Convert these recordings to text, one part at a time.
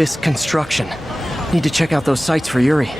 Fisk Construction. Need to check out those sites for Yuri.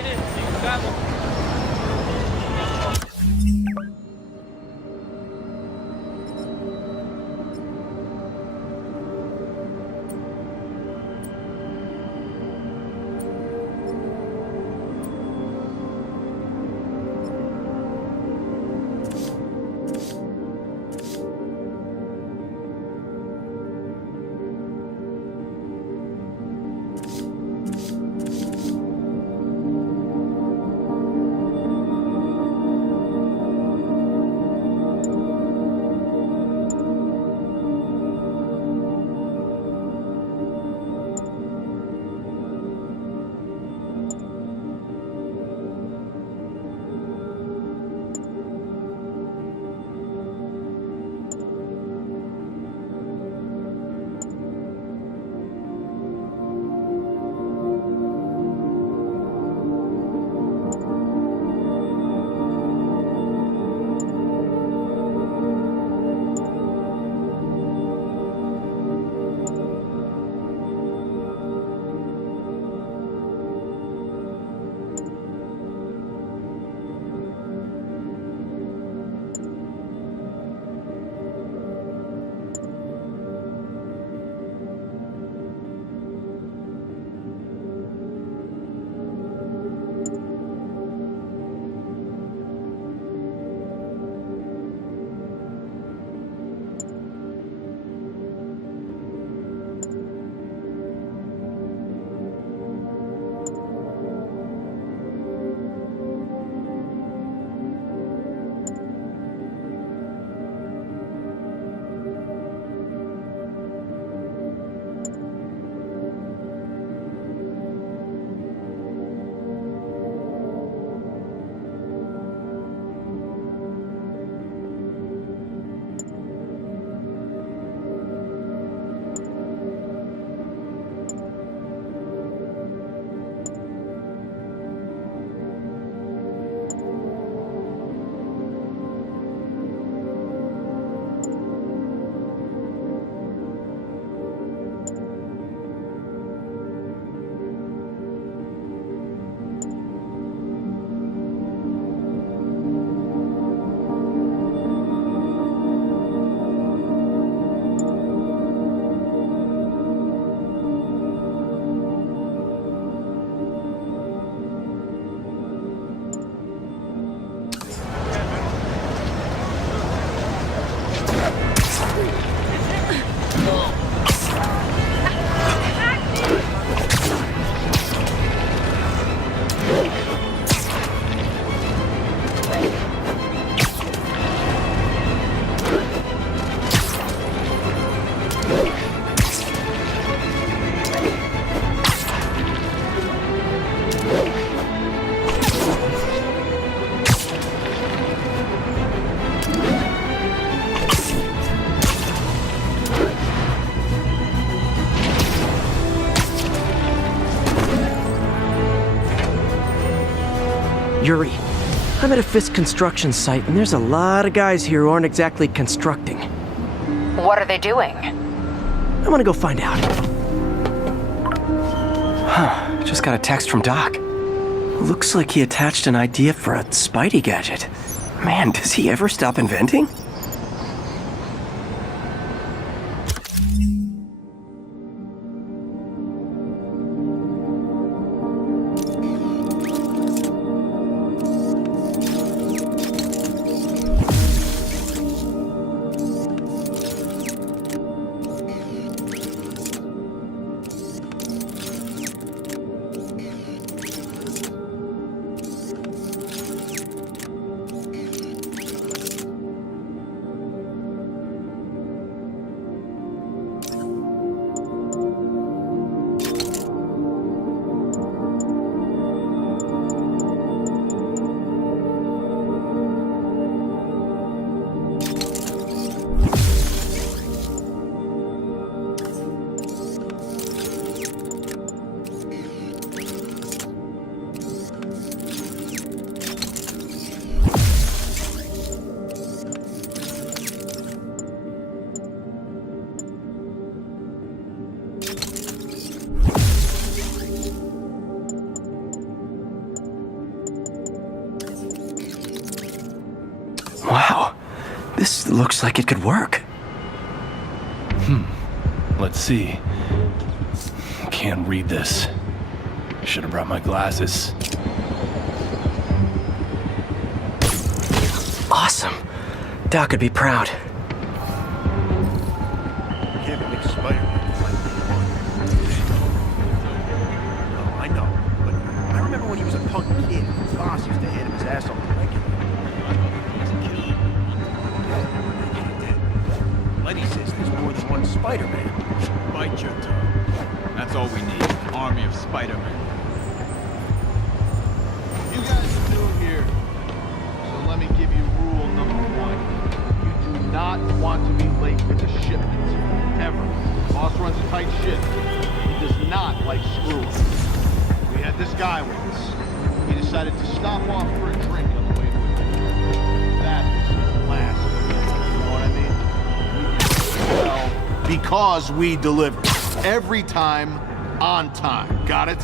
Yuri, I'm at a Fisk Construction site, and there's a lot of guys here who aren't exactly constructing. What are they doing? I'm gonna go find out. Just got a text from Doc. Looks like he attached an idea for a Spidey gadget. Man, does he ever stop inventing? This looks like it could work. Let's see. Can't read this. Should have brought my glasses. Awesome. Doc would be proud. Can't make Spider-Man like No, I know, but I remember when he was a punk kid, his boss used to hit him his ass on the regular. Lenny says there's more than one Spider-Man. Bite your tongue. That's all we need. An army of Spider-Man. You guys are new here, so let me give you rule number 1. You do not want to be late for the shipment. Ever. Boss runs a tight ship. He does not like screw-ups. We had this guy with us. He decided to stop off for a drink on the way to the That was his last. You know what I mean? Well, because we deliver. Every time, on time. Got it?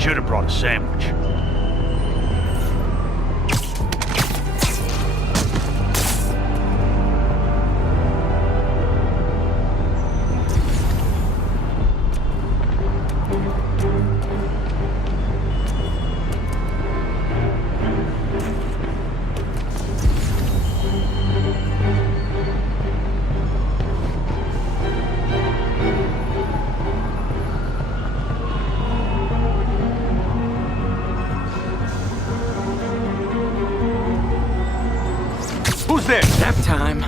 Should have brought a sandwich. Who's there? Nap time.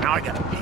Now I gotta pee.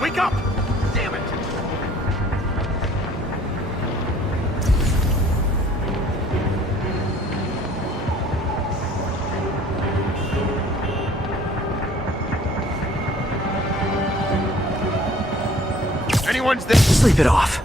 Wake up! Damn it! Anyone's there? Sleep it off.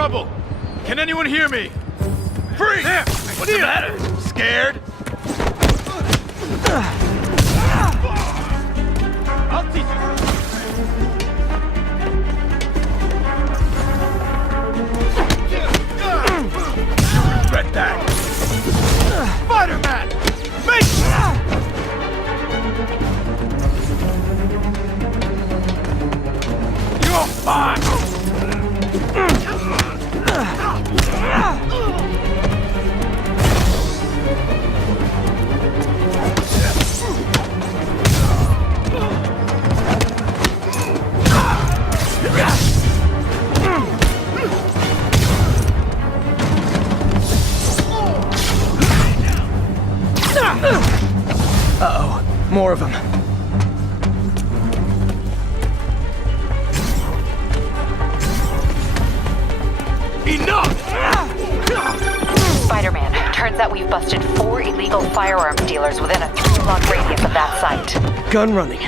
trouble. Can anyone hear me? Freeze! What's the matter? Scared? I'll teach you. Regret that. Spider-Man! Make You're fine. Uh-oh. More of them. Enough! Spider-Man, turns out we've busted 4 illegal firearms dealers within a 3-block radius of that site. Gun running.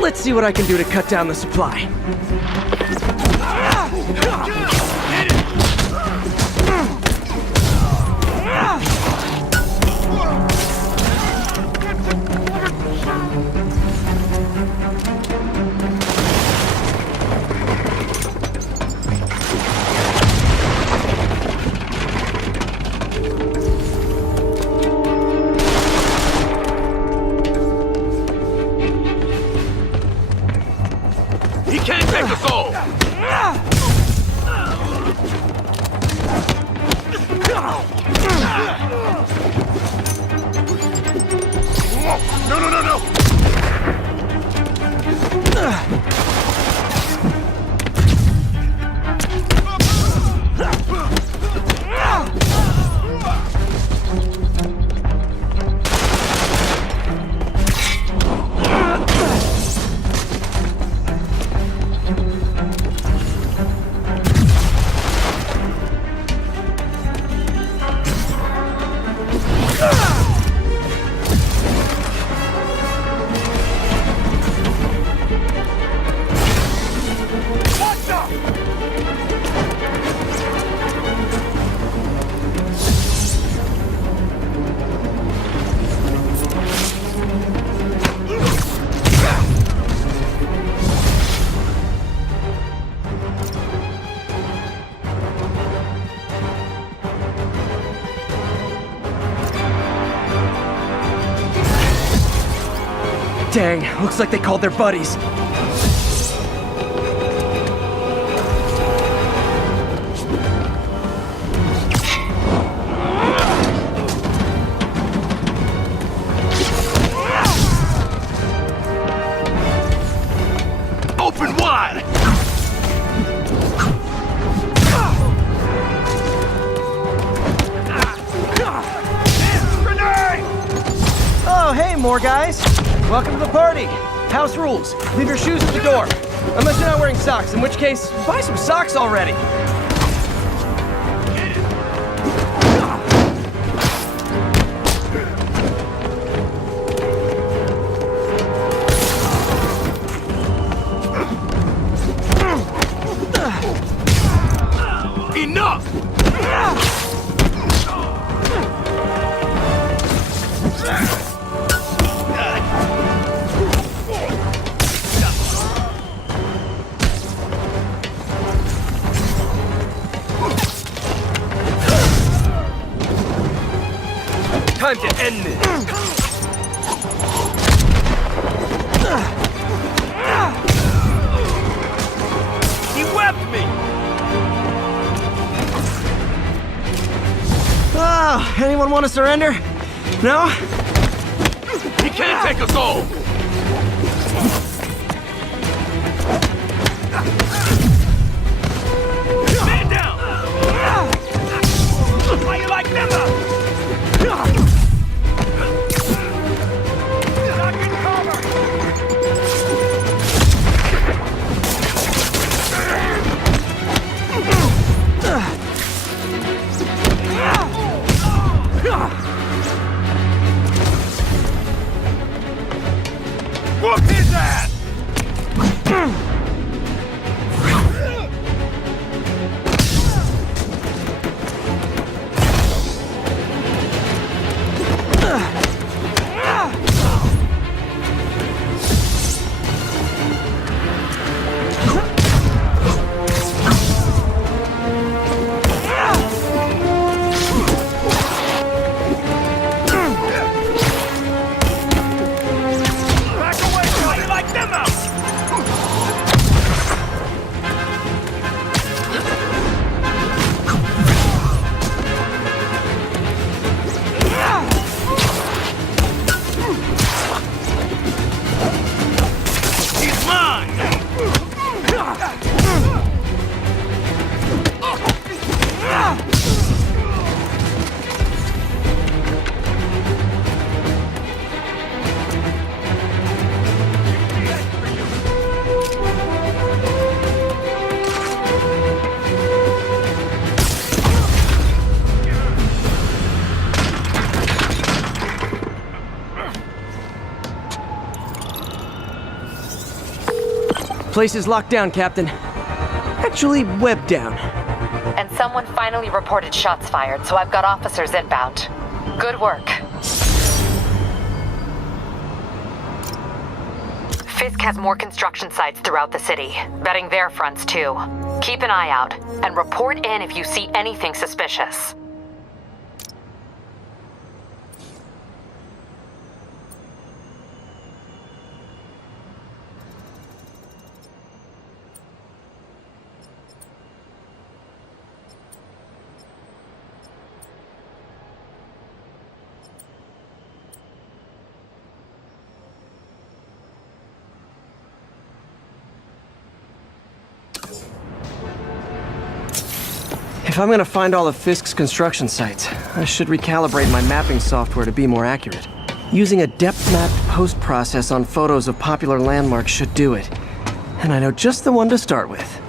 Let's see what I can do to cut down the supply. He can't take us all! No, no, no, no! Dang, looks like they called their buddies. Open wide! Oh, hey, Moor guys. Welcome to the party. House rules. Leave your shoes at the door. Unless you're not wearing socks, in which case, buy some socks already. Enough! Time to end this. He webbed me! Oh, anyone want to surrender? No? He can't take us all! Man down! Why you like never? Whoop his ass! Place is locked down, Captain. Actually, webbed down. And someone finally reported shots fired, so I've got officers inbound. Good work. Fisk has more construction sites throughout the city, vetting their fronts too. Keep an eye out, and report in if you see anything suspicious. If I'm gonna find all of Fisk's construction sites, I should recalibrate my mapping software to be more accurate. Using a depth-mapped post-process on photos of popular landmarks should do it. And I know just the one to start with.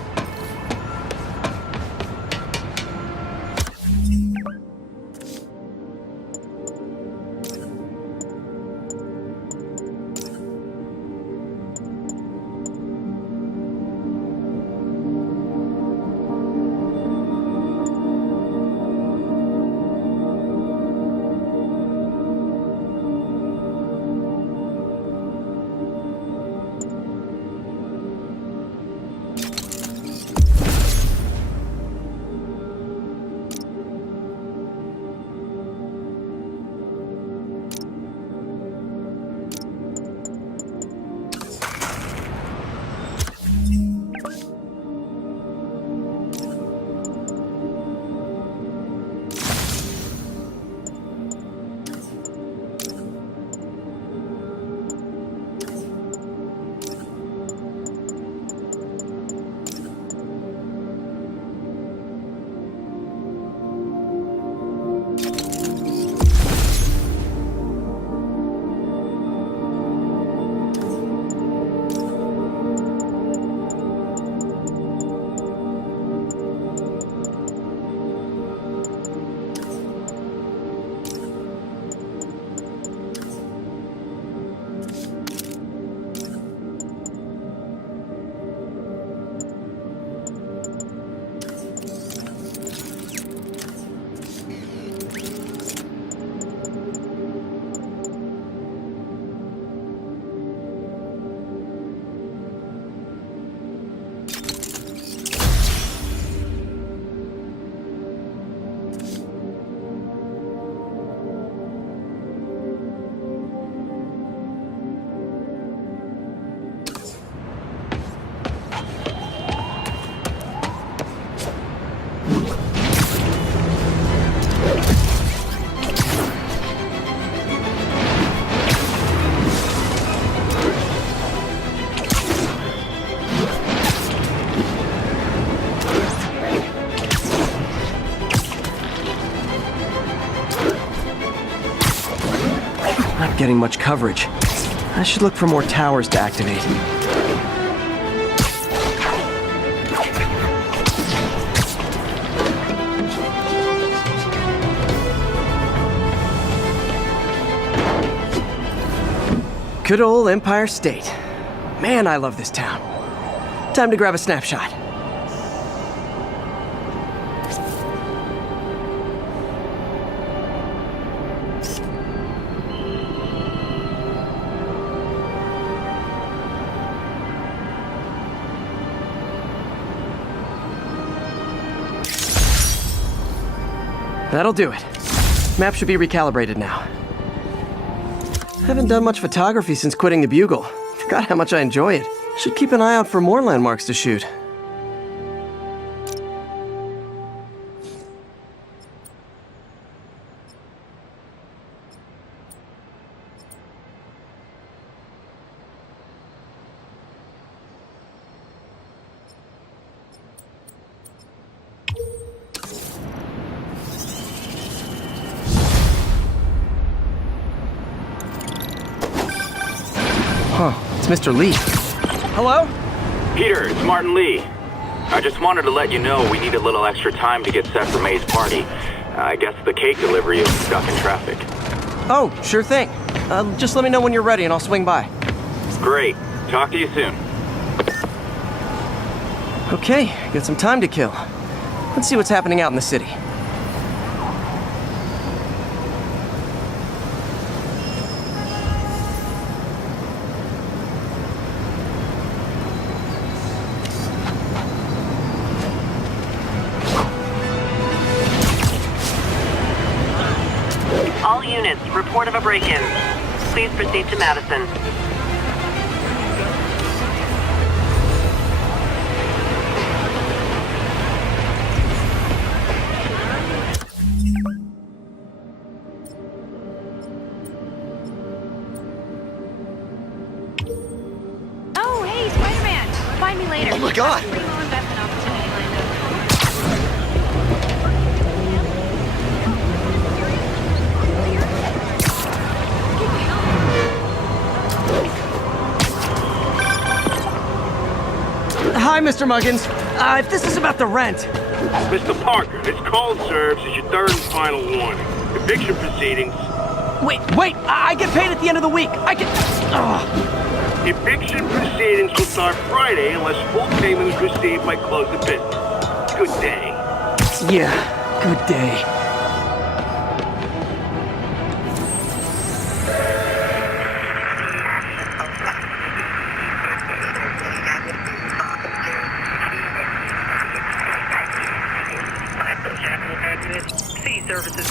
Not getting much coverage. I should look for more towers to activate. Good old Empire State. Man, I love this town. Time to grab a snapshot. That'll do it. Map should be recalibrated now. Haven't done much photography since quitting the Bugle. Forgot how much I enjoy it. Should keep an eye out for more landmarks to shoot. Huh, it's Mr. Lee. Hello? Peter, it's Martin Lee. I just wanted to let you know we need a little extra time to get set for May's party. I guess the cake delivery is stuck in traffic. Oh, sure thing. Just let me know when you're ready and I'll swing by. Great. Talk to you soon. Okay, got some time to kill. Let's see what's happening out in the city. All units, report of a break-in. Please proceed to Madison. Oh, hey, Spider-Man! Find me later. Oh my God! Pretty low investment opportunity lined up. Hi, Mr. Muggins. If this is about the rent... Mr. Parker, this call serves as your third and final warning. Eviction proceedings. Wait! I get paid at the end of the week! I get... Eviction proceedings will start Friday unless full payment is received by close of business. Good day. Yeah, good day. C services.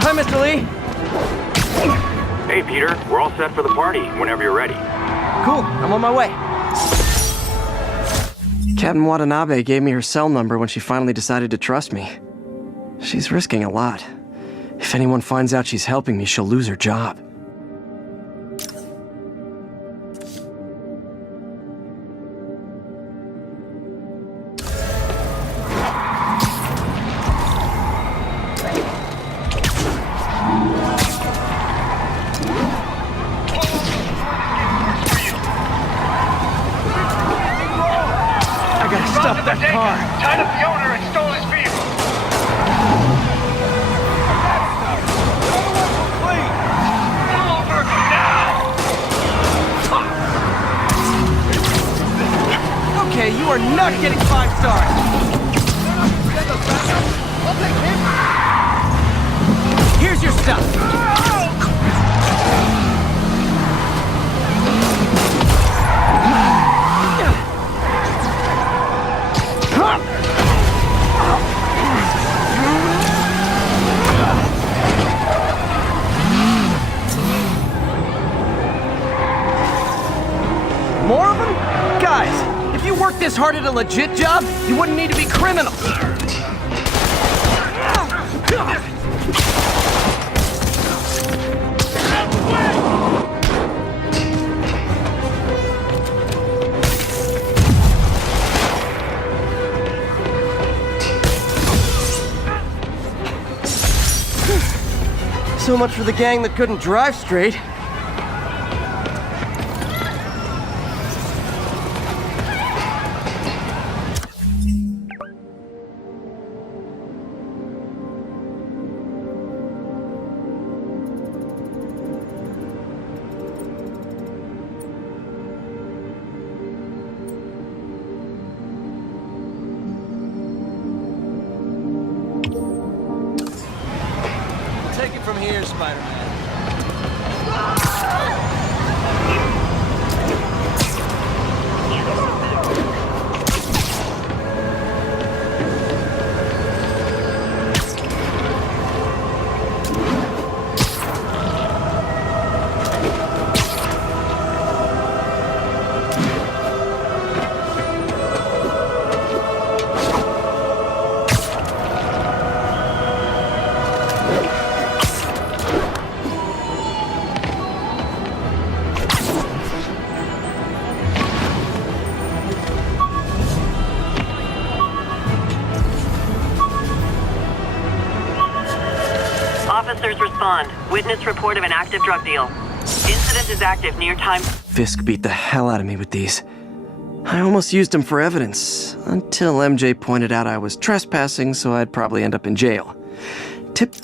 Hi, Mr. Lee. Hey, Peter, we're all set for the party whenever you're ready. Cool, I'm on my way. Captain Watanabe gave me her cell number when she finally decided to trust me. She's risking a lot. If anyone finds out she's helping me, she'll lose her job. I gotta stop that car. Tied up the owner and stole his vehicle. Pull over now! Okay, you are not getting 5 stars. Here's your stuff. More of them? Guys, if you worked this hard at a legit job, you wouldn't need to be criminals. So much for the gang that couldn't drive straight. Take it from here, Spider-Man. respond. Witness report of an active drug deal. Incident is active near time. Fisk beat the hell out of me with these. I almost used them for evidence, until MJ pointed out I was trespassing, so I'd probably end up in jail. Tip...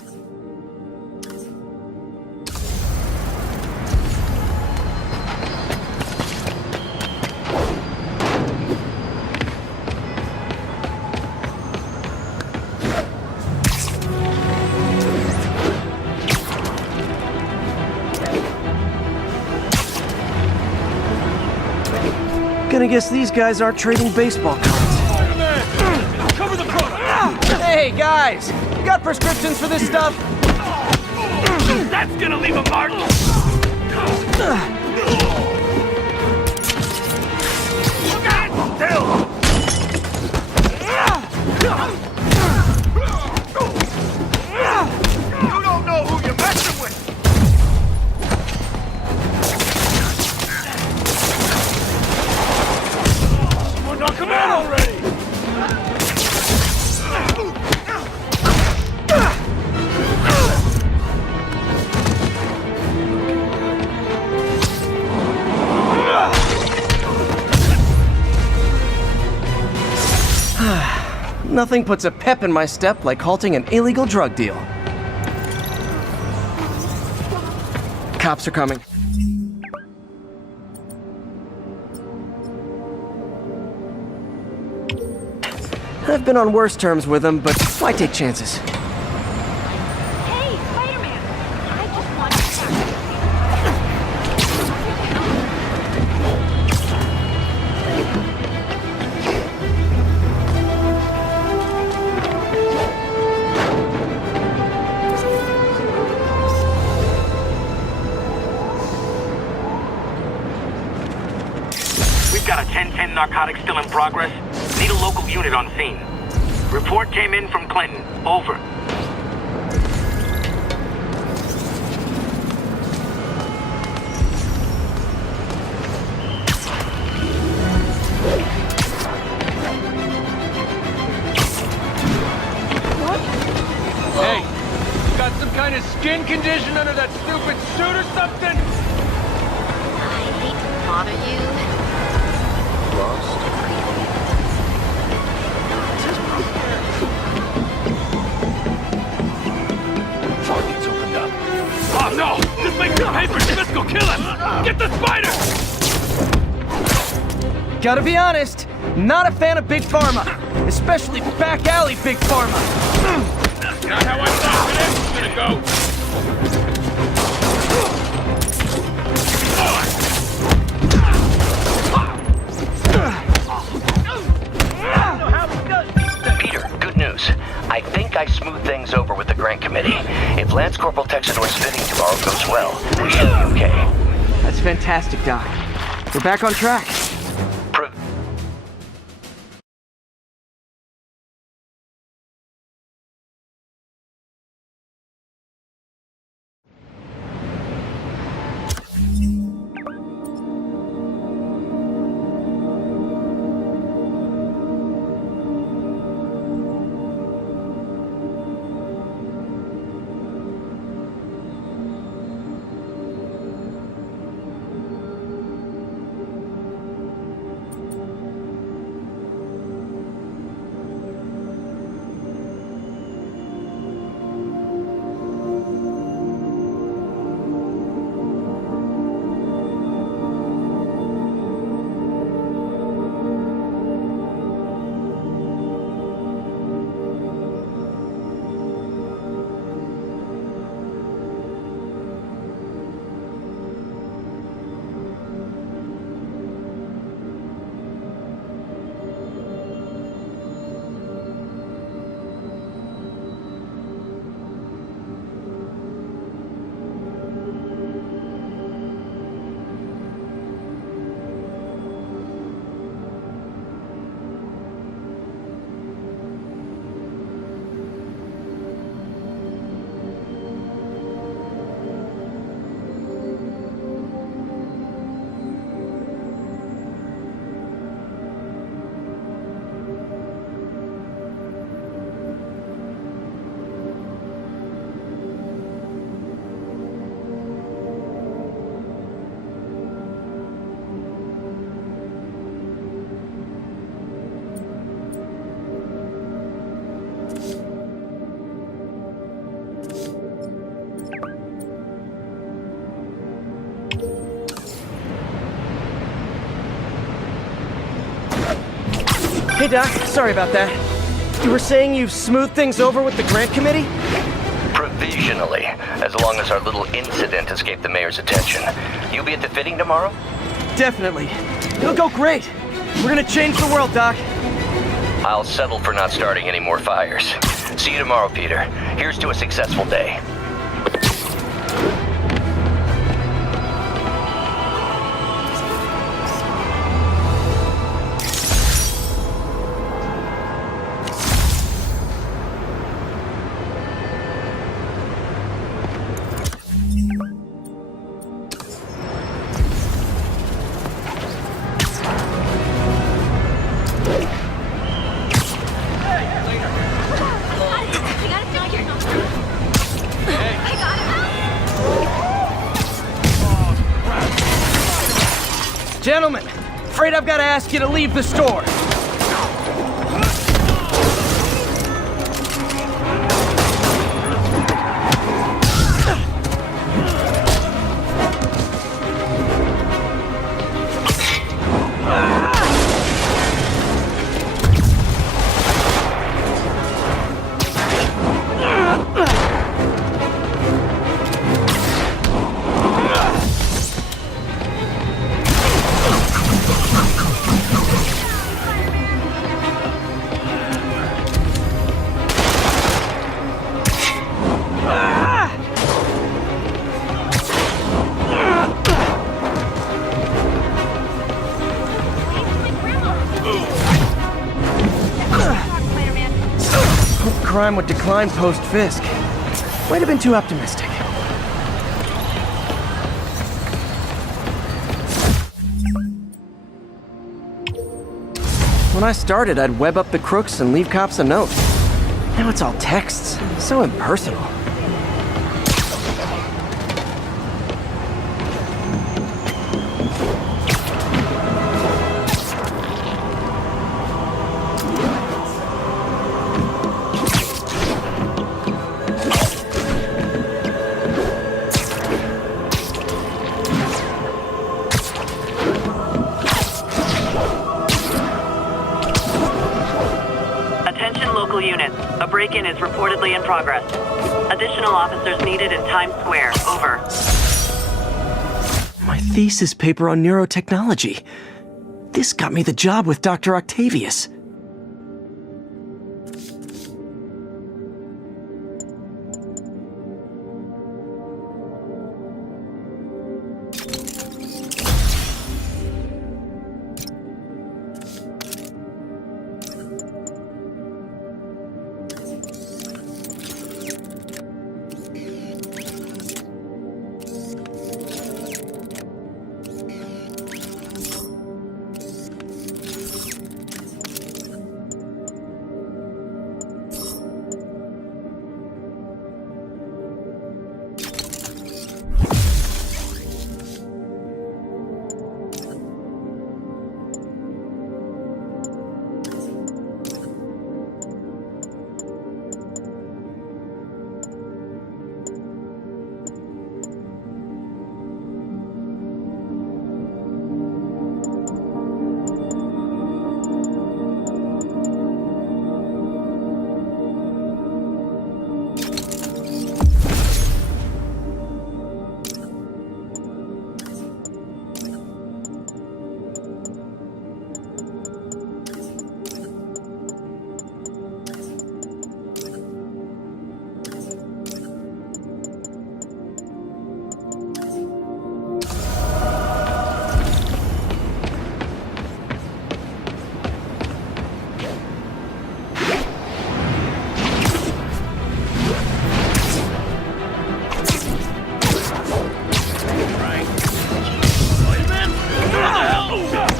Gonna guess these guys aren't trading baseball cards. Cover the front! Hey, guys! You got prescriptions for this stuff? That's gonna leave a mark! Look out! Still! You don't know who you're messing with! Someone knock him out already! Nothing puts a pep in my step like halting an illegal drug deal. Cops are coming. I've been on worse terms with them, but why take chances? Hey, Spider-Man! I just want to We've got a 10-10 narcotics still in progress. Need a local unit on scene. Report came in from Clinton. Over. Hey, you got some kind of skin condition under that stupid suit or something? I hate to bother you. Floodgates opened up. Oh no! This makes the papers! Fisk will kill him! Get the spider! Gotta be honest, not a fan of Big Pharma. Especially back alley Big Pharma. Not how I thought today was gonna go! Peter, good news. I think I smoothed things over with the grant committee. If Lance Corporal Texador's fitting tomorrow goes well, we should be okay. That's fantastic, Doc. We're back on track. Hey, Doc. Sorry about that. You were saying you've smoothed things over with the grant committee? Provisionally, as long as our little incident escaped the mayor's attention. You'll be at the fitting tomorrow? Definitely. It'll go great. We're gonna change the world, Doc. I'll settle for not starting any more fires. See you tomorrow, Peter. Here's to a successful day. Gentlemen, afraid I've got to ask you to leave the store. Crime would decline post-Fisk. Might have been too optimistic. When I started, I'd web up the crooks and leave cops a note. Now it's all texts. So impersonal. Units. A break-in is reportedly in progress. Additional officers needed in Times Square. Over. My thesis paper on neurotechnology. This got me the job with Dr. Octavius.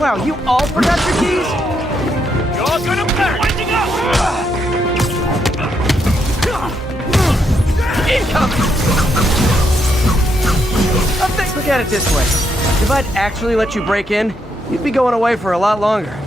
Wow, you all forgot your keys? You're gonna burn! Winding up! Incoming! Look at it this way. If I'd actually let you break in, you'd be going away for a lot longer.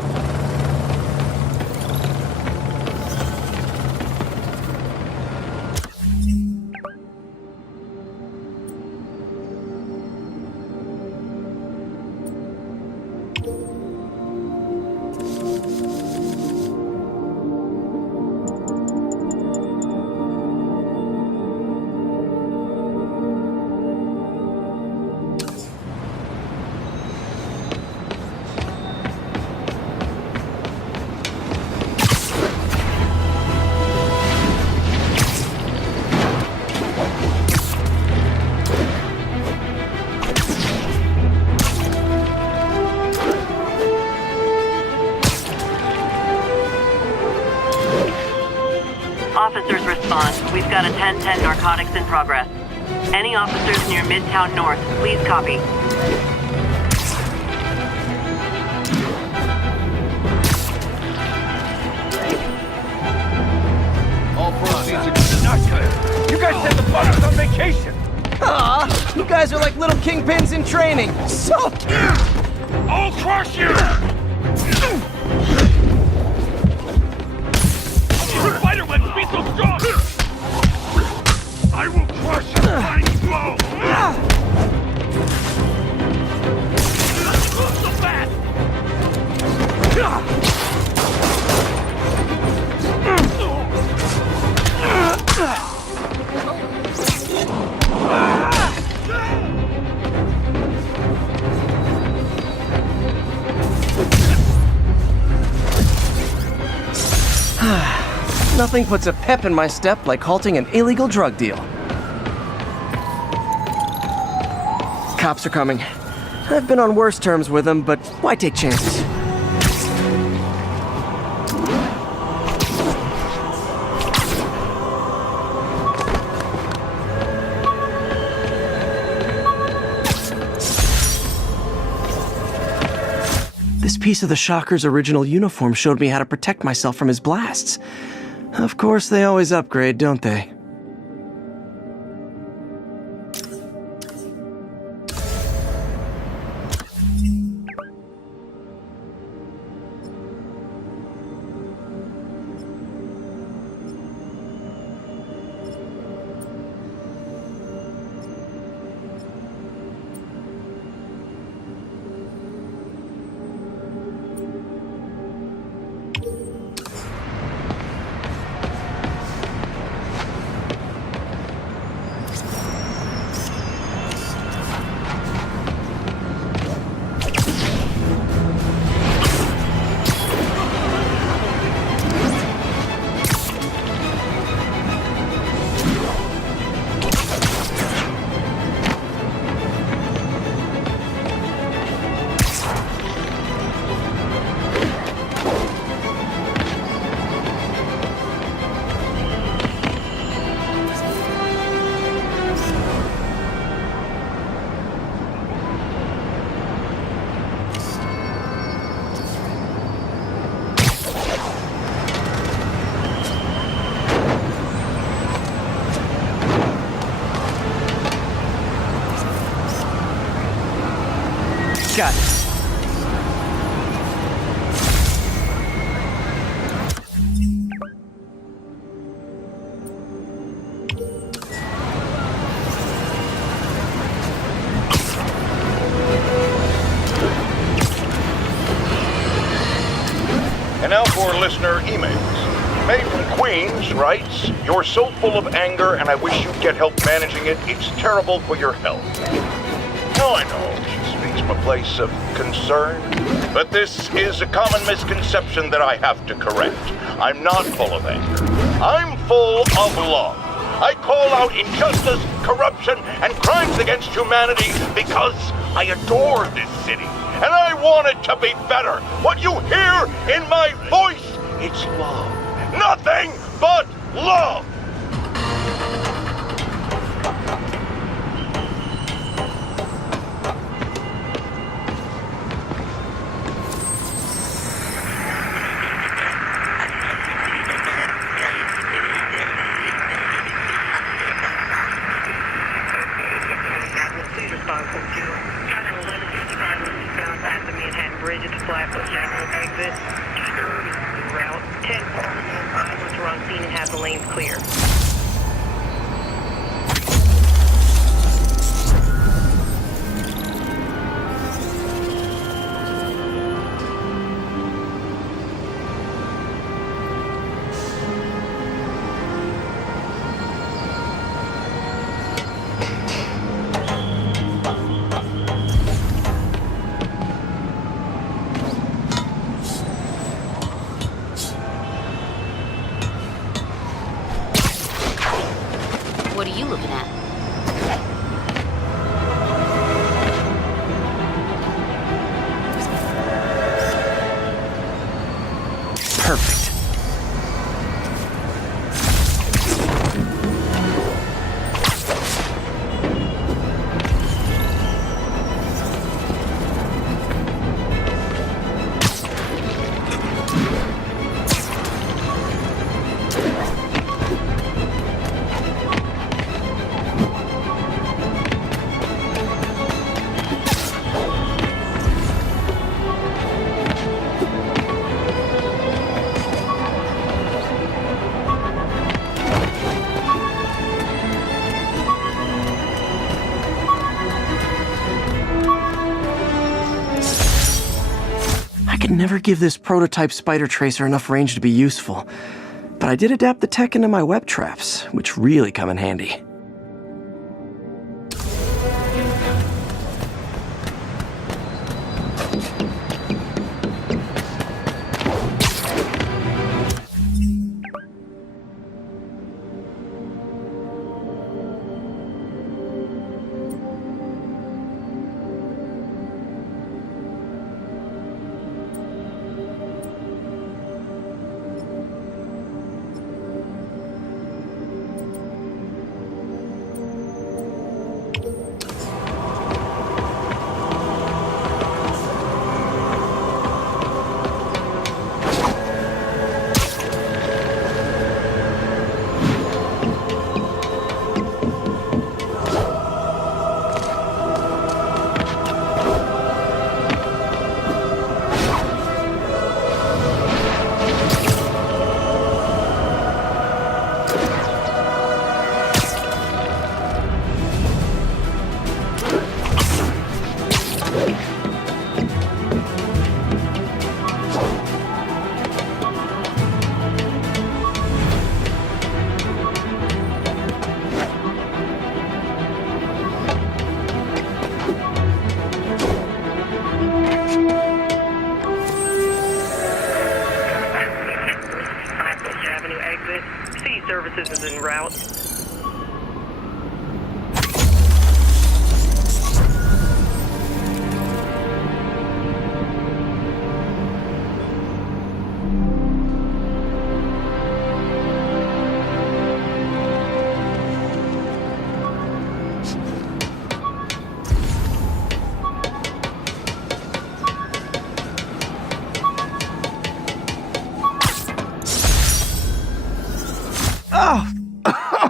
officers respond, we've got a 10-10 narcotics in progress. Any officers near Midtown North, please copy. All proceeds are not good. You guys said the boss was on vacation! Aw, you guys are like little kingpins in training. So cute! I'll crush you! Your spider webs be so strong! I will crush your tiny blow! So fast! Nothing puts a pep in my step like halting an illegal drug deal. Cops are coming. I've been on worse terms with them, but why take chances? This piece of the Shocker's original uniform showed me how to protect myself from his blasts. Of course, they always upgrade, don't they? Got it. And now for listener emails. May from Queens writes, "You're so full of anger and I wish you'd get help managing it. It's terrible for your health." Now I know she speaks from a place of concern, but this is a common misconception that I have to correct. I'm not full of anger. I'm full of love. I call out injustice, corruption, and crimes against humanity because I adore this city, and I want it to be better. What you hear in my voice, it's love. Nothing but love! What are you looking at? Perfect. could never give this prototype spider tracer enough range to be useful, but I did adapt the tech into my web traps, which really come in handy. Services is en route.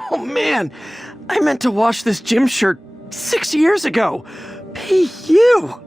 Oh man, I meant to wash this gym shirt 6 years ago. P.U.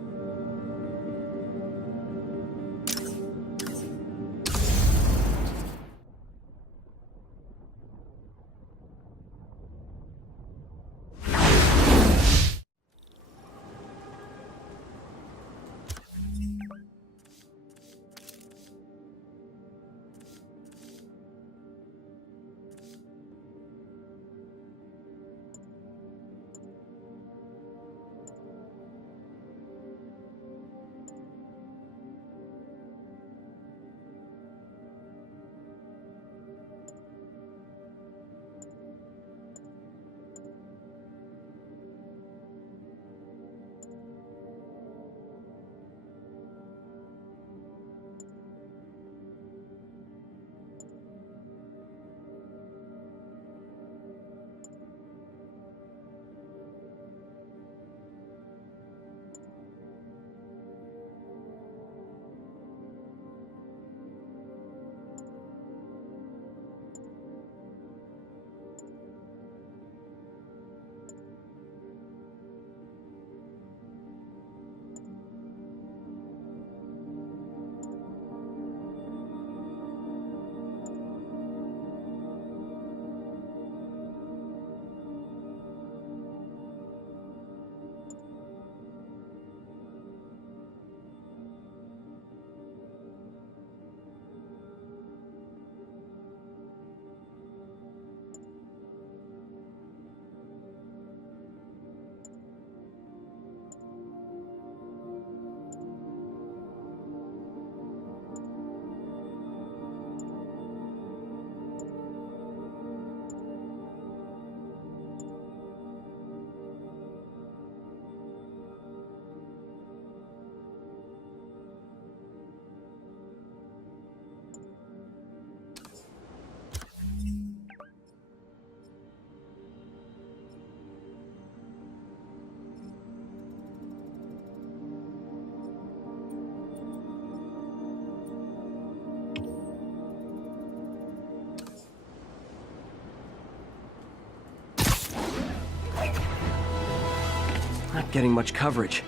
Not getting much coverage.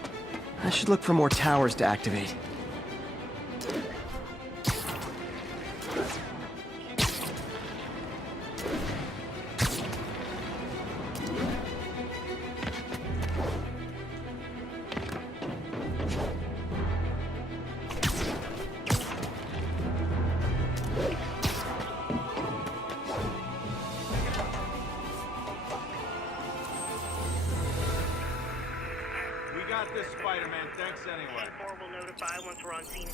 I should look for more towers to activate. this, Spider-Man. Thanks anyway. 10-4 will notify once we're on scene.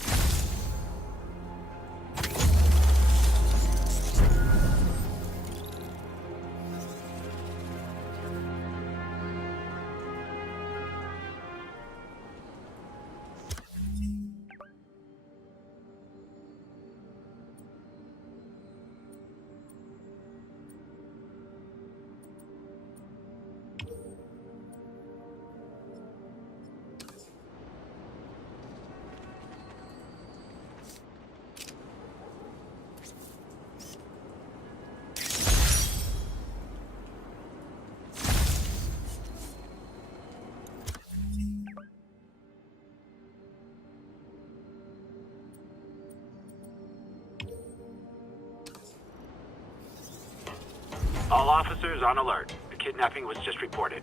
All officers on alert. A kidnapping was just reported.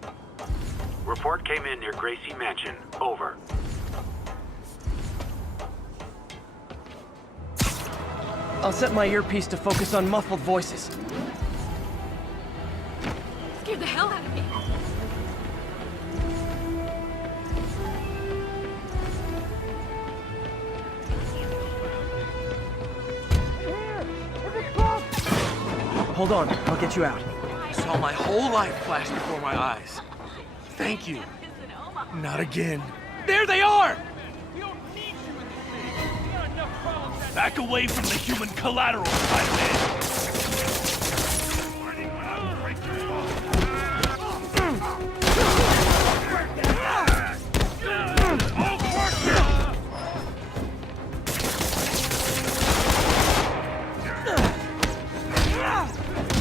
Report came in near Gracie Mansion. Over. I'll set my earpiece to focus on muffled voices. Scared the hell out of me. Hold on, I'll get you out. Saw my whole life flash before my eyes. Thank you. Not again. There they are! We don't need you in this thing. We got enough problems. Back away from the human collateral, Spider-Man.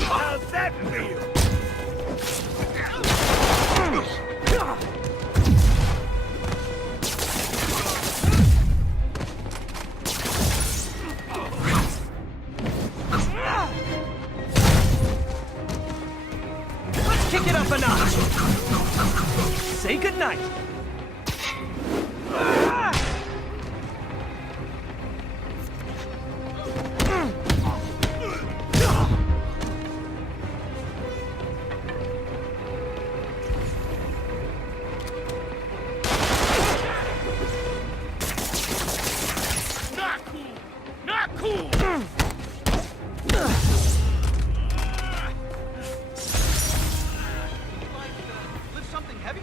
How's that feel? Let's kick it up a notch. Say goodnight. Lift something heavy?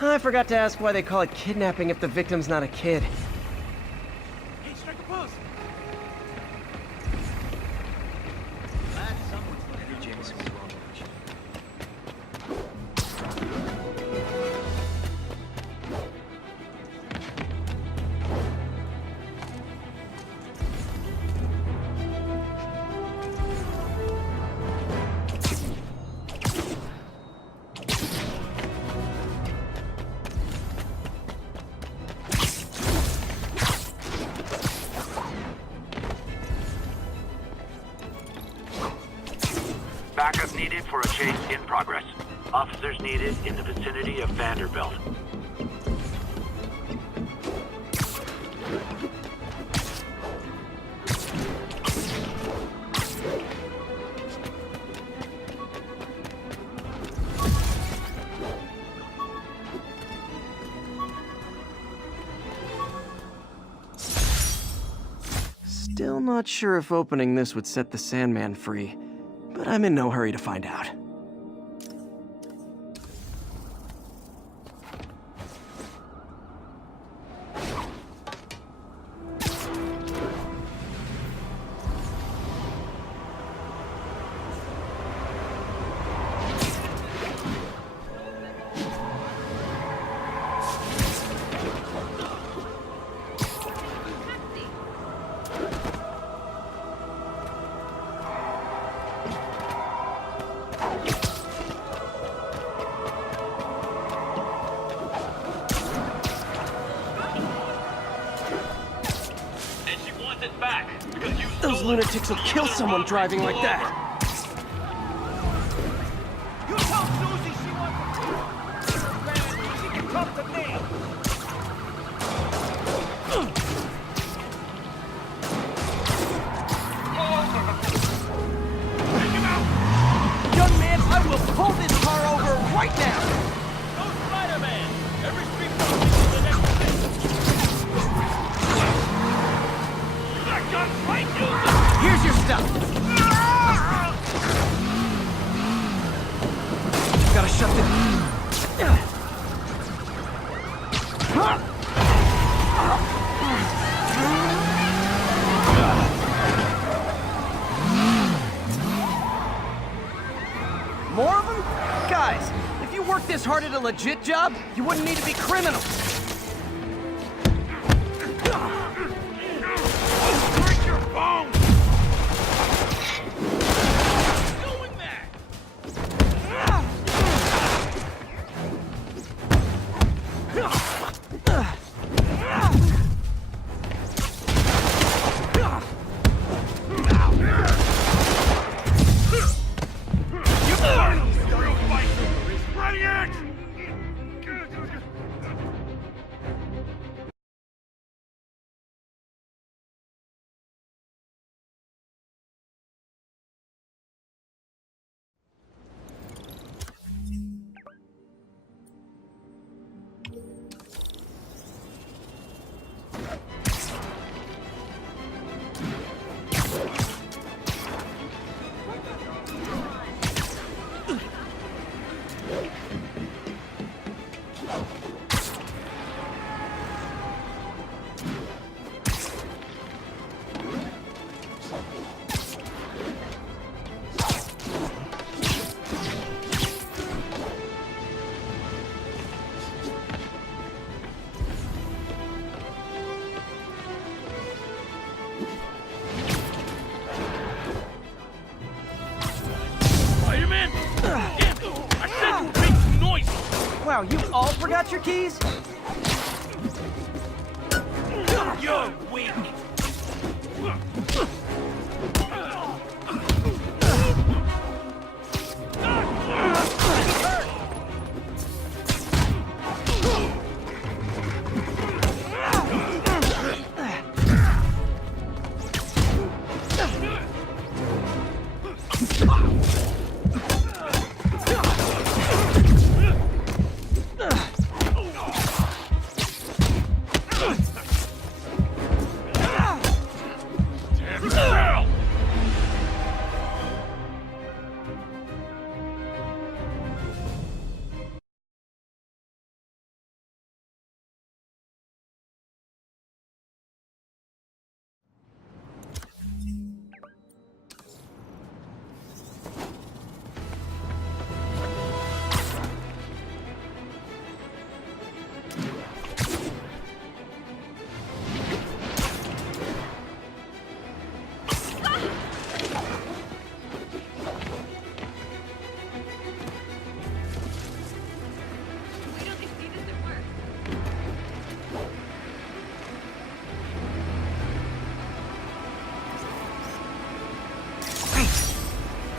I forgot to ask why they call it kidnapping if the victim's not a kid. Hey, strike a pose! Glad someone's looking at James. Backup needed for a chase in progress. Officers needed in the vicinity of Vanderbilt. Still not sure if opening this would set the Sandman free, but I'm in no hurry to find out. And she wants it back because you Those lunatics will kill someone driving like that. You tell Susie she wants to she can come to me. Young man, I will pull this car over right now! No Spider-Man! Every street leads to the next thing! You got guns, right? Use them! Here's your stuff! Gotta shut the... More of them? Guys, if you worked this hard at a legit job, you wouldn't need to be criminals. Break your bones! Doing that! Wow, you all forgot your keys? You're weak!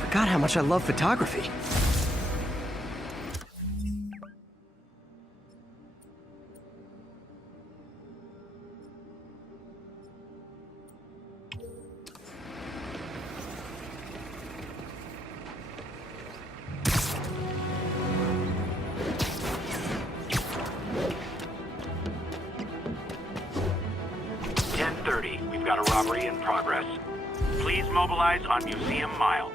Forgot how much I love photography. We've got a robbery in progress. Please mobilize on Museum Mile.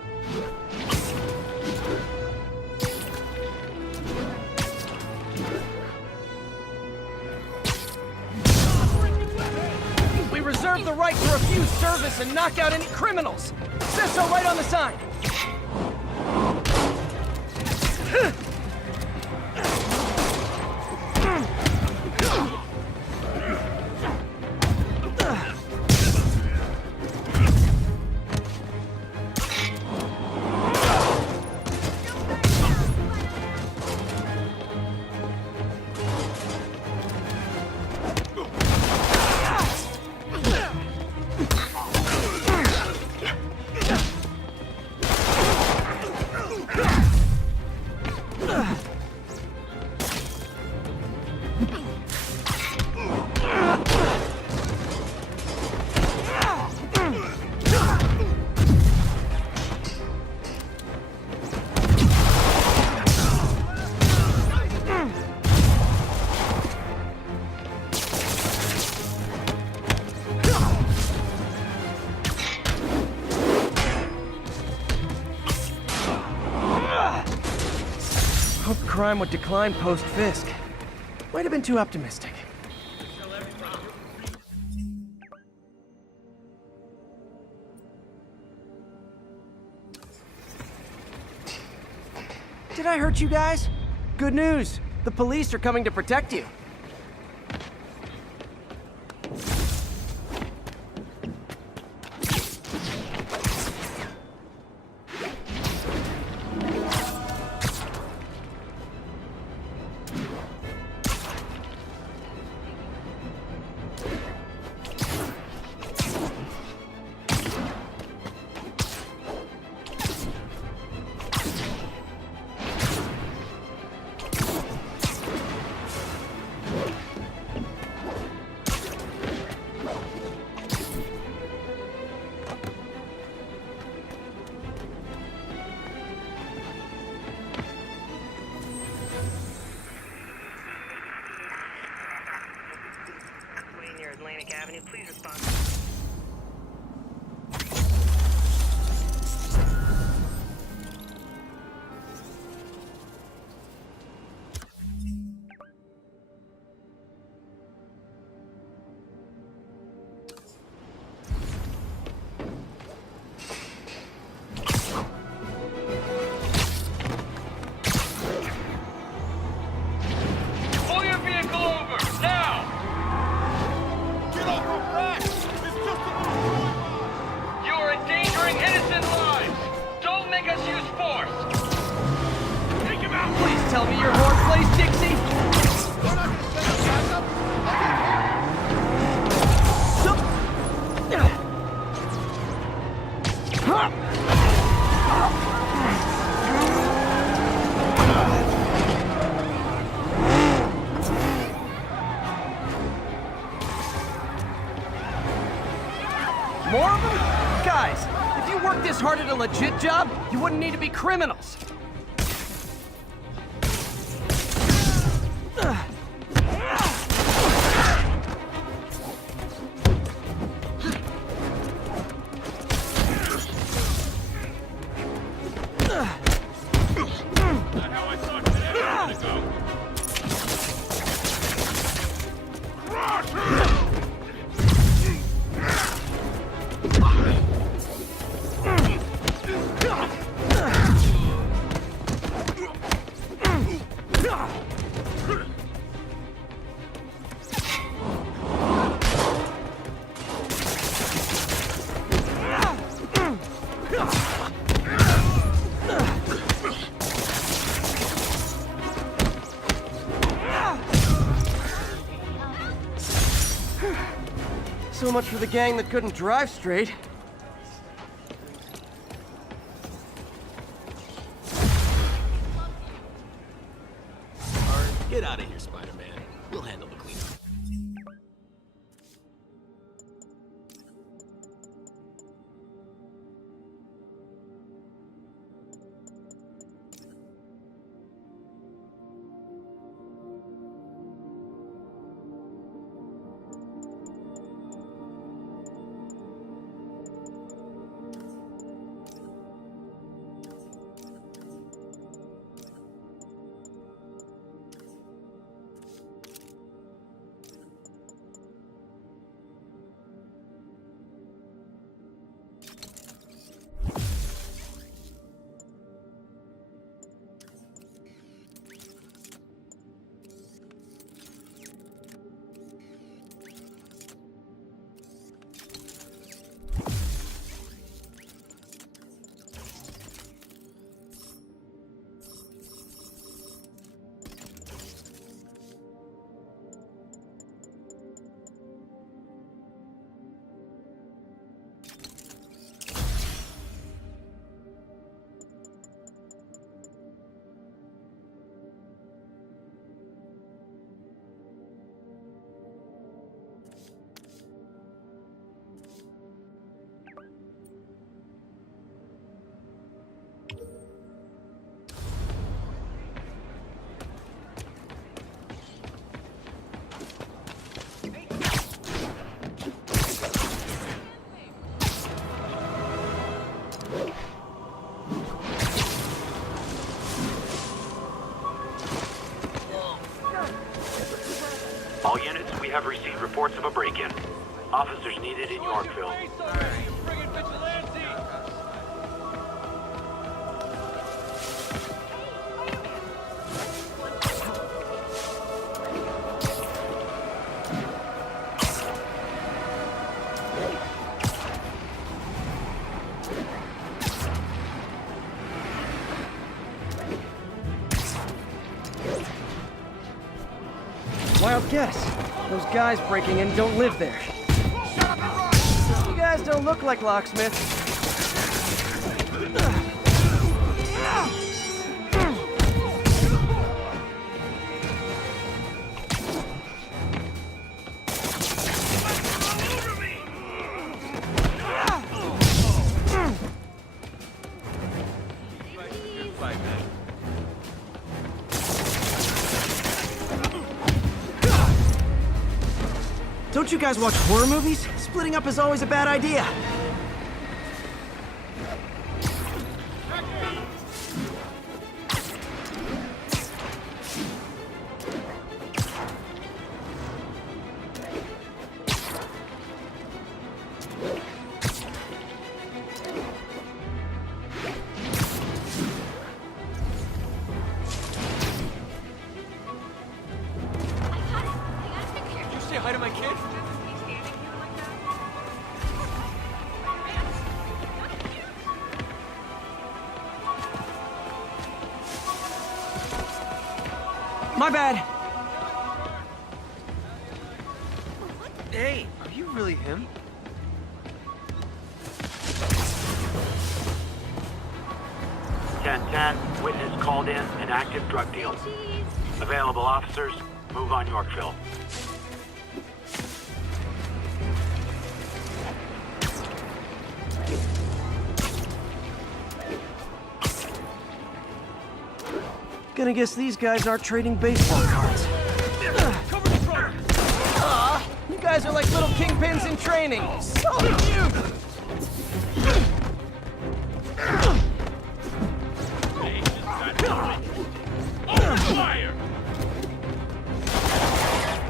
We reserve the right to refuse service and knock out any criminals. Says so right on the sign. Hoped crime would decline post-Fisk. Might have been too optimistic. Did I hurt you guys? Good news. The police are coming to protect you. Atlantic Avenue, please respond. Pull your vehicle over, now! Get off our back! It's just a... You are endangering innocent lives! Don't make us use force! Take him out! Please tell me your horn plays Dixie! We're not gonna send us backup. More of them? Guys, if you worked this hard at a legit job, you wouldn't need to be criminals. Not how I thought today was gonna go. So much for the gang that couldn't drive straight. Get out of here, Spider-Man. We'll handle the cleanup. reports of a break-in. Officers needed in Yorkville. Wild guess. Those guys breaking in don't live there. You guys don't look like locksmiths. Don't you guys watch horror movies? Splitting up is always a bad idea. Did you say hi to my kid? My bad. Hey, are you really him? Witness called in an active drug deal. Available officers, move on Yorkville. Gonna guess these guys aren't trading baseball cards. You guys are like little kingpins in training. So cute! Fire!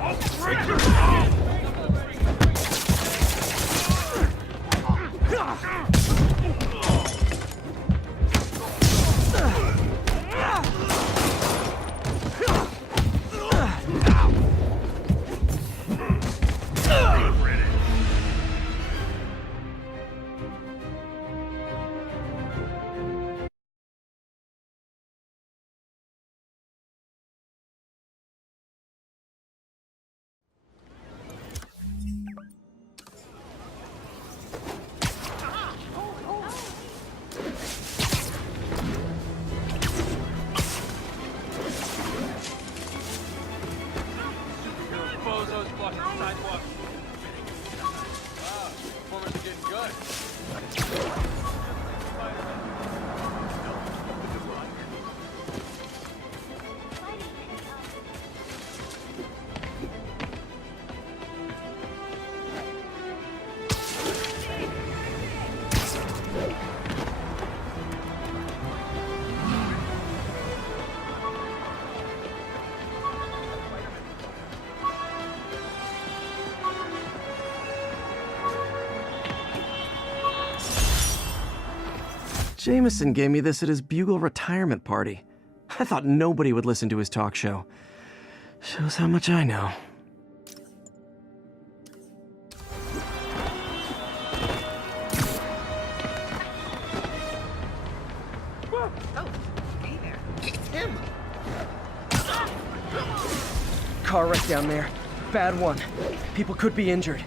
I'll break your bozos blocking the sidewalk. Wow, performance is getting good. Jameson gave me this at his Bugle retirement party. I thought nobody would listen to his talk show. Shows how much I know. It's him. Car wreck down there. Bad one. People could be injured.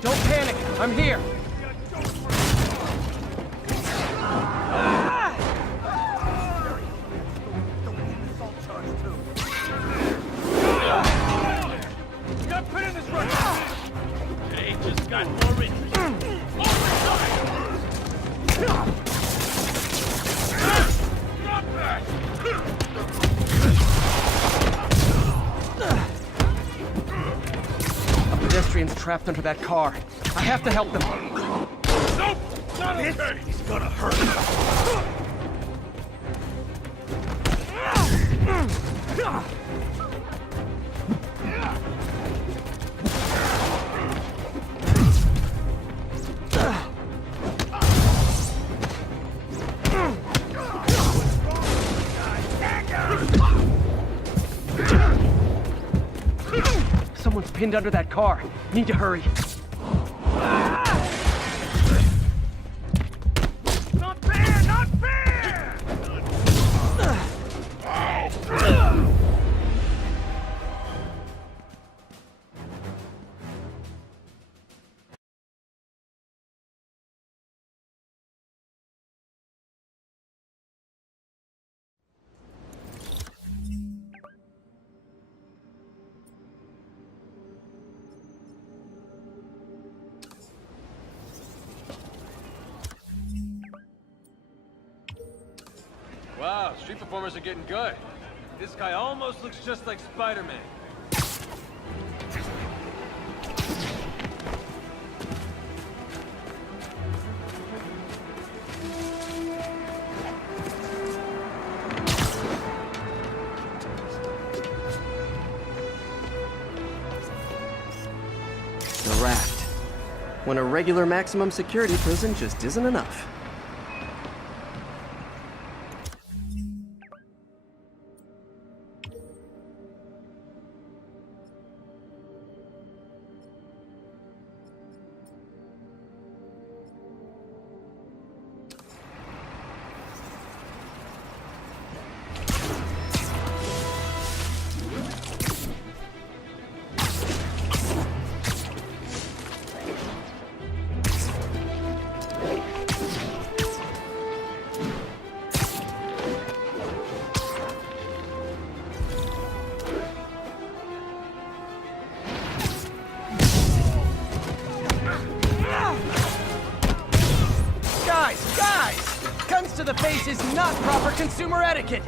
Don't panic. I'm here. Got put in this run. They just got more injuries. Drop back. A pedestrian's trapped under that car. I have to help them. Nope, not okay. He's gonna hurt. pinned under that car. Need to hurry. Not fair! Not fair! Wow, street performers are getting good. This guy almost looks just like Spider-Man. The raft. When a regular maximum security prison just isn't enough. Guys! Guns to the face is not proper consumer etiquette!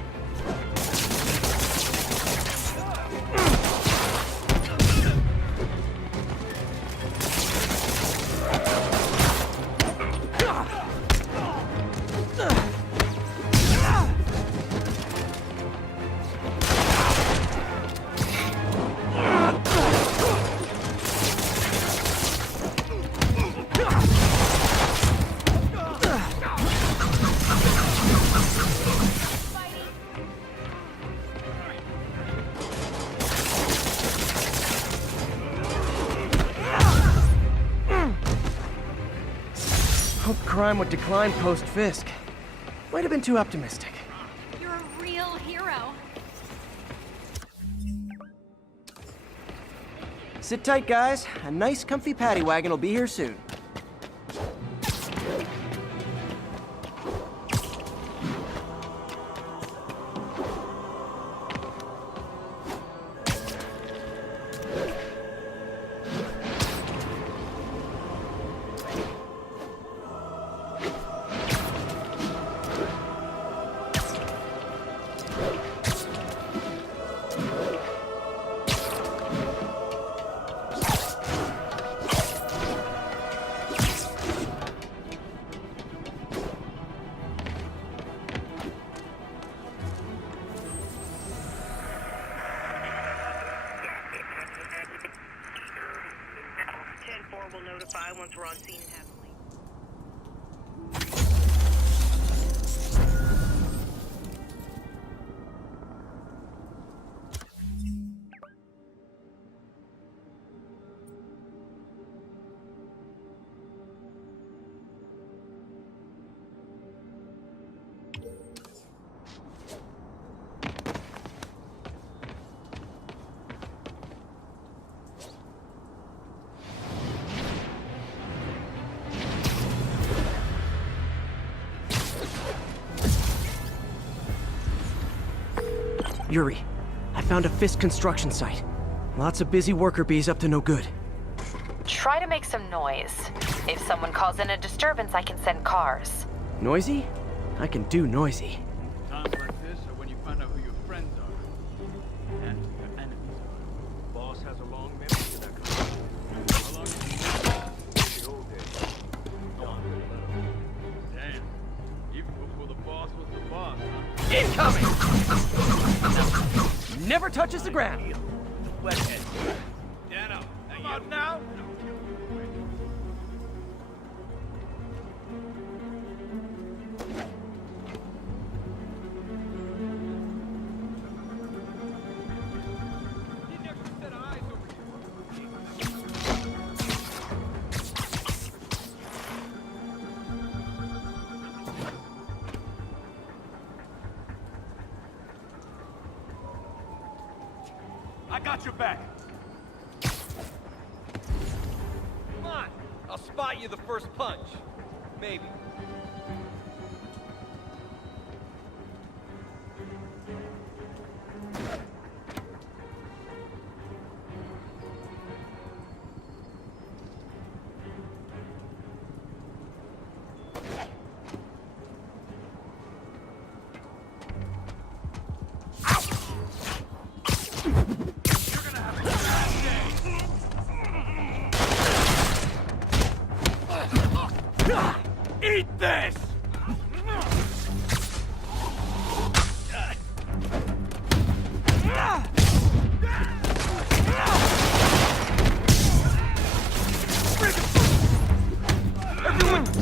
Hoped crime would decline post-Fisk. Might have been too optimistic. You're a real hero. Sit tight, guys. A nice, comfy paddy wagon will be here soon. Will notify once we're on scene and have police. Yuri, I found a Fisk construction site. Lots of busy worker bees up to no good. Try to make some noise. If someone calls in a disturbance, I can send cars. Noisy? I can do noisy. Times like this are when you find out who your friends are and who your enemies are. Boss has a long memory to that kind of thing. How long did you the old days? Damn. Even before the boss was the boss, huh? Incoming! Never touches the ground. Wethead. Dano, come out now? got your back. Come on, I'll spot you the first punch. Maybe. Eat this!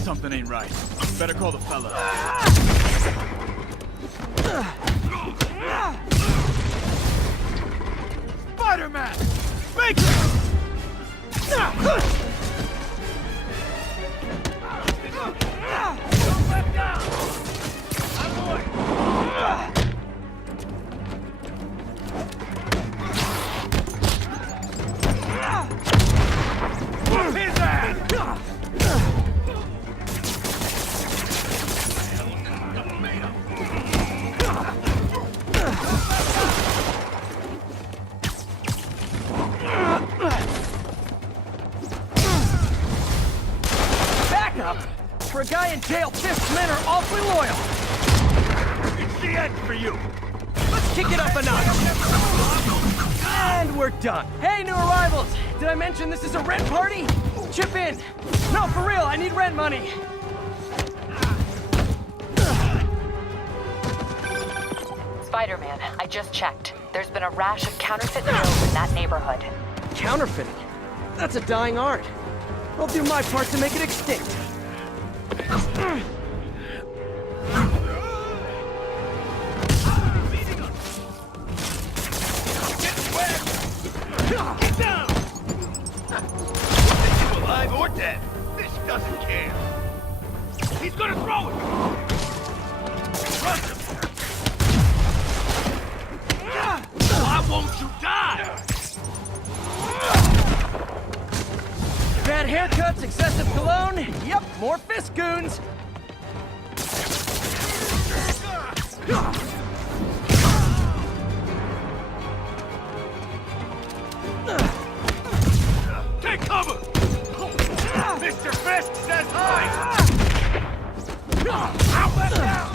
Something ain't right. Better call the fella. Spider-Man! Make it! His ass! Backup? For a guy in jail, Fisk's men are awfully loyal. It's the end for you! Let's kick it up a notch. And we're done. Hey, new arrivals! Did I mention this is a rent party? Chip in. No, for real, I need rent money. Spider-Man, I just checked. There's been a rash of counterfeit bills in that neighborhood. Counterfeiting? That's a dying art. I'll do my part to make it extinct. Get down! Is you alive or dead? This doesn't care. He's gonna throw it! Crush him! Why won't you die? Bad haircuts, excessive cologne. Yep, more Fisk goons. Take cover! Mr. Fisk says hi! Out back down!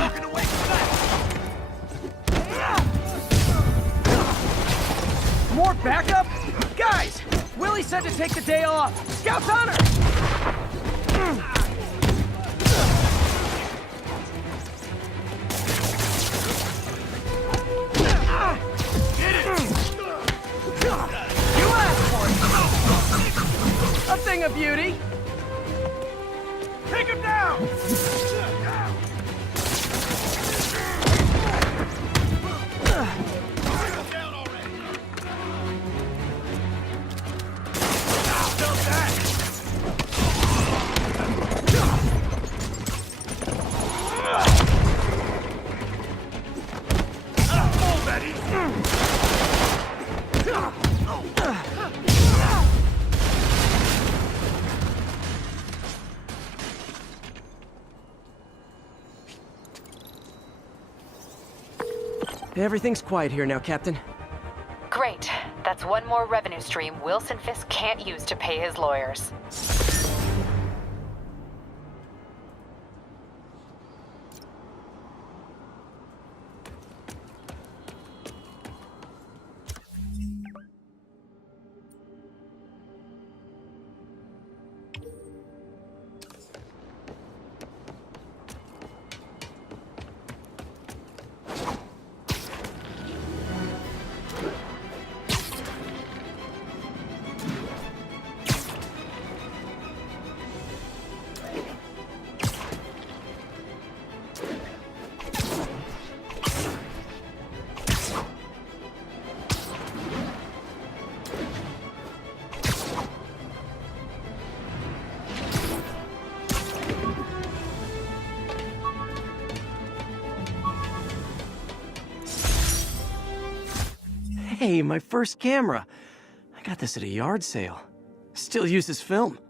Walking away from that! More backup? Guys, Willie said to take the day off. Scout's honor! Get it! You asked for it! A thing of beauty. Take him down! Everything's quiet here now, Captain. Great. That's one more revenue stream Wilson Fisk can't use to pay his lawyers. Hey, my first camera. I got this at a yard sale. Still uses film.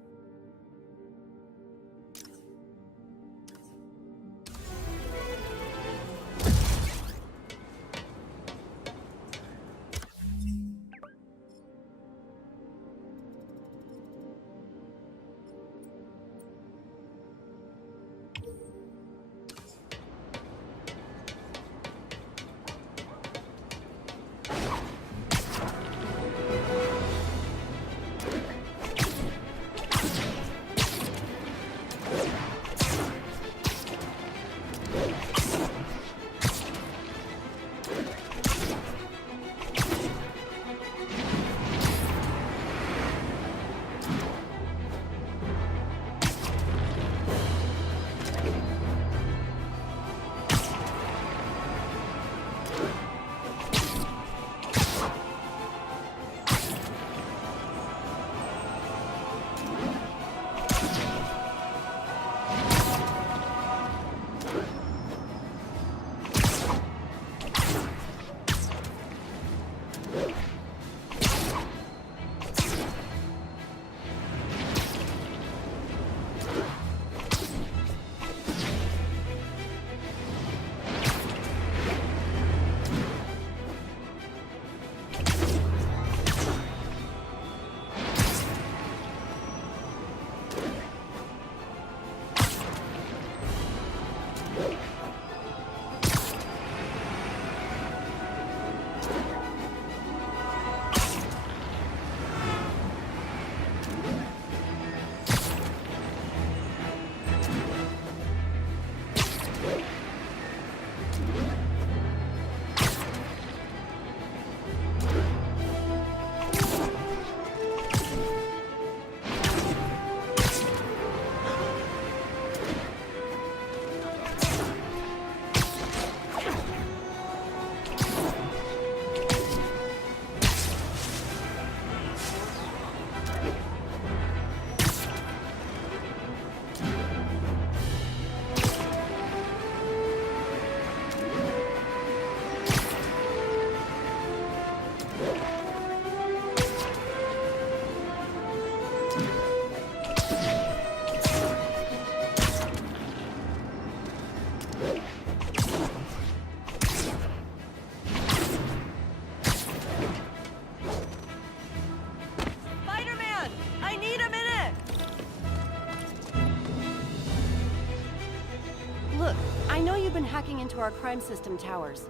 Hacking into our crime system towers.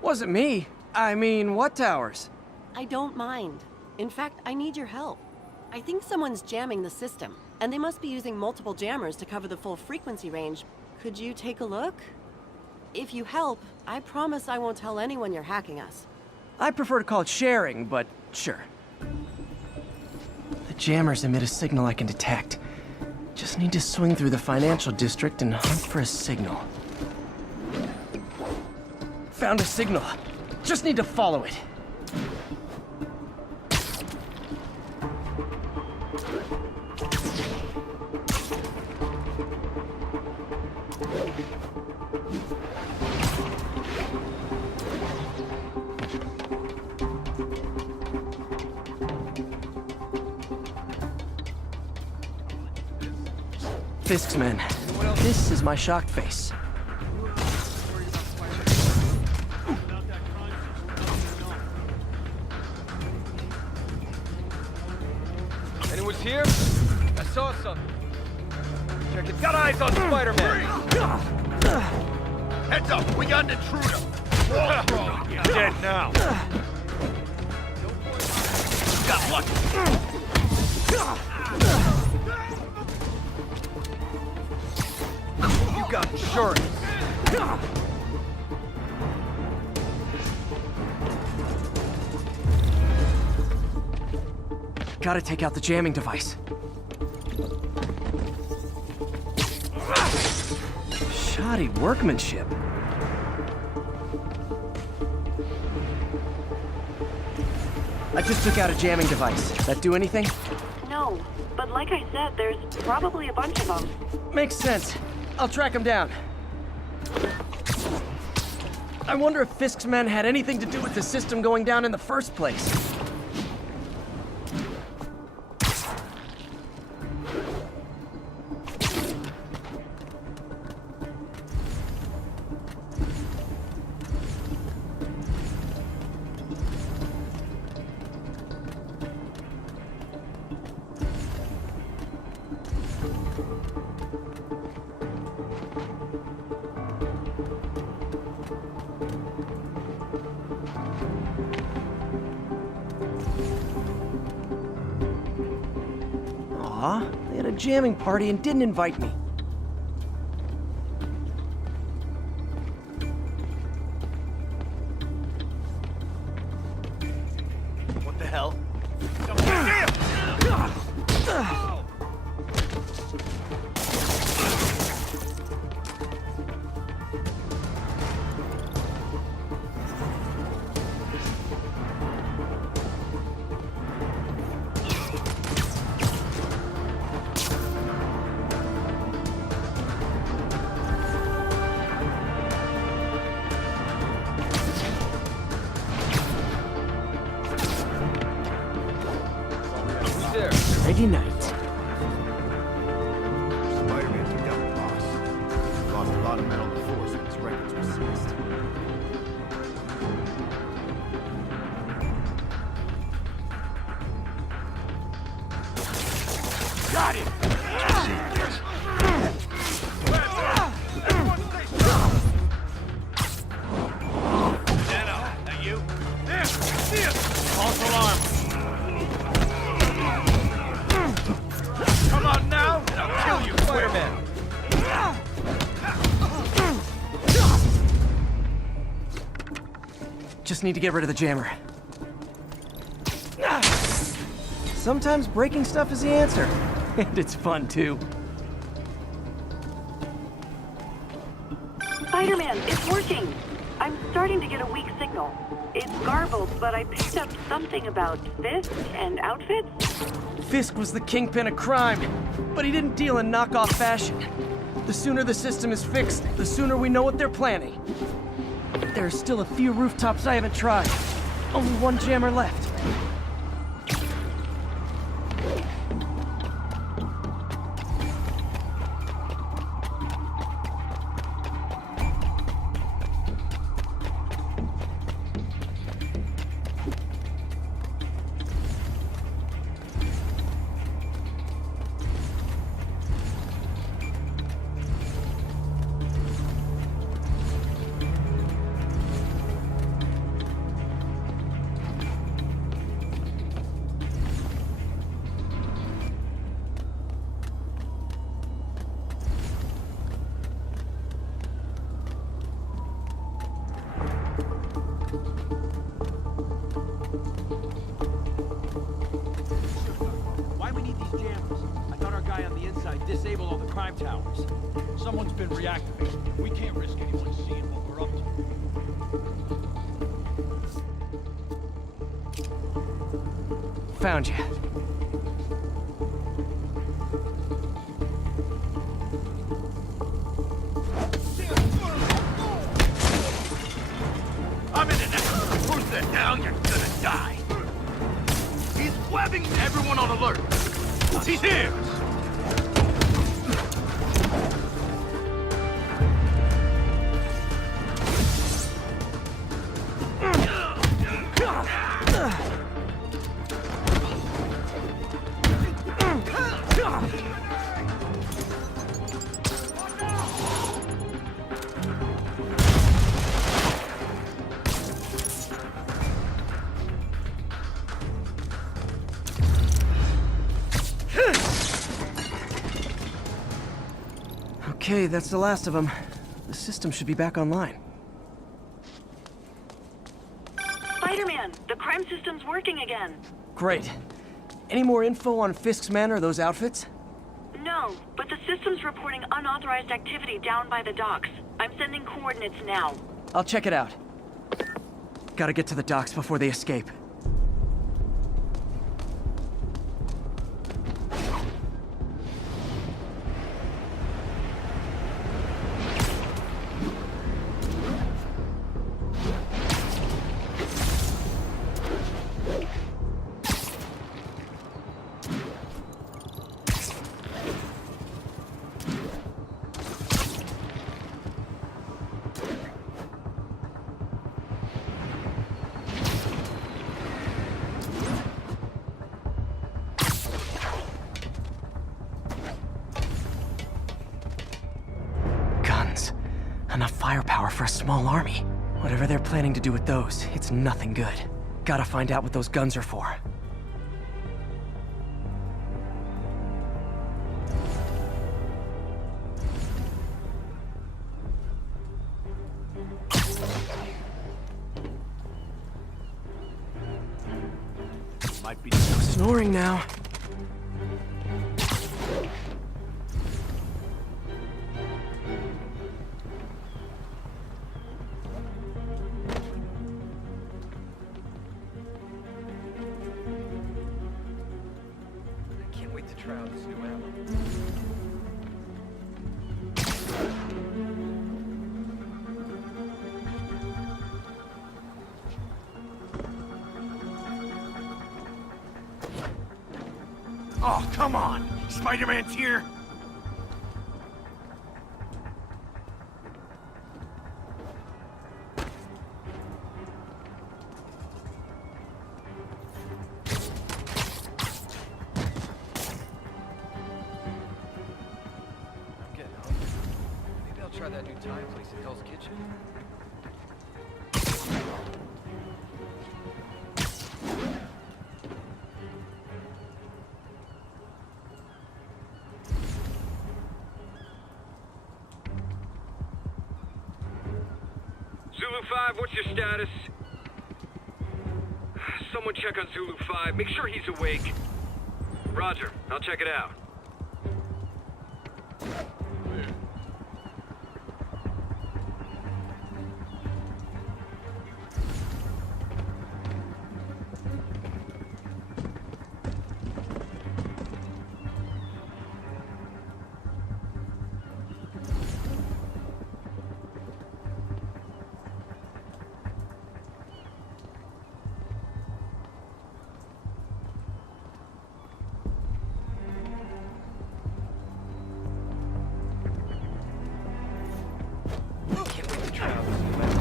Wasn't me. I mean, what towers? I don't mind. In fact, I need your help. I think someone's jamming the system, and they must be using multiple jammers to cover the full frequency range. Could you take a look? If you help, I promise I won't tell anyone you're hacking us. I prefer to call it sharing, but sure. The jammers emit a signal I can detect. Just need to swing through the financial district and hunt for a signal. Found a signal. Just need to follow it. Fisk's men. This is my shocked face. Anyone's here? I saw something. Check it. Got eyes on Spider-Man. Heads up, we got an intruder. He's dead now. Got lucky. You got insurance. Gotta take out the jamming device. Shoddy workmanship. I just took out a jamming device. That do anything? No, but like I said, there's probably a bunch of them. Makes sense. I'll track them down. I wonder if Fisk's men had anything to do with the system going down in the first place. Aw, they had a jamming party and didn't invite me. What the hell? Friday night. Spider-Man took out the boss. Lost a lot of men on the force and his records were seized. Got it! False alarm! Come on now, and I'll kill you, Spider-Man! Just need to get rid of the jammer. Sometimes breaking stuff is the answer. And it's fun, too. Spider-Man, it's working! I'm starting to get a weak signal. It's garbled, but I picked up something about Fisk and outfits. Fisk was the kingpin of crime, but he didn't deal in knockoff fashion. The sooner the system is fixed, the sooner we know what they're planning. There are still a few rooftops I haven't tried. Only one jammer left. Why we need these jammers? I thought our guy on the inside disabled all the crime towers. Someone's been reactivated. We can't risk anyone seeing what we're up to. Found you. I'm in it now. Push that down, you're gonna die. He's webbing everyone on alert. He's here. Okay, that's the last of them. The system should be back online. Spider-Man, the crime system's working again. Great. Any more info on Fisk's men or those outfits? No, but the system's reporting unauthorized activity down by the docks. I'm sending coordinates now. I'll check it out. Gotta get to the docks before they escape. PS4 for a small army. Whatever they're planning to do with those, it's nothing good. Gotta find out what those guns are for. Might be No snoring now. I can't wait to try out this new ammo. Oh, come on! Spider-Man's here! I'm getting hungry. Maybe I'll try that new Thai place at Hell's Kitchen. Zulu 5, what's your status? Someone check on Zulu 5. Make sure he's awake. Roger. I'll check it out. Can't wait to try out this new ammo.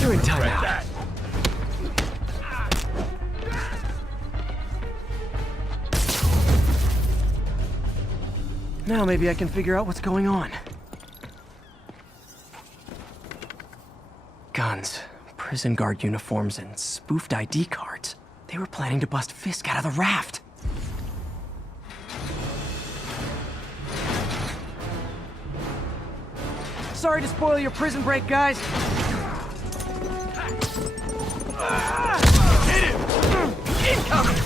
You're in timeout. Now maybe I can figure out what's going on. Guns, prison guard uniforms, and spoofed ID cards. They were planning to bust Fisk out of the raft. Sorry to spoil your prison break, guys. Hit him! Incoming!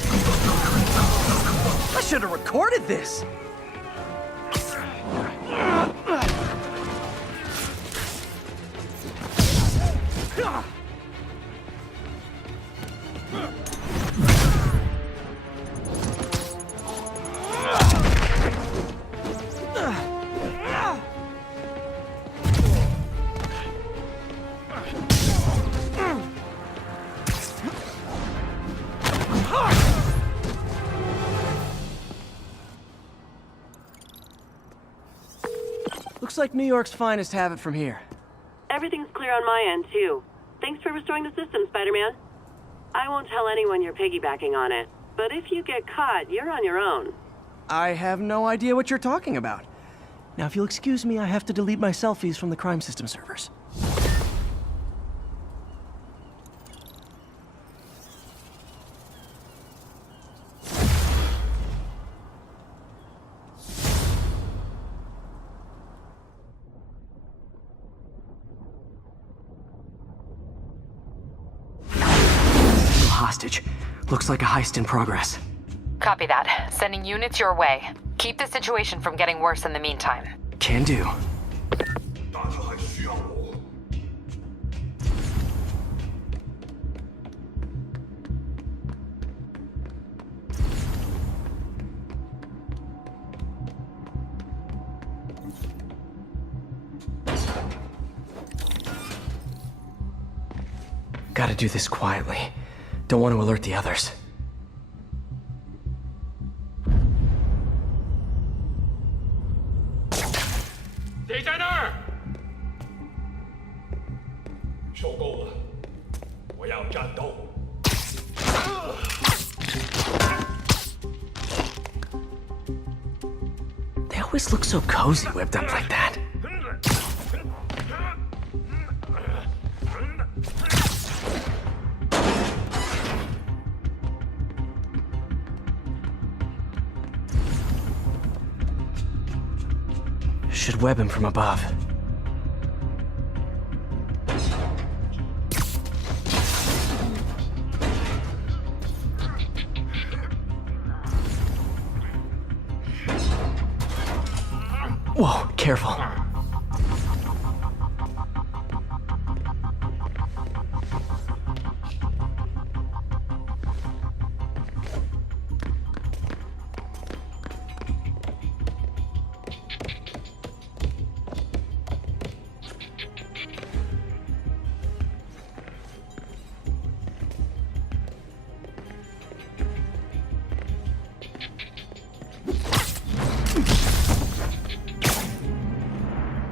I should have recorded this. Looks like New York's finest have it from here. Everything's clear on my end, too. Thanks for restoring the system, Spider-Man. I won't tell anyone you're piggybacking on it, but if you get caught, you're on your own. I have no idea what you're talking about. Now, if you'll excuse me, I have to delete my selfies from the crime system servers. Hostage. Looks like a heist in progress. Copy that. Sending units your way. Keep the situation from getting worse in the meantime. Can do. gotta do this quietly. Don't want to alert the others. They always look so cozy whipped up like that. Should web him from above. Whoa, careful.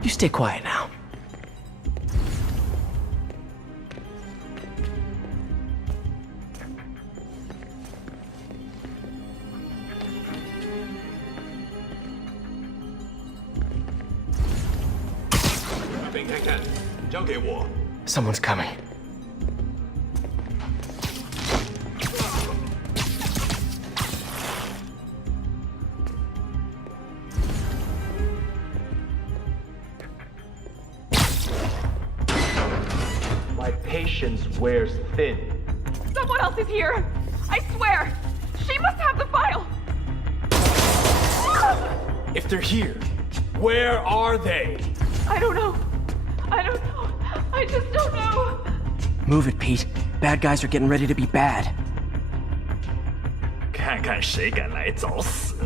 You stay quiet now. Someone's coming. Patience wears thin. Someone else is here! I swear! She must have the file! If they're here, where are they? I don't know. I just don't know. Move it, Pete. Bad guys are getting ready to be bad. 看看谁敢来找死！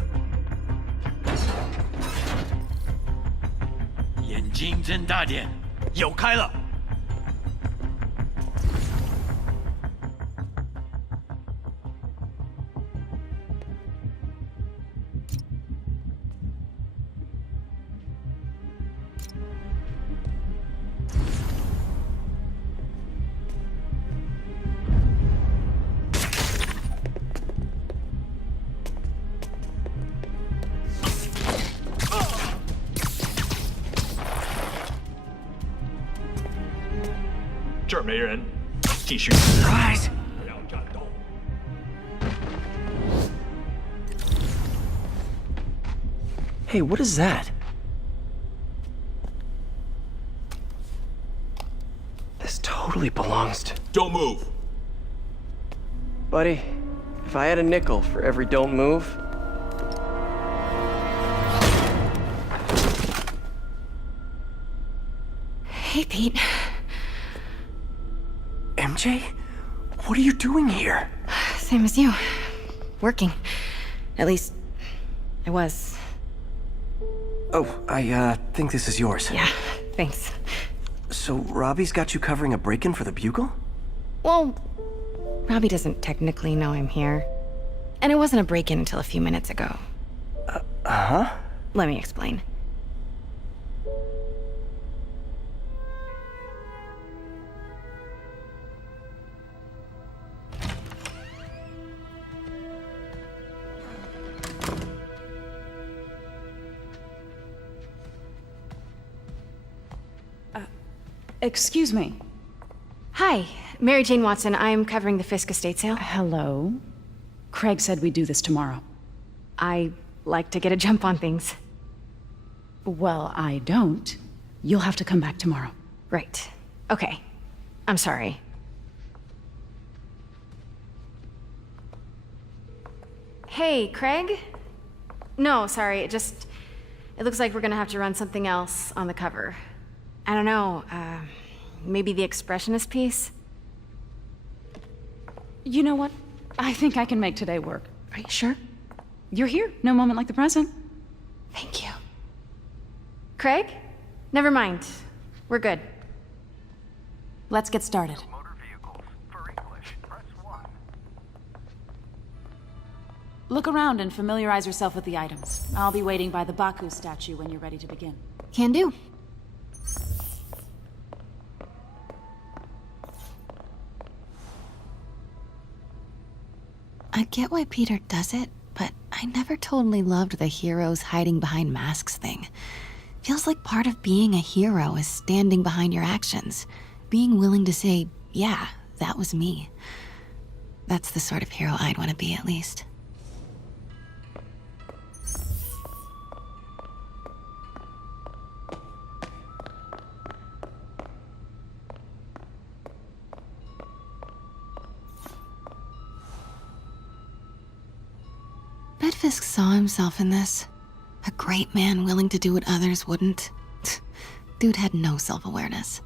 眼睛睁大点，有开了！ 这儿没人，继续。Rise. 不要战斗。Hey, what is that? This totally belongs to... Don't move. Buddy, if I had a nickel for every don't move... Hey, Pete. MJ? What are you doing here? Same as you. Working. At least, I was. Oh, I think this is yours. Yeah, thanks. So Robbie's got you covering a break-in for the Bugle? Well, Robbie doesn't technically know I'm here. And it wasn't a break-in until a few minutes ago. Huh? Let me explain. Excuse me. Hi, Mary Jane Watson. I'm covering the Fisk estate sale. Hello. Craig said we'd do this tomorrow. I like to get a jump on things. Well, I don't. You'll have to come back tomorrow. Right. Okay. I'm sorry. Hey, Craig? No, sorry, it looks like we're gonna have to run something else on the cover. I don't know, maybe the expressionist piece? You know what? I think I can make today work. Are you sure? You're here. No moment like the present. Thank you. Craig? Never mind. We're good. Let's get started. Motor vehicles. Look around and familiarize yourself with the items. I'll be waiting by the Baku statue when you're ready to begin. Can do. I get why Peter does it, but I never totally loved the heroes hiding behind masks thing. Feels like part of being a hero is standing behind your actions, being willing to say, yeah, that was me. That's the sort of hero I'd want to be, at least. Bet Fisk saw himself in this. A great man willing to do what others wouldn't. Dude had no self-awareness.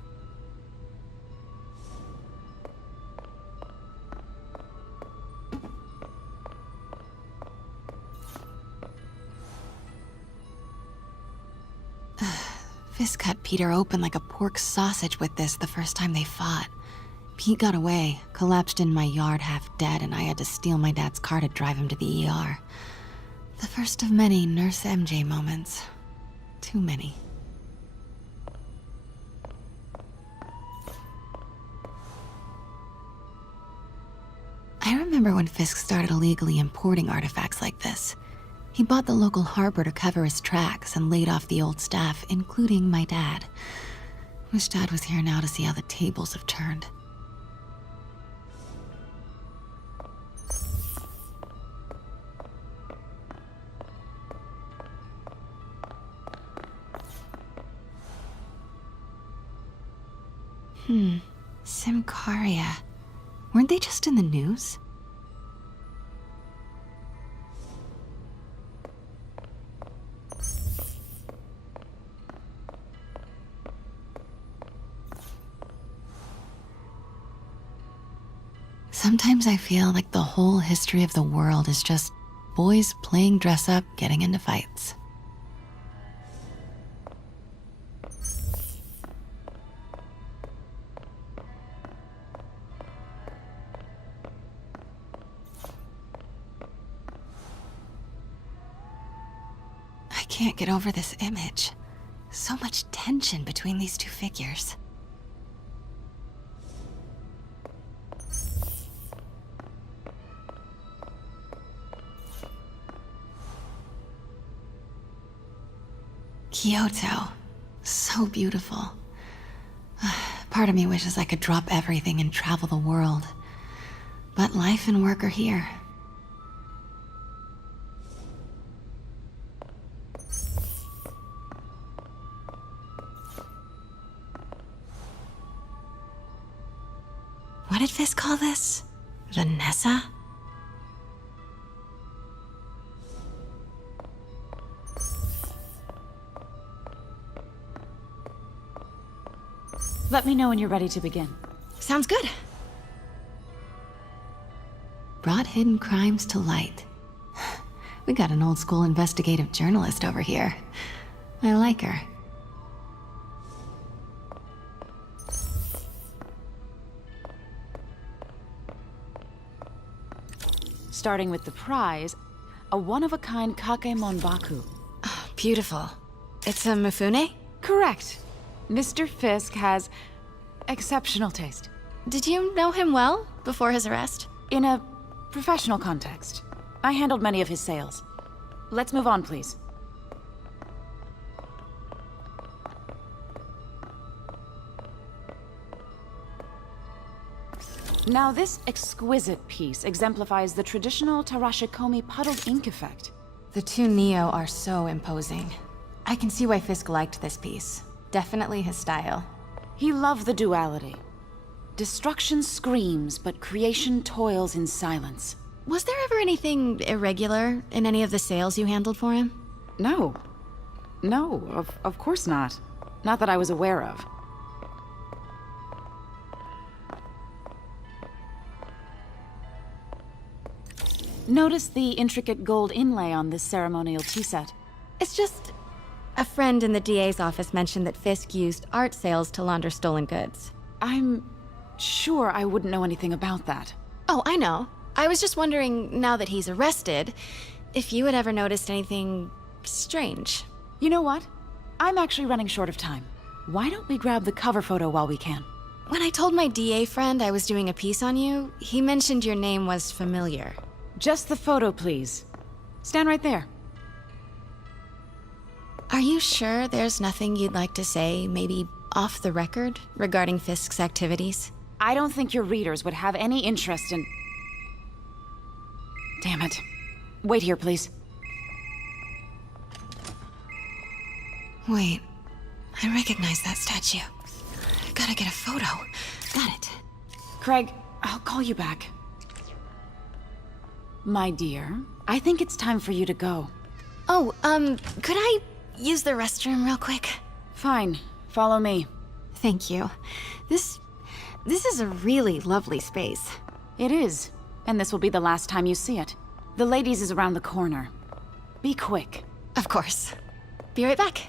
Fisk cut Peter open like a pork sausage with this the first time they fought. Pete got away, collapsed in my yard half dead, and I had to steal my dad's car to drive him to the ER. The first of many Nurse MJ moments. Too many. I remember when Fisk started illegally importing artifacts like this. He bought the local harbor to cover his tracks and laid off the old staff, including my dad. Wish Dad was here now to see how the tables have turned. Simcaria. Weren't they just in the news? Sometimes I feel like the whole history of the world is just boys playing dress-up, getting into fights. I can't get over this image. So much tension between these two figures. Kyoto. So beautiful. Part of me wishes I could drop everything and travel the world. But life and work are here. What did Fisk call this? Vanessa? Let me know when you're ready to begin. Sounds good. Brought hidden crimes to light. We got an old school investigative journalist over here. I like her. Starting with the prize, a one-of-a-kind Kakemon Baku. Oh, beautiful. It's a Mifune? Correct. Mr. Fisk has exceptional taste. Did you know him well before his arrest? In a professional context. I handled many of his sales. Let's move on, please. Now, this exquisite piece exemplifies the traditional Tarashikomi puddled ink effect. The two Neo are so imposing. I can see why Fisk liked this piece. Definitely his style. He loved the duality. Destruction screams, but creation toils in silence. Was there ever anything irregular in any of the sales you handled for him? No. No, of course not. Not that I was aware of. Notice the intricate gold inlay on this ceremonial tea set. It's just... a friend in the DA's office mentioned that Fisk used art sales to launder stolen goods. I'm sure I wouldn't know anything about that. Oh, I know. I was just wondering, now that he's arrested, if you had ever noticed anything strange. You know what? I'm actually running short of time. Why don't we grab the cover photo while we can? When I told my DA friend I was doing a piece on you, he mentioned your name was familiar. Just the photo, please. Stand right there. Are you sure there's nothing you'd like to say, maybe off the record, regarding Fisk's activities? I don't think your readers would have any interest in... Damn it. Wait here, please. Wait, I recognize that statue. Gotta get a photo. Got it. Craig, I'll call you back. My dear, I think it's time for you to go. Oh, could I use the restroom real quick? Fine. Follow me. Thank you. This is a really lovely space. It is. And this will be the last time you see it. The ladies is around the corner. Be quick. Of course. Be right back.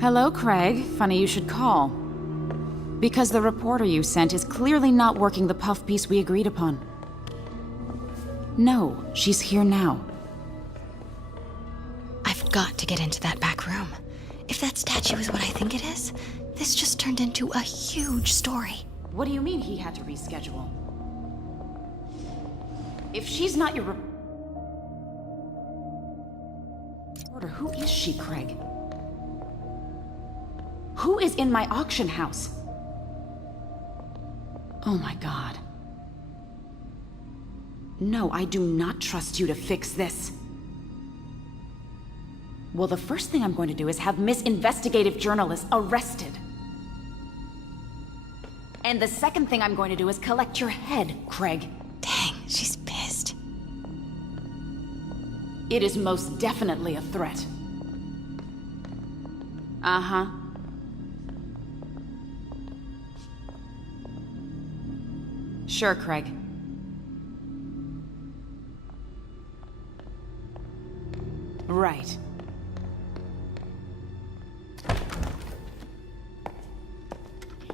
Hello, Craig. Funny you should call. Because the reporter you sent is clearly not working the puff piece we agreed upon. No, she's here now. I've got to get into that back room. If that statue is what I think it is, this just turned into a huge story. What do you mean he had to reschedule? If she's not your reporter, who is she, Craig? Who is in my auction house? Oh my God. No, I do not trust you to fix this. Well, the first thing I'm going to do is have Miss Investigative Journalist arrested. And the second thing I'm going to do is collect your head, Craig. Dang, she's pissed. It is most definitely a threat. Uh-huh. Sure, Craig. Right.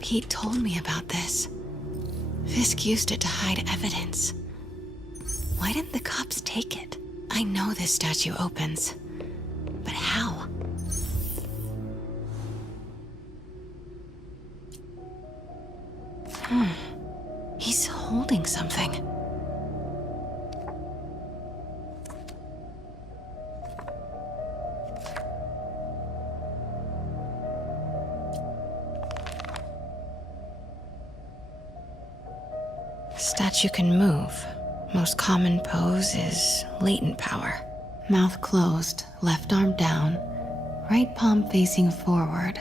Pete told me about this. Fisk used it to hide evidence. Why didn't the cops take it? I know this statue opens, but how? He's holding something. Statue can move. Most common pose is latent power. Mouth closed, left arm down, right palm facing forward.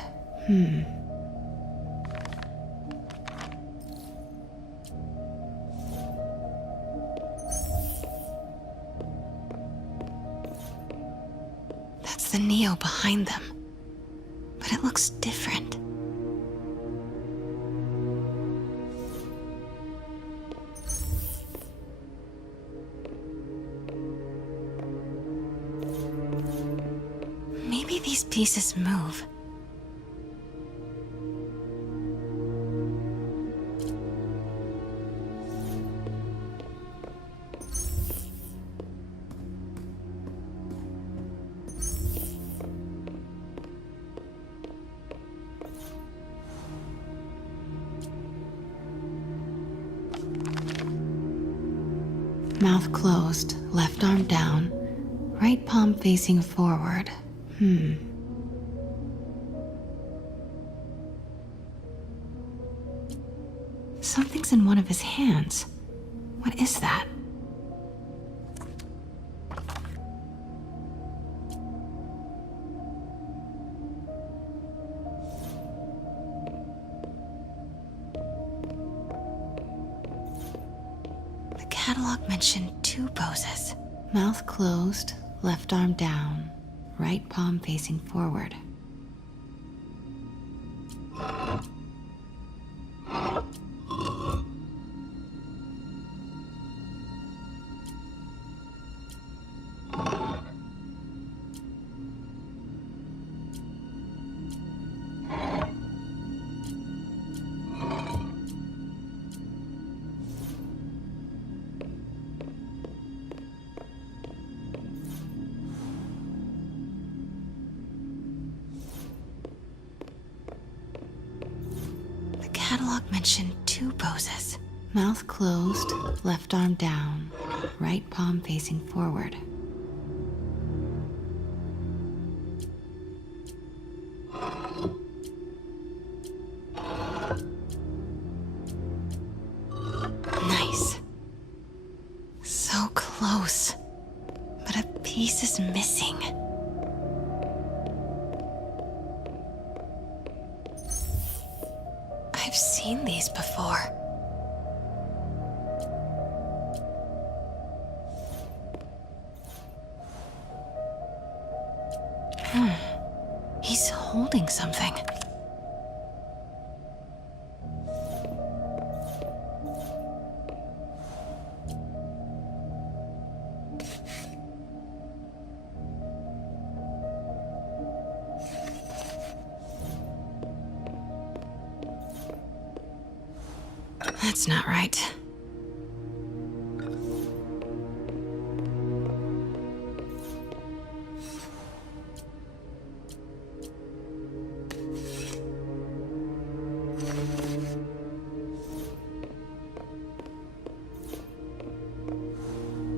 That's the Neo behind them. But it looks different. Maybe these pieces move. Mouth closed, left arm down, right palm facing forward. Something's in one of his hands. What is that? The catalog mentioned 2 poses. Mouth closed, left arm down, right palm facing forward. mention 2 poses. Mouth closed, left arm down, right palm facing forward. Nice. So close. But a piece is missing. I've seen these before. He's holding something. That's not right.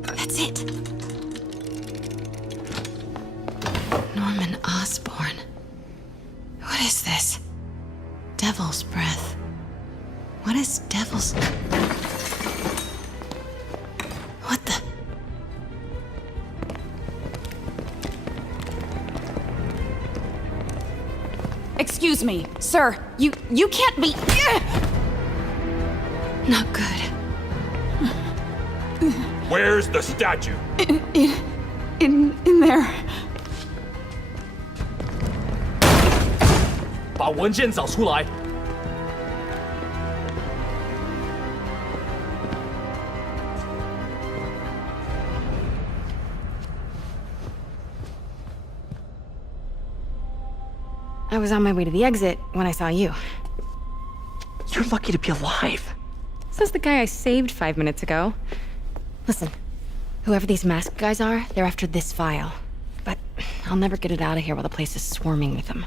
That's it. Norman Osborn. What is this? Devil's breath. What is devil's... What the... Excuse me, sir. You can't be... Not good. Where's the statue? In there. 把文件找出来。 I was on my way to the exit when I saw you. You're lucky to be alive. So's the guy I saved 5 minutes ago. Listen, whoever these masked guys are, they're after this file. But I'll never get it out of here while the place is swarming with them.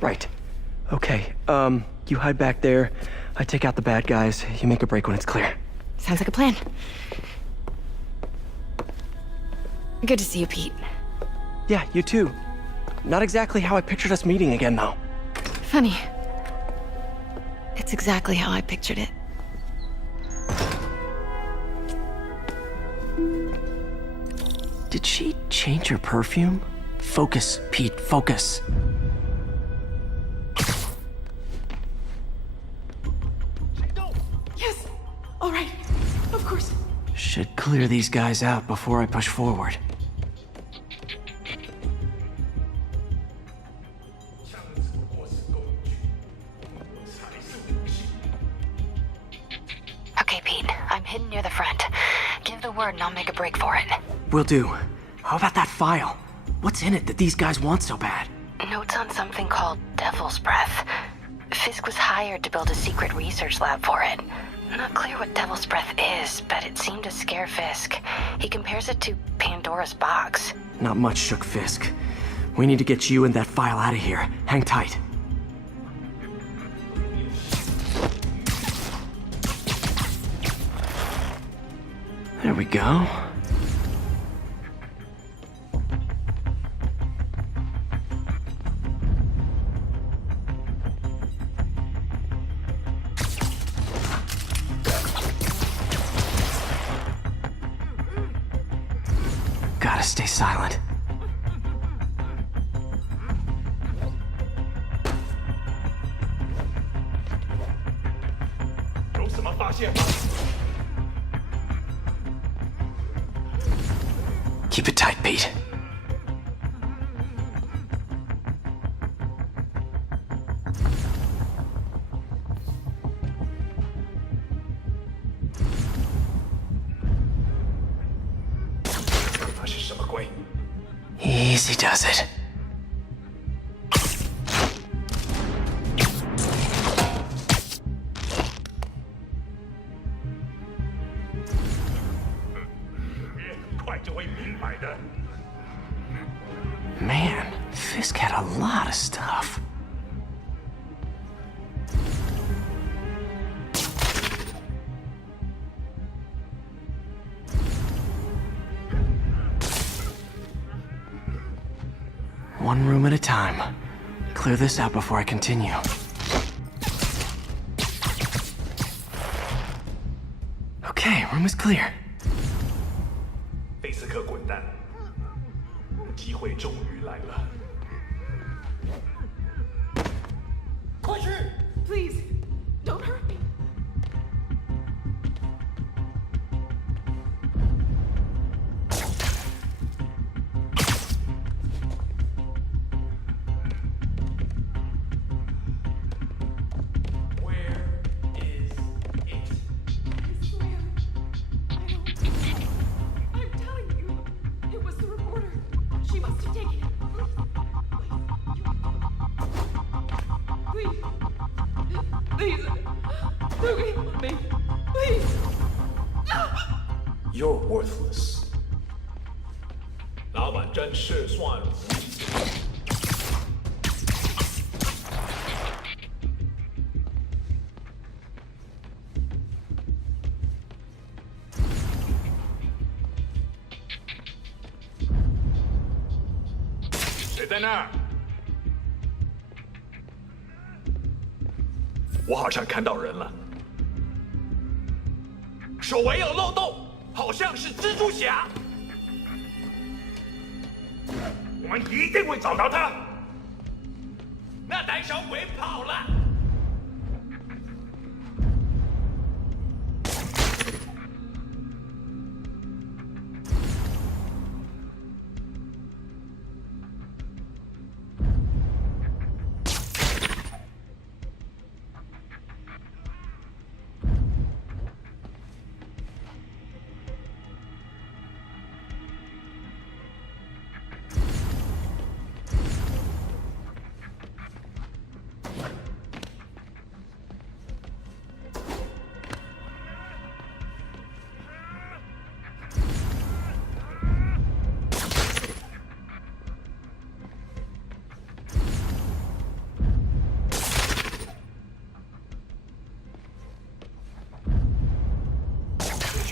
Right. Okay, you hide back there. I take out the bad guys. You make a break when it's clear. Sounds like a plan. Good to see you, Pete. Yeah, you too. Not exactly how I pictured us meeting again, though. Funny. It's exactly how I pictured it. Did she change her perfume? Focus, Pete, focus. Yes. All right. Of course. Should clear these guys out before I push forward. Okay, Pete. I'm hidden near the front. Give the word and I'll make a break for it. Will do. How about that file? What's in it that these guys want so bad? Notes on something called Devil's Breath. Fisk was hired to build a secret research lab for it. Not clear what Devil's Breath is, but it seemed to scare Fisk. He compares it to Pandora's box. Not much shook Fisk. We need to get you and that file out of here. Hang tight. There we go. Gotta stay silent. Keep it tight, Pete. Easy does it. Man, Fisk had a lot of stuff. One room at a time. Clear this out before I continue. Okay, room is clear. 菲斯克滚蛋！机会终于来了。快去 Please, don't hurt me. ？You're worthless。老板真是算无情。谁在那儿？我好像看到人了。守卫有漏洞，好像是蜘蛛侠。我们一定会找到他。那胆小鬼跑了。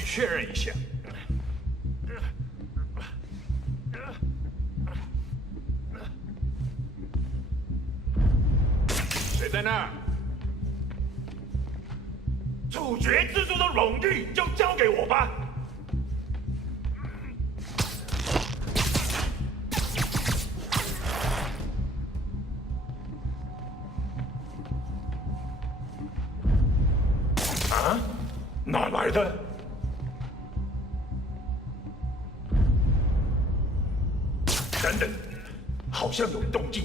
确认一下。谁在那儿？处决蜘蛛的荣誉就交给我吧。啊？哪来的？等等，好像有动静。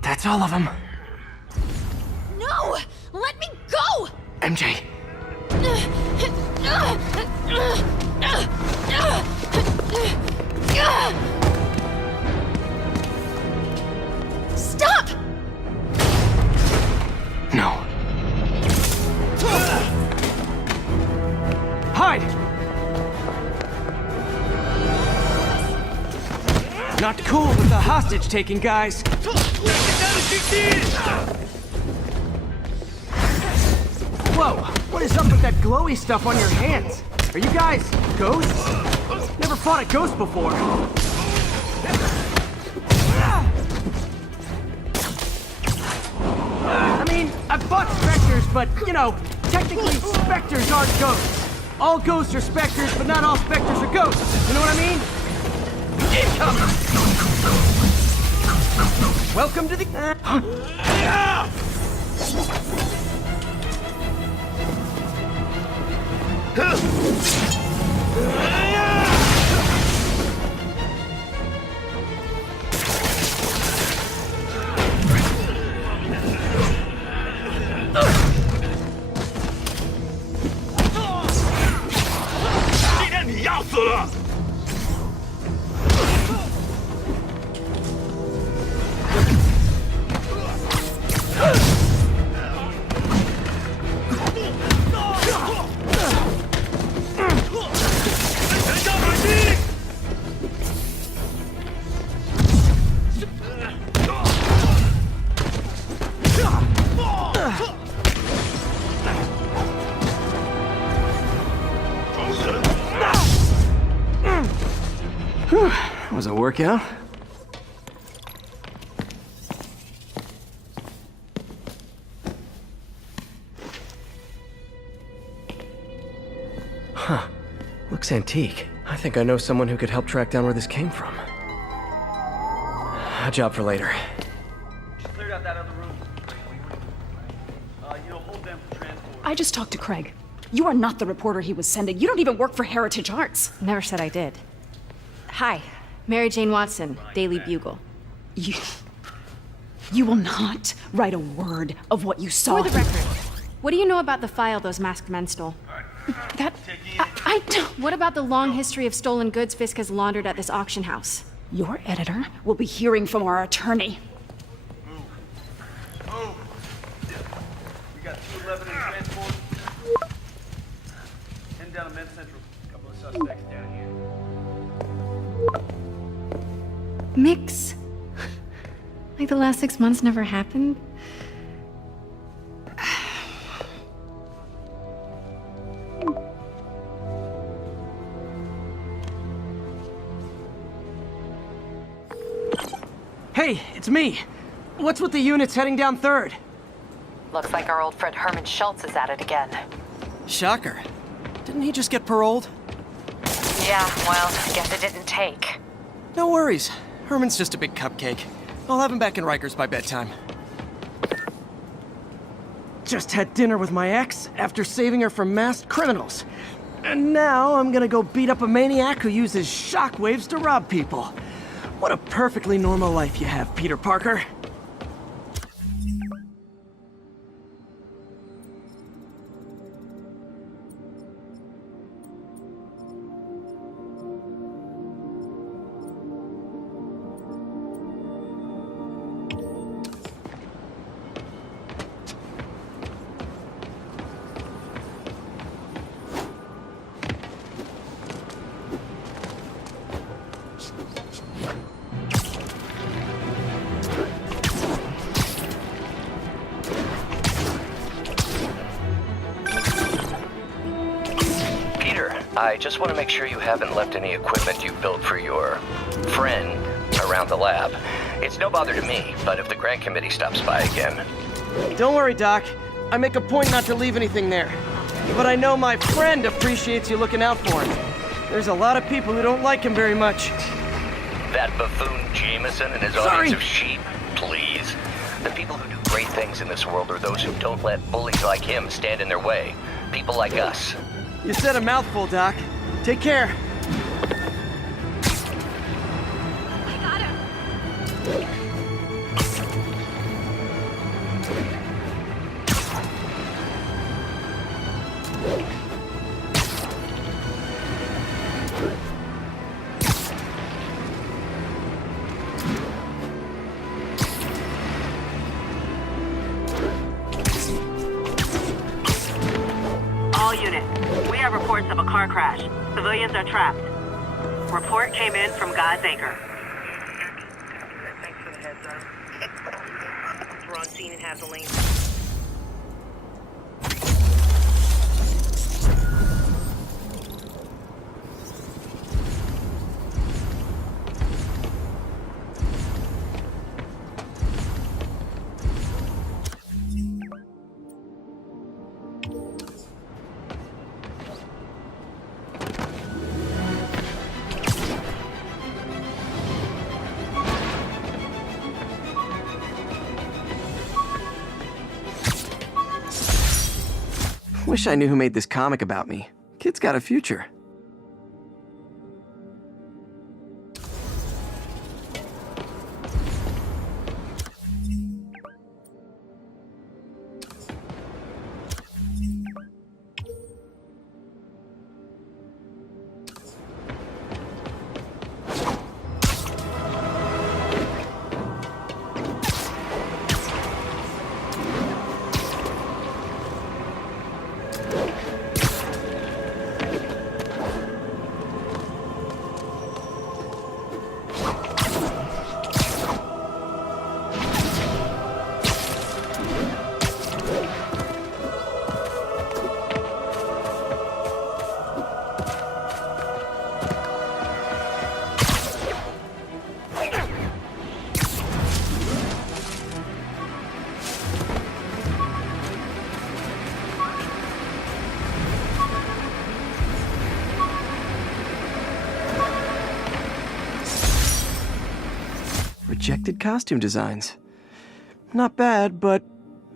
That's all of them. No! Let me go! MJ. Stop! No. Hide! Not cool with the hostage-taking guys. Whoa! What is up with that glowy stuff on your hands? Are you guys ghosts? Never fought a ghost before. I mean, I've fought specters, but, you know, technically specters aren't ghosts. All ghosts are specters, but not all specters are ghosts. You know what I mean? Incoming! Welcome to the... work out? Huh. Looks antique. I think I know someone who could help track down where this came from. A job for later. Cleared out that other room. You'll hold them for transport. I just talked to Craig. You are not the reporter he was sending. You don't even work for Heritage Arts. Never said I did. Hi, Mary Jane Watson, Daily Bugle. You will not write a word of what you saw. For the record, what do you know about the file those masked men stole? I don't. What about the long history of stolen goods Fisk has laundered at this auction house? Your editor will be hearing from our attorney. Move. We got 211 in transport. Heading down to Men's Central. A couple of suspects down here. Mix? Like the last 6 months never happened? Hey, it's me. What's with the units heading down 3rd? Looks like our old friend Herman Schultz is at it again. Shocker. Didn't he just get paroled? Yeah, well, guess it didn't take. No worries. Herman's just a big cupcake. I'll have him back in Rikers by bedtime. Just had dinner with my ex after saving her from masked criminals. And now I'm gonna go beat up a maniac who uses shockwaves to rob people. What a perfectly normal life you have, Peter Parker. I just want to make sure you haven't left any equipment you built for your friend around the lab. It's no bother to me, but if the grant committee stops by again... Don't worry, Doc. I make a point not to leave anything there. But I know my friend appreciates you looking out for him. There's a lot of people who don't like him very much. That buffoon Jameson and his audience of sheep? Please. The people who do great things in this world are those who don't let bullies like him stand in their way. People like us. You said a mouthful, Doc. Take care. I got him. All units, we have reports of a car crash. Civilians are trapped. Report came in from God's Acre. Thanks for the heads up. We're on scene and have the lane. Wish I knew who made this comic about me. Kid's got a future. rejected costume designs. Not bad, but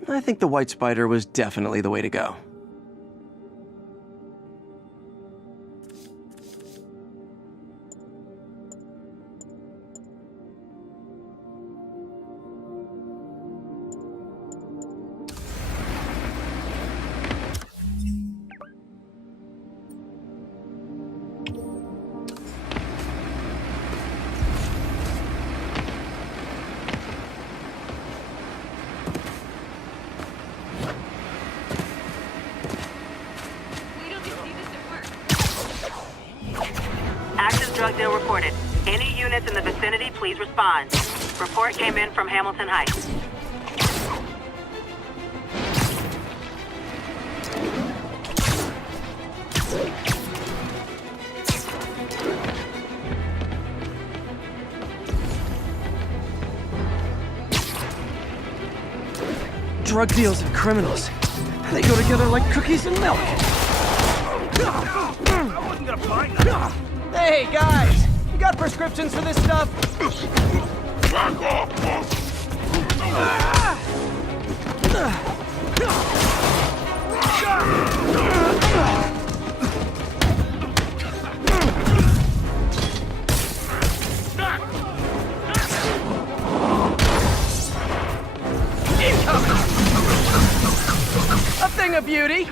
I think the white spider was definitely the way to go. Active drug deal reported. Any units in the vicinity, please respond. Report came in from Hamilton Heights. Drug deals and criminals. They go together like cookies and milk. I wasn't gonna find that. Hey, guys! You got prescriptions for this stuff? Back off, A thing of beauty!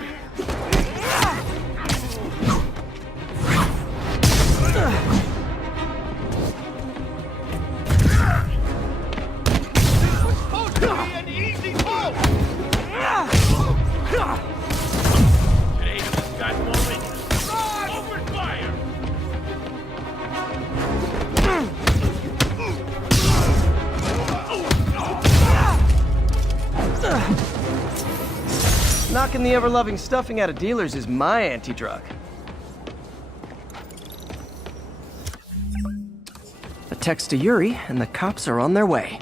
Knocking the ever-loving stuffing out of dealers is my anti-drug. A text to Yuri, and the cops are on their way.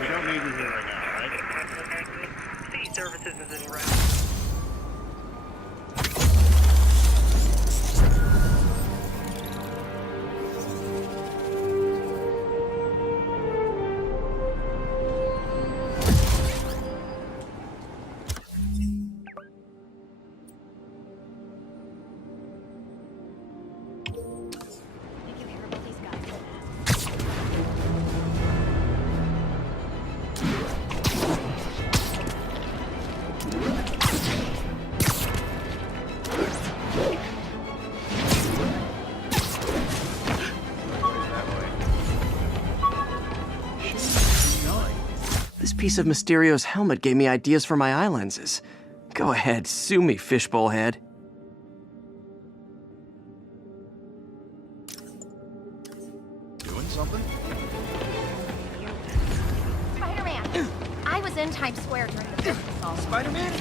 We don't need you here right now, right? City services is en route. This piece of Mysterio's helmet gave me ideas for my eye lenses. Go ahead, sue me, fishbowl head. Doing something? Spider-Man! I was in Times Square during the business assault. Spider-Man?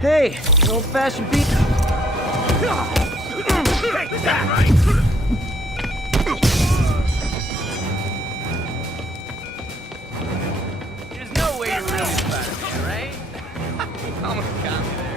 Hey, an old-fashioned beat. Take that right! There's no way you're really Spider-Man, right? Almost got me there.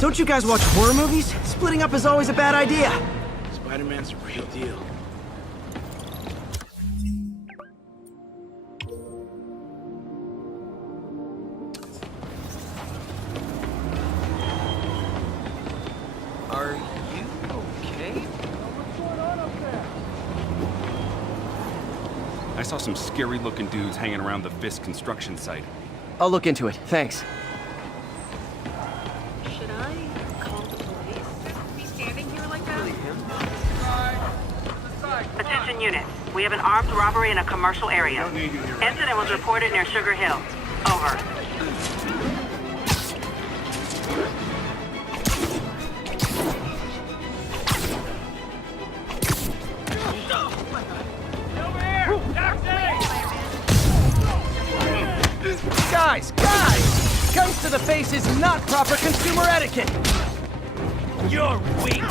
Don't you you guys watch horror movies? Splitting up is always a bad idea. Spider-Man's a real deal. Are you okay? What's going on up there? I saw some scary-looking dudes hanging around the Fisk construction site. I'll look into it, thanks. Should I call the police? Be standing here like that? Attention unit. We have an armed robbery in a commercial area. Incident was reported near Sugar Hill. Over. Guys! Guns to the face is not proper consumer etiquette! You're weak!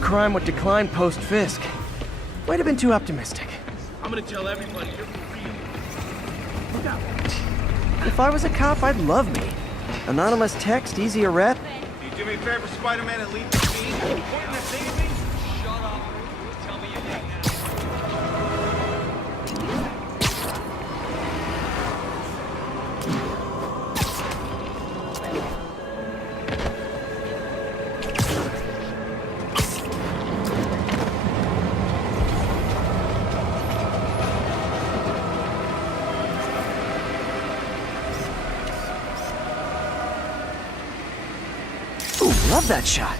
Crime would decline post-Fisk. Might have been too optimistic. I'm gonna tell everybody you're for real. Look out. If I was a cop, I'd love me. Anonymous text, easy arrest. Can you do me a favor, Spider-Man, and leave the scene? You pointing that thing at me? Shut up. Tell me your name now. Love that shot.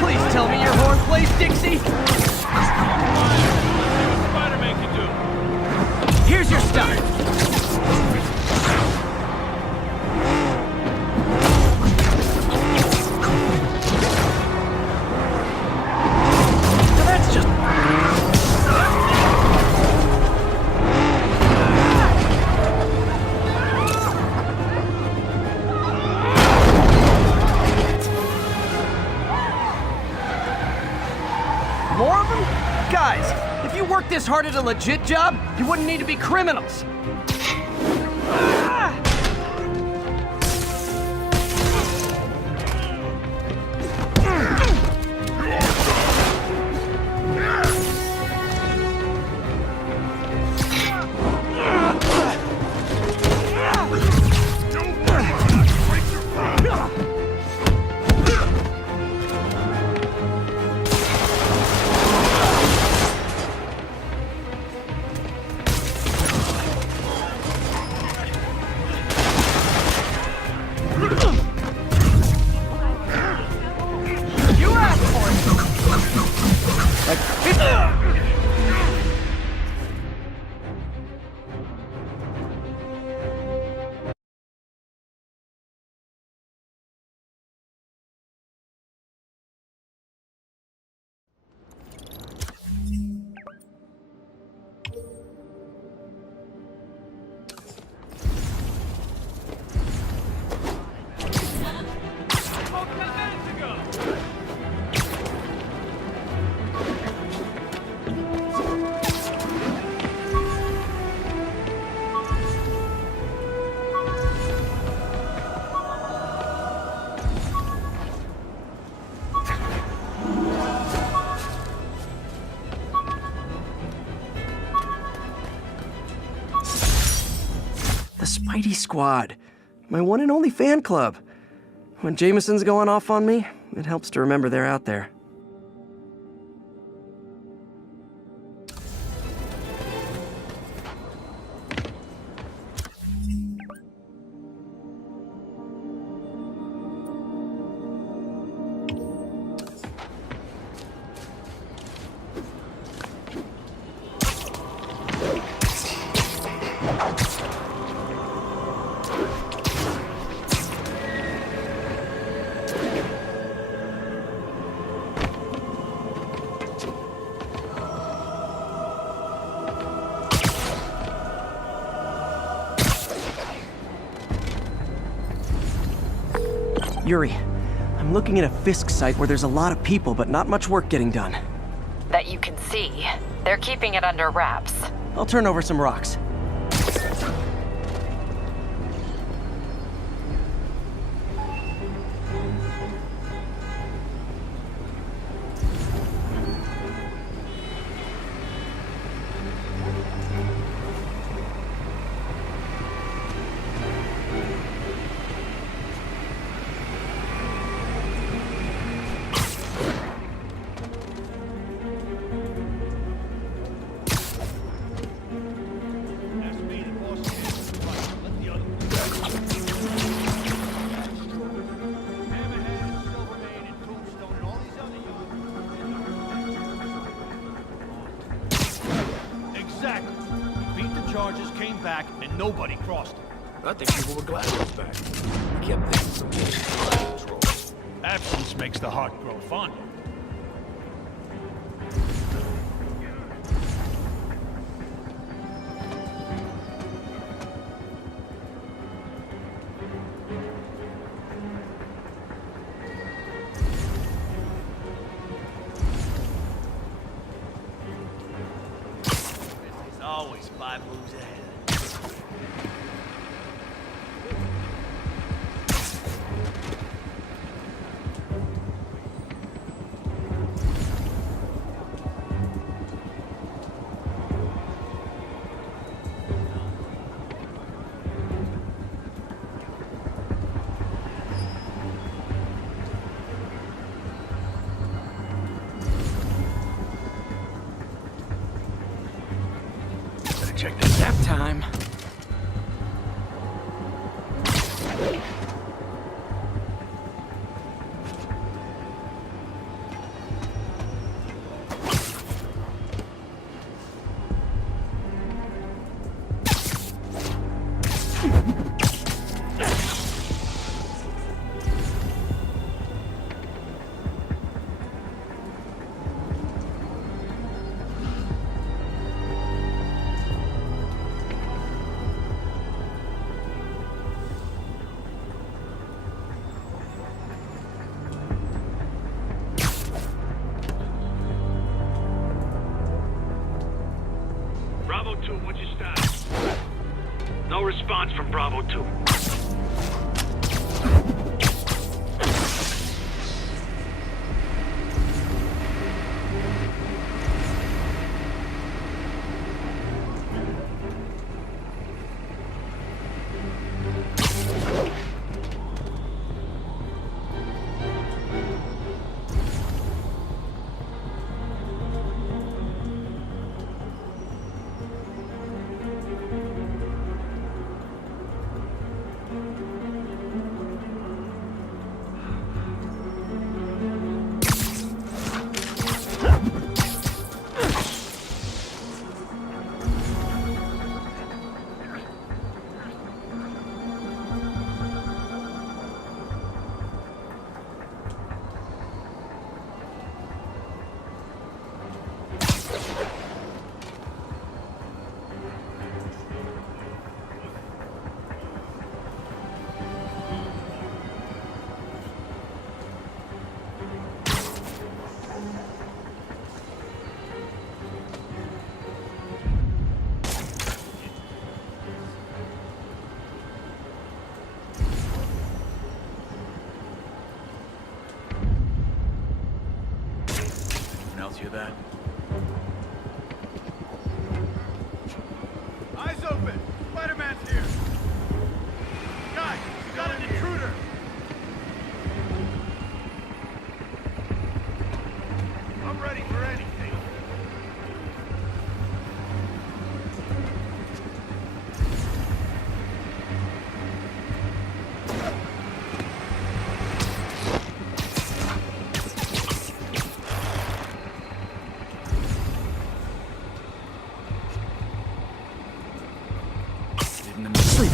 Please tell me your horn plays, Dixie! Spider-Man can do. Here's your stuff! That's just... More of them? Guys, if you worked this hard at a legit job, you wouldn't need to be criminals. Mighty Squad. My one and only fan club. When Jameson's going off on me, it helps to remember they're out there. Yuri, I'm looking at a Fisk site where there's a lot of people, but not much work getting done. That you can see. They're keeping it under wraps. I'll turn over some rocks. Nobody crossed it. I think people were glad it was back. We kept things some control. Absence makes the heart grow fonder. There's always 5 moves ahead. Check this out. Time. Bravo 2, what's your status? No response from Bravo 2. Hear that? Eyes open! Spider-Man's here!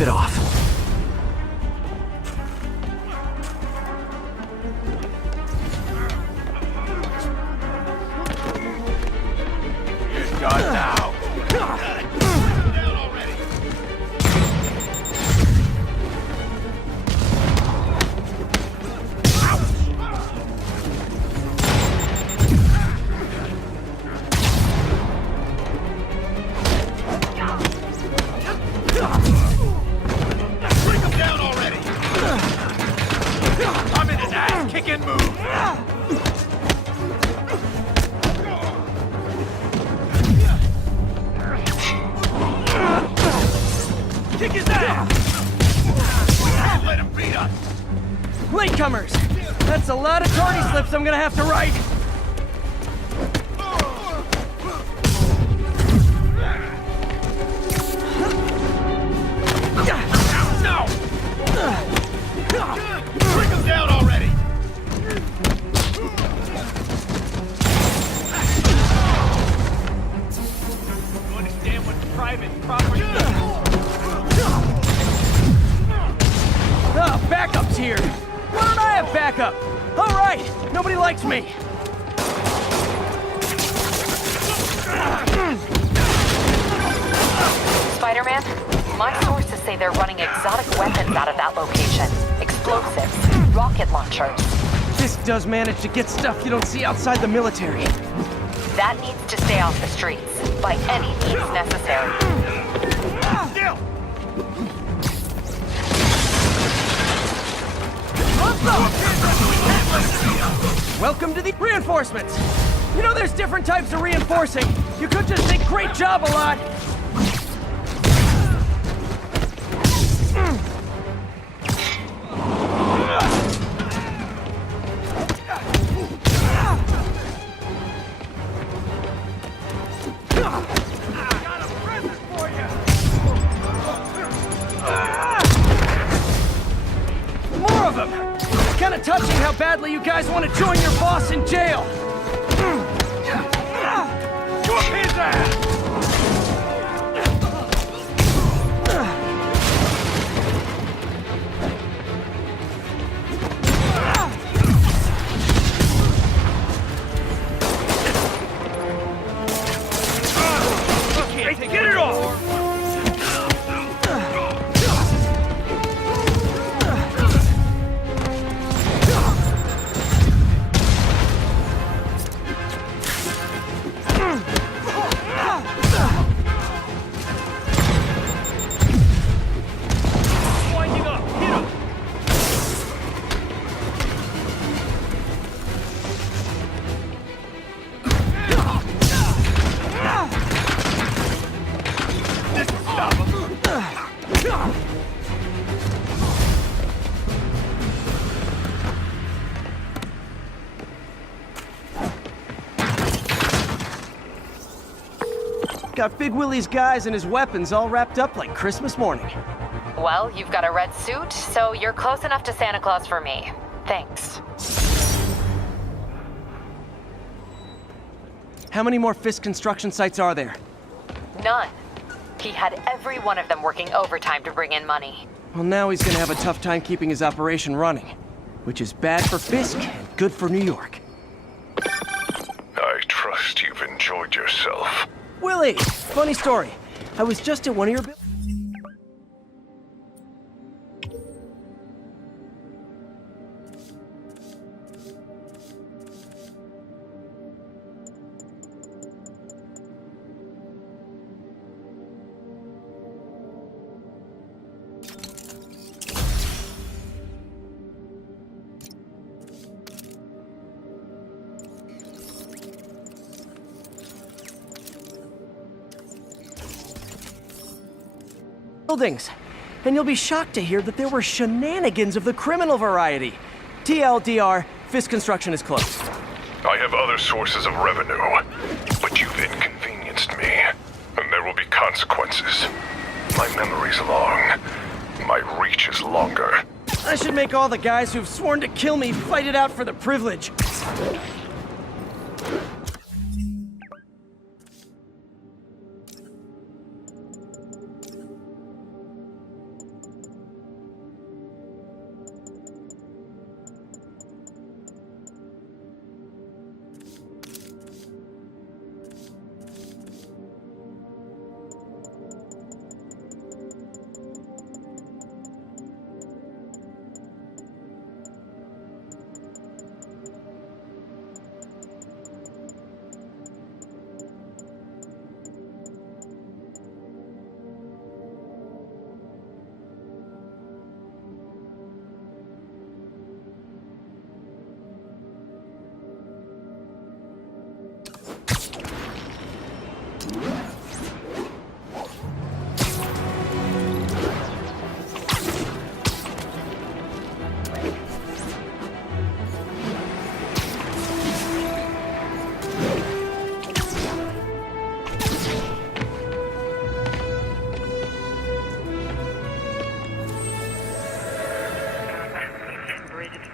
it off. Done now. Latecomers! That's a lot of tardy slips I'm gonna have to write! No! Bring him down already! You understand what private property is? Ah, backup's here! Why don't I have backup? All right, nobody likes me. Spider-Man, my sources say they're running exotic weapons out of that location. Explosives, rocket launchers. This does manage to get stuff you don't see outside the military. That needs to stay off the streets, by any means necessary. Still! Welcome to the reinforcements. You know there's different types of reinforcing. You could just say great job a lot. More of them! Kinda touching how badly you guys want to join your boss in jail! Whoop his ass! Hey, get it off! Winding up, hit him! This will stop him. Got Big Willie's guys and his weapons all wrapped up like Christmas morning. Well, you've got a red suit, so you're close enough to Santa Claus for me. Thanks. How many more Fisk construction sites are there? None. He had every one of them working overtime to bring in money. Well, now he's gonna have a tough time keeping his operation running, which is bad for Fisk and good for New York. I trust you've enjoyed yourself. Willie, funny story. I was just at one of your buildings, and you'll be shocked to hear that there were shenanigans of the criminal variety. TLDR, Fisk Construction is closed. I have other sources of revenue, but you've inconvenienced me, and there will be consequences. My memory's long. My reach is longer. I should make all the guys who've sworn to kill me fight it out for the privilege.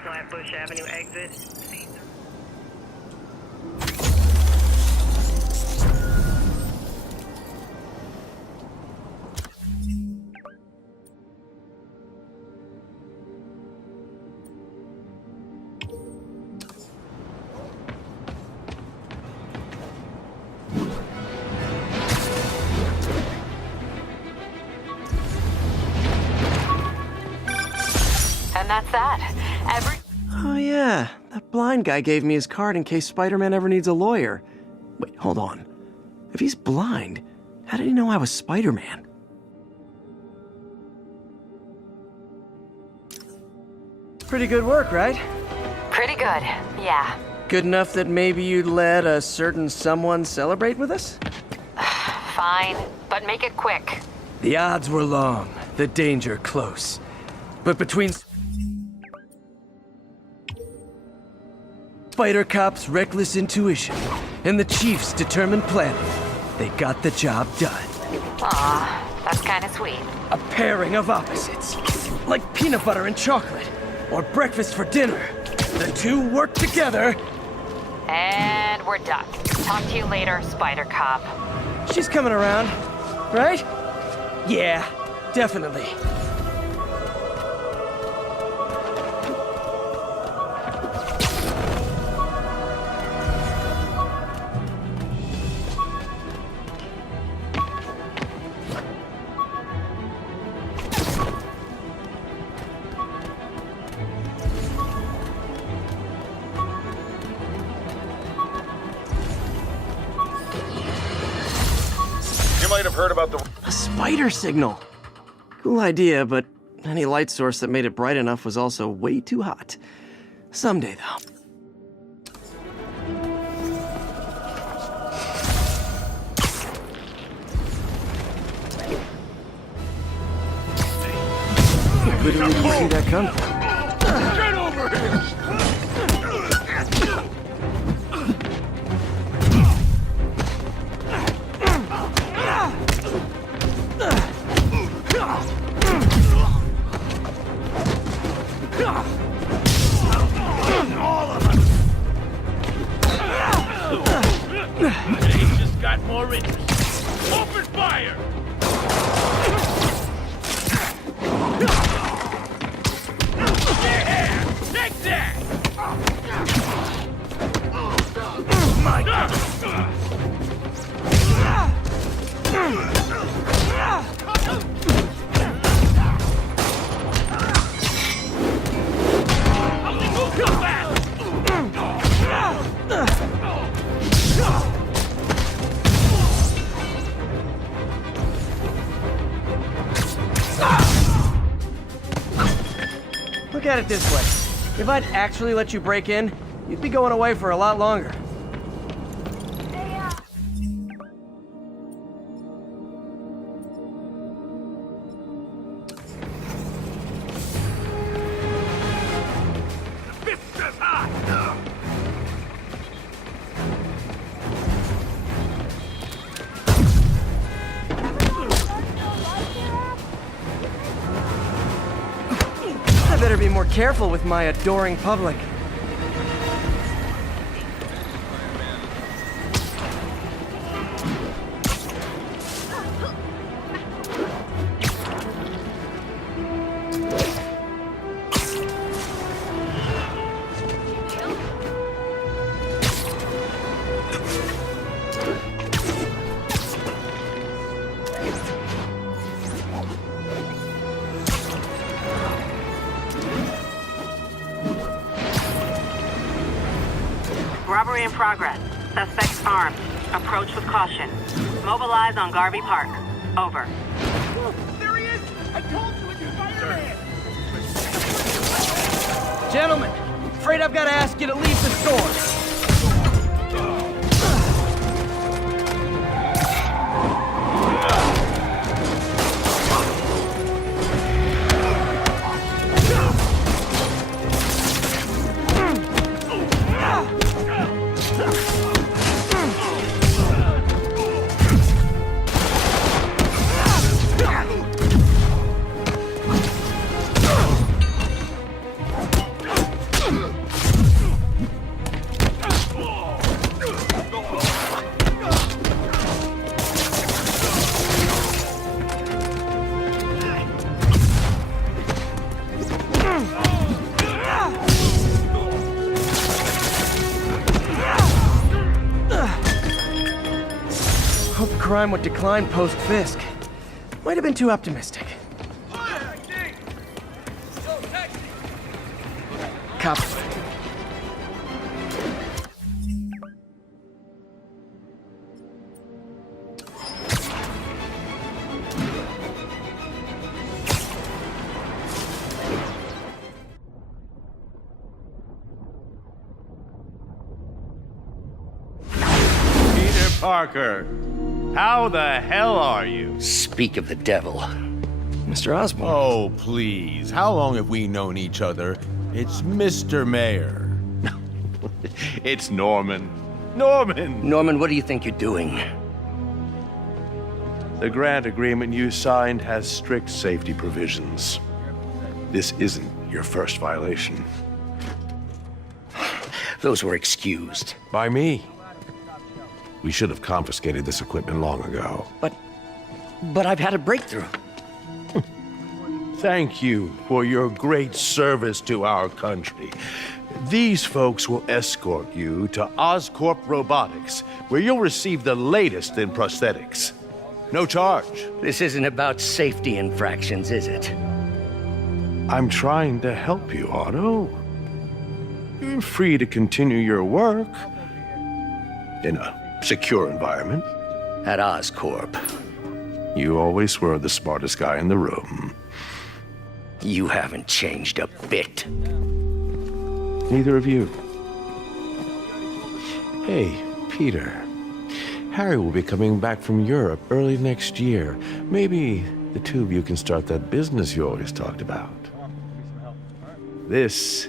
Flatbush Avenue exit. And that's that. Oh yeah, that blind guy gave me his card in case Spider-Man ever needs a lawyer. Wait, hold on. If he's blind, how did he know I was Spider-Man? Pretty good work, right? Pretty good, yeah. Good enough that maybe you'd let a certain someone celebrate with us? Fine, but make it quick. The odds were long, the danger close. But between Spider Cop's reckless intuition and the Chief's determined planning, they got the job done. Aw, that's kinda sweet. A pairing of opposites, like peanut butter and chocolate, or breakfast for dinner. The two work together. And we're done. Talk to you later, Spider Cop. She's coming around, right? Yeah, definitely. You might have heard about A spider signal. Cool idea, but any light source that made it bright enough was also way too hot. Someday, though. Literally didn't see that coming. Get over here! All of us! They just got more interest. Open fire! Yeah! Take that! My God! Come back! Look at it this way. If I'd actually let you break in, you'd be going away for a lot longer. I better be more careful with my adoring public. Robbery in progress. Suspects armed. Approach with caution. Mobilize on Garvey Park. Over. There he is! I told you it's Spider-Man! Gentlemen, afraid I've got to ask you to leave the store. crime would decline post-Fisk. Might have been too optimistic. Copy. Peter Parker, how the hell are you? Speak of the devil. Mr. Osborn. Oh, please. How long have we known each other? It's Mr. Mayor. It's Norman. Norman! Norman, what do you think you're doing? The grant agreement you signed has strict safety provisions. This isn't your first violation. Those were excused. By me. We should have confiscated this equipment long ago. But I've had a breakthrough. Thank you for your great service to our country. These folks will escort you to Oscorp Robotics, where you'll receive the latest in prosthetics. No charge. This isn't about safety infractions, is it? I'm trying to help you, Otto. You're free to continue your work in a secure environment. At Oscorp. You always were the smartest guy in the room. You haven't changed a bit. Neither of you. Hey, Peter. Harry will be coming back from Europe early next year. Maybe the two of you can start that business you always talked about. This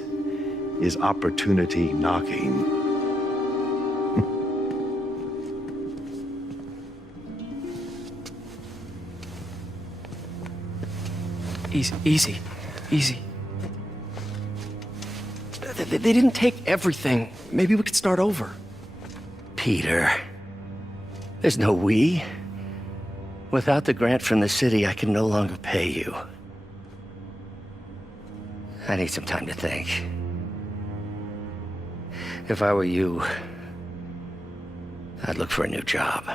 is opportunity knocking. Easy. They didn't take everything. Maybe we could start over. Peter, there's no we. Without the grant from the city, I can no longer pay you. I need some time to think. If I were you, I'd look for a new job.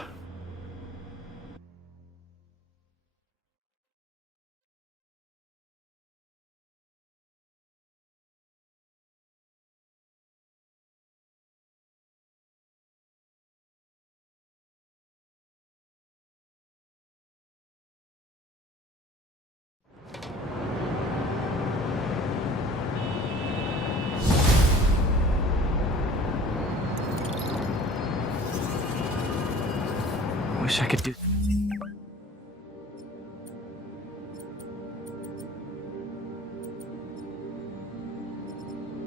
Wish I could do...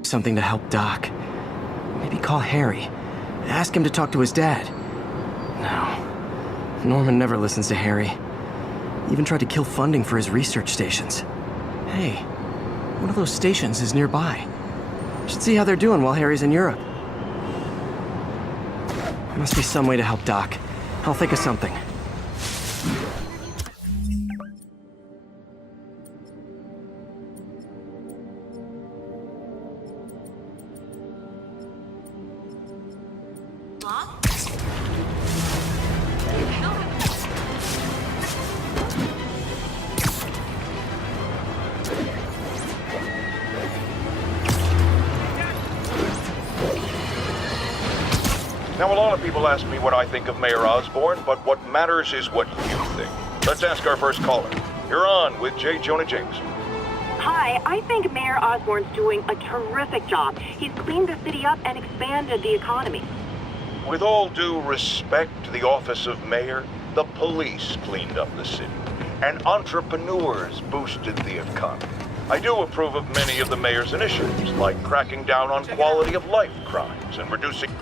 something to help Doc. Maybe call Harry. Ask him to talk to his dad. No. Norman never listens to Harry. Even tried to kill funding for his research stations. Hey, one of those stations is nearby. Should see how they're doing while Harry's in Europe. There must be some way to help Doc. I'll think of something. Now, a lot of people ask me what I think of Mayor Osborn, but what matters is what you think. Let's ask our first caller. You're on with J. Jonah Jameson. Hi, I think Mayor Osborn's doing a terrific job. He's cleaned the city up and expanded the economy. With all due respect to the office of mayor, the police cleaned up the city, and entrepreneurs boosted the economy. I do approve of many of the mayor's initiatives, like cracking down on quality of life crimes and reducing...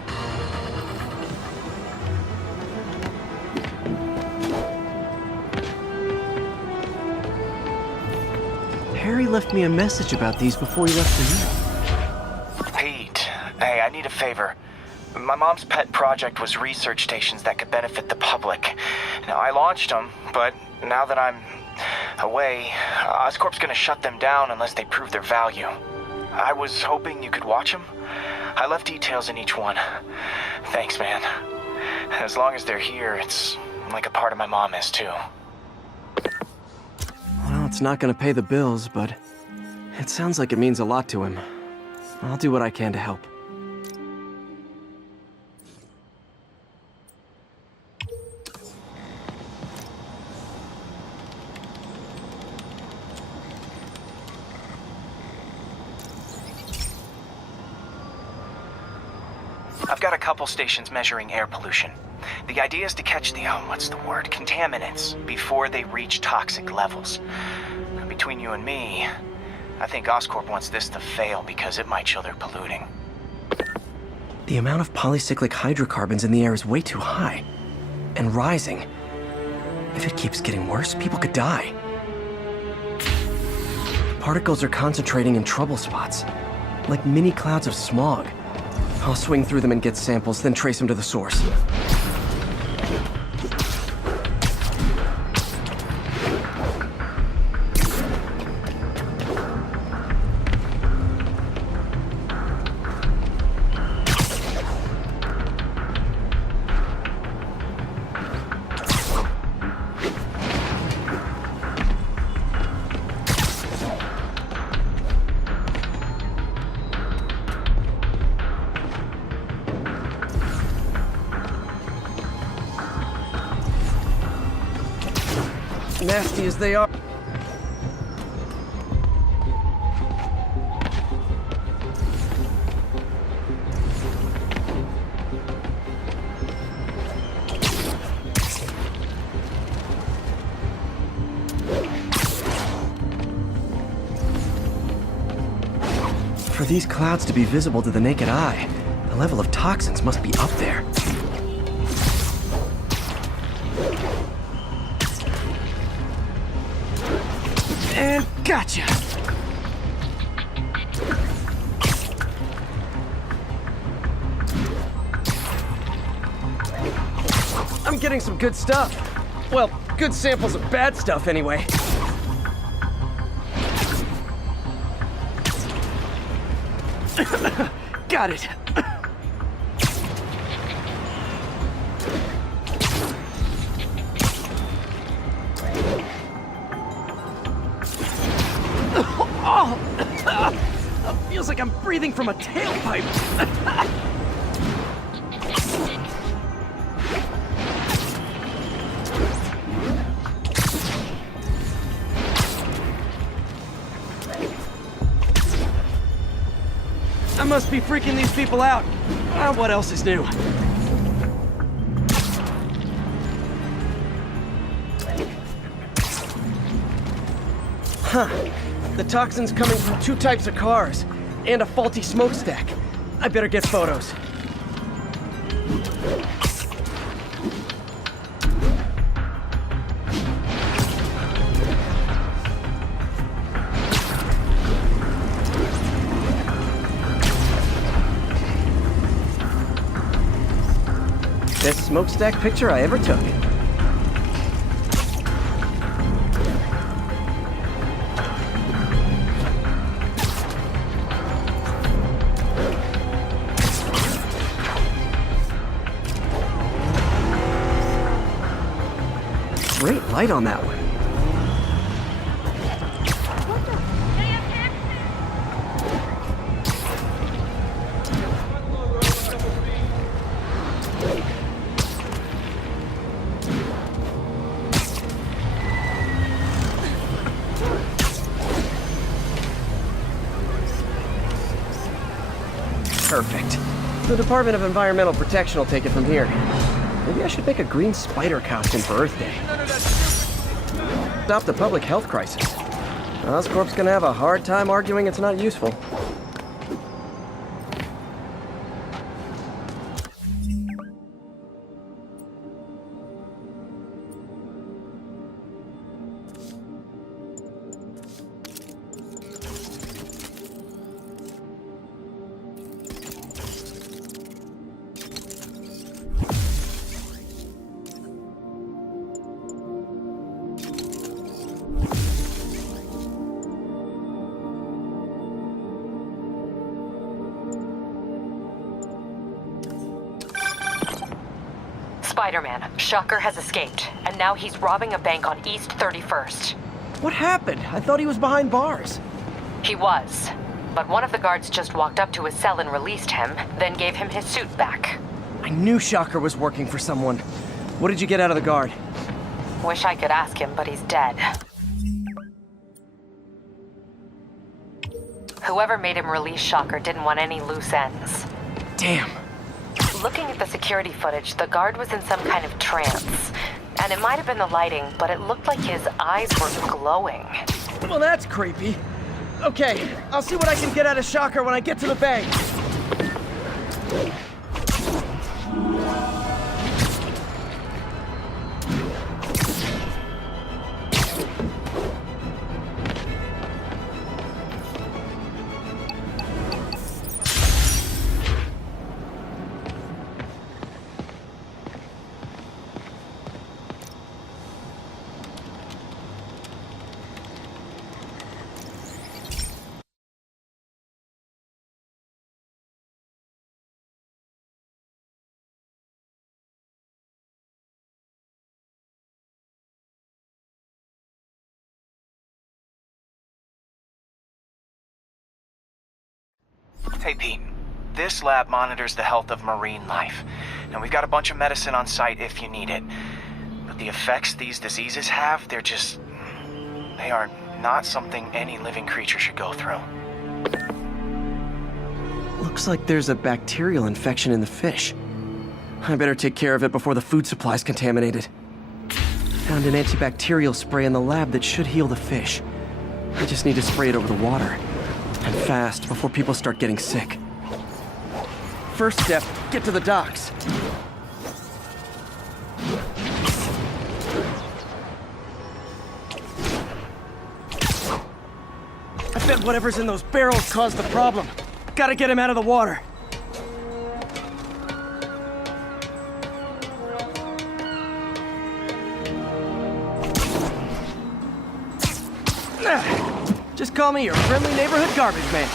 Harry left me a message about these before he left for you. Pete, hey, I need a favor. My mom's pet project was research stations that could benefit the public. Now, I launched them, but now that I'm away, Oscorp's gonna shut them down unless they prove their value. I was hoping you could watch them. I left details in each one. Thanks, man. As long as they're here, it's like a part of my mom is too. Well, it's not gonna pay the bills, but it sounds like it means a lot to him. I'll do what I can to help. I've got a couple stations measuring air pollution. The idea is to catch the, contaminants before they reach toxic levels. Between you and me, I think Oscorp wants this to fail because it might show they're polluting. The amount of polycyclic hydrocarbons in the air is way too high. And rising. If it keeps getting worse, people could die. Particles are concentrating in trouble spots, like mini clouds of smog. I'll swing through them and get samples, then trace them to the source. Nasty as they are. For these clouds to be visible to the naked eye, the level of toxins must be up there. And gotcha! I'm getting some good stuff. Well, good samples of bad stuff anyway. Got it. Feels like I'm breathing from a tailpipe. I must be freaking these people out. What else is new? Huh. The toxin's coming from 2 types of cars, and a faulty smokestack. I better get photos. Best smokestack picture I ever took. Great light on that one. Perfect. The Department of Environmental Protection will take it from here. Maybe I should make a green spider costume for Earth Day. Stop the public health crisis. Oscorp's gonna have a hard time arguing it's not useful. Spider-Man, Shocker has escaped, and now he's robbing a bank on East 31st. What happened? I thought he was behind bars. He was. But one of the guards just walked up to his cell and released him, then gave him his suit back. I knew Shocker was working for someone. What did you get out of the guard? Wish I could ask him, but he's dead. Whoever made him release Shocker didn't want any loose ends. Damn. Looking at the security footage, the guard was in some kind of trance. And it might have been the lighting, but it looked like his eyes were glowing. Well, that's creepy. Okay, I'll see what I can get out of Shocker when I get to the bank. Hey Pete, this lab monitors the health of marine life. And we've got a bunch of medicine on site if you need it. But the effects these diseases have, they are not something any living creature should go through. Looks like there's a bacterial infection in the fish. I better take care of it before the food supply's contaminated. Found an antibacterial spray in the lab that should heal the fish. I just need to spray it over the water. And fast, before people start getting sick. First step, get to the docks. I bet whatever's in those barrels caused the problem. Gotta get him out of the water. Just call me your friendly neighborhood garbage man.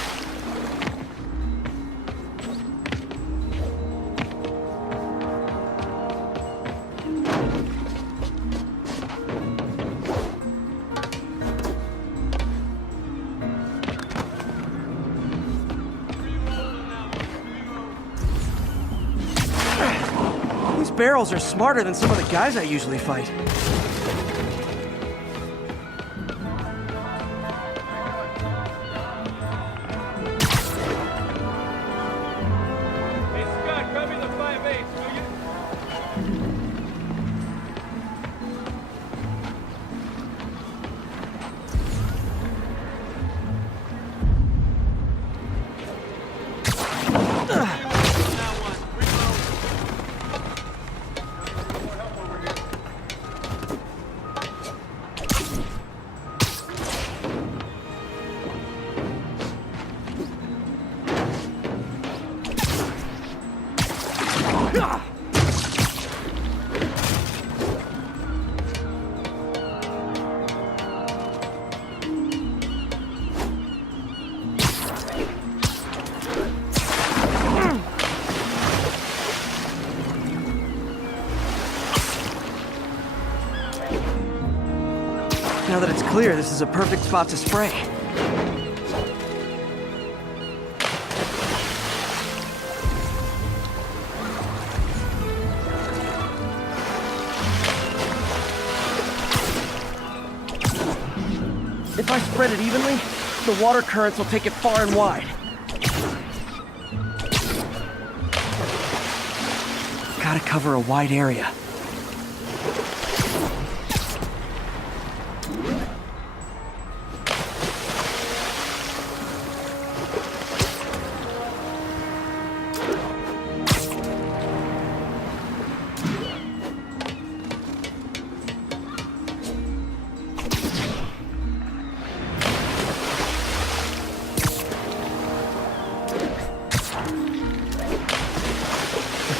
These barrels are smarter than some of the guys I usually fight. Now that it's clear, this is a perfect spot to spray. If I spread it evenly, the water currents will take it far and wide. Gotta cover a wide area.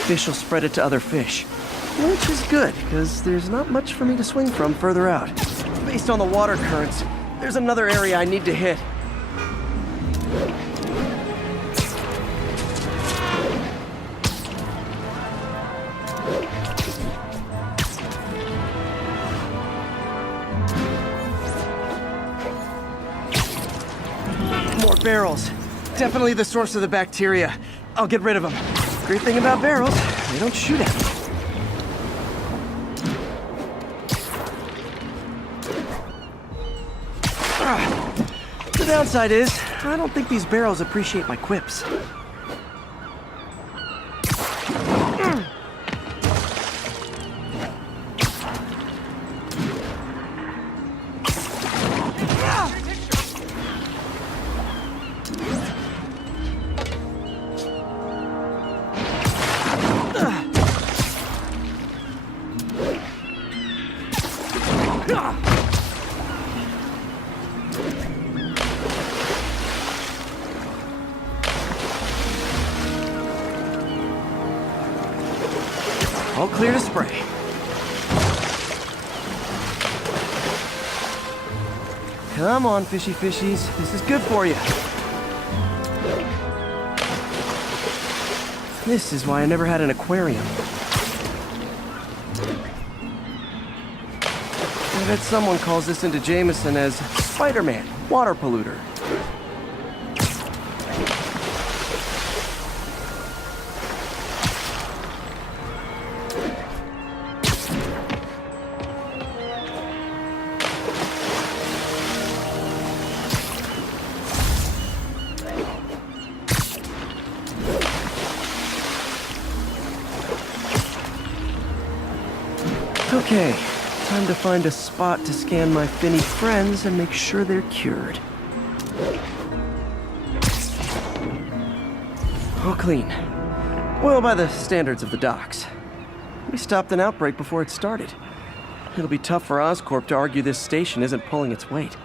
Fish will spread it to other fish. Which is good, because there's not much for me to swing from further out. Based on the water currents, there's another area I need to hit. barrels. Definitely the source of the bacteria. I'll get rid of them. Great thing about barrels, they don't shoot at me. The downside is, I don't think these barrels appreciate my quips. All clear to spray. Come on, fishy fishies. This is good for you. This is why I never had an aquarium. I bet someone calls this into Jameson as Spider-Man, water polluter. Okay, time to find a spot to scan my finny friends and make sure they're cured. All clean. Well, by the standards of the docks. We stopped an outbreak before it started. It'll be tough for Oscorp to argue this station isn't pulling its weight.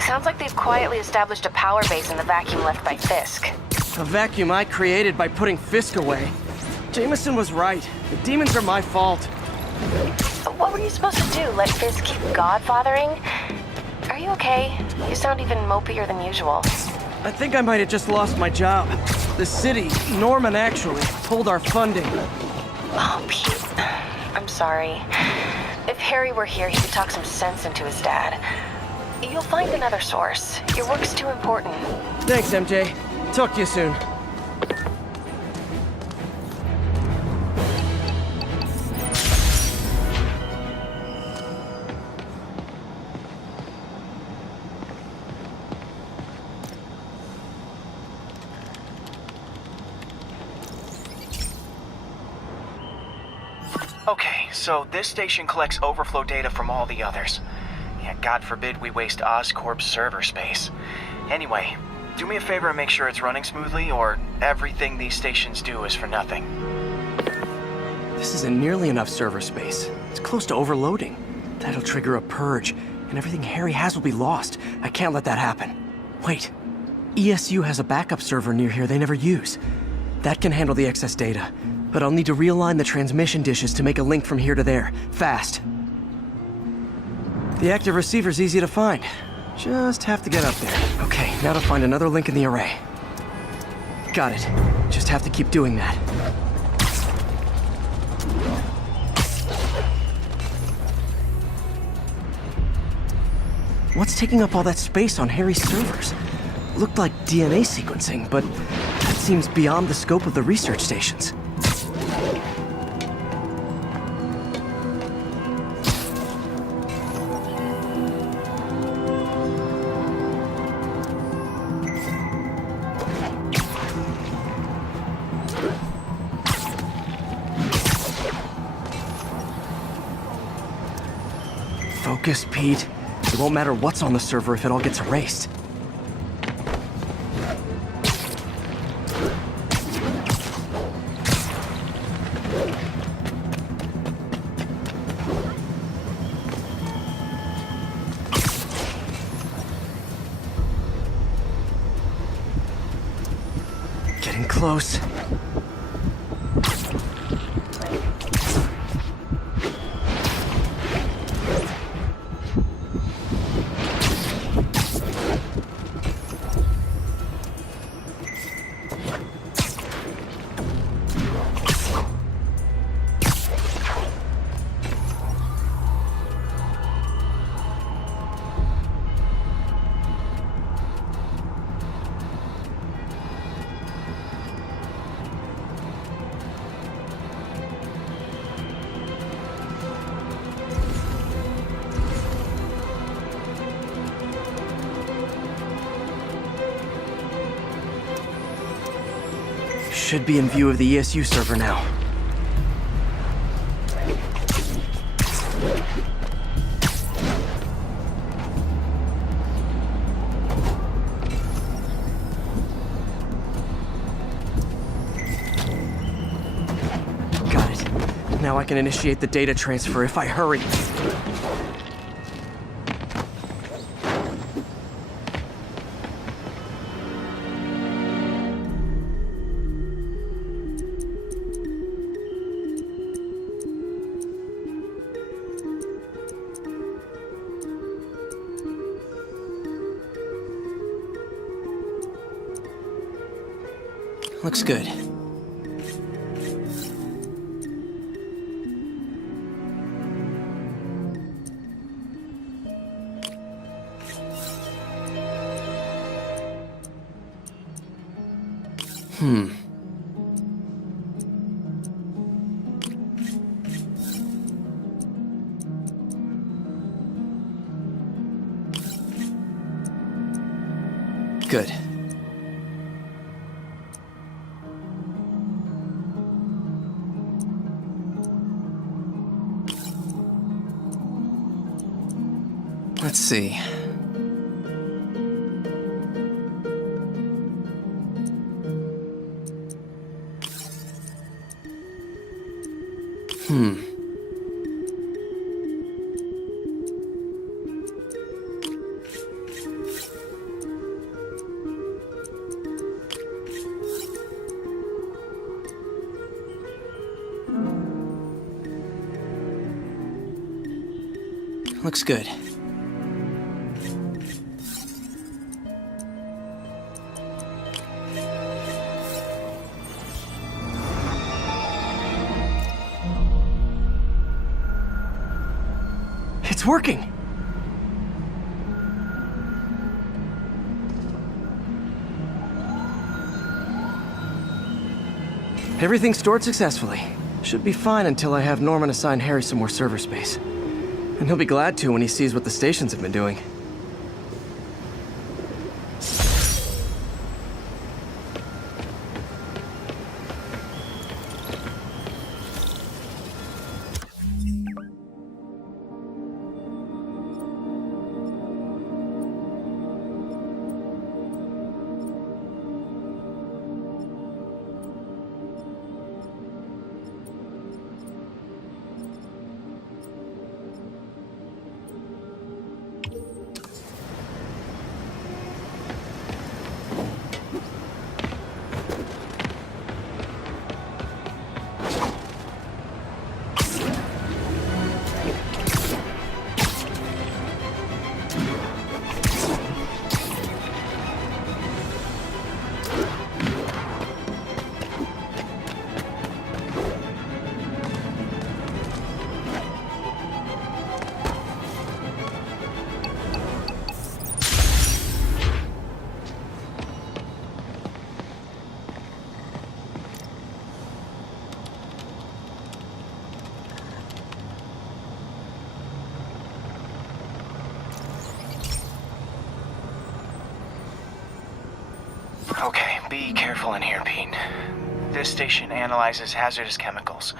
Sounds like they've quietly established a power base in the vacuum left by Fisk. A vacuum I created by putting Fisk away. Jameson was right. The demons are my fault. What were you supposed to do? Let Fisk keep godfathering? Are you okay? You sound even mopier than usual. I think I might have just lost my job. The city, Norman actually, pulled our funding. Oh, Pete. I'm sorry. If Harry were here, he could talk some sense into his dad. You'll find another source. Your work's too important. Thanks, MJ. Talk to you soon. Okay, so this station collects overflow data from all the others. Yeah, God forbid we waste Oscorp's server space. Anyway, do me a favor and make sure it's running smoothly, or everything these stations do is for nothing. This isn't nearly enough server space. It's close to overloading. That'll trigger a purge, and everything Harry has will be lost. I can't let that happen. Wait, ESU has a backup server near here they never use. That can handle the excess data, but I'll need to realign the transmission dishes to make a link from here to there, fast. The active receiver's easy to find. Just have to get up there. Okay, now to find another link in the array. Got it. Just have to keep doing that. What's taking up all that space on Harry's servers? Looked like DNA sequencing, but that seems beyond the scope of the research stations. Focus, Pete. It won't matter what's on the server if it all gets erased. Getting close. Should be in view of the ESU server now. Got it. Now I can initiate the data transfer if I hurry. Looks good. Good. Let's see. Looks good. It's working! Everything's stored successfully. Should be fine until I have Norman assign Harry some more server space. And he'll be glad to when he sees what the stations have been doing. be careful in here, Pete. This station analyzes hazardous chemicals,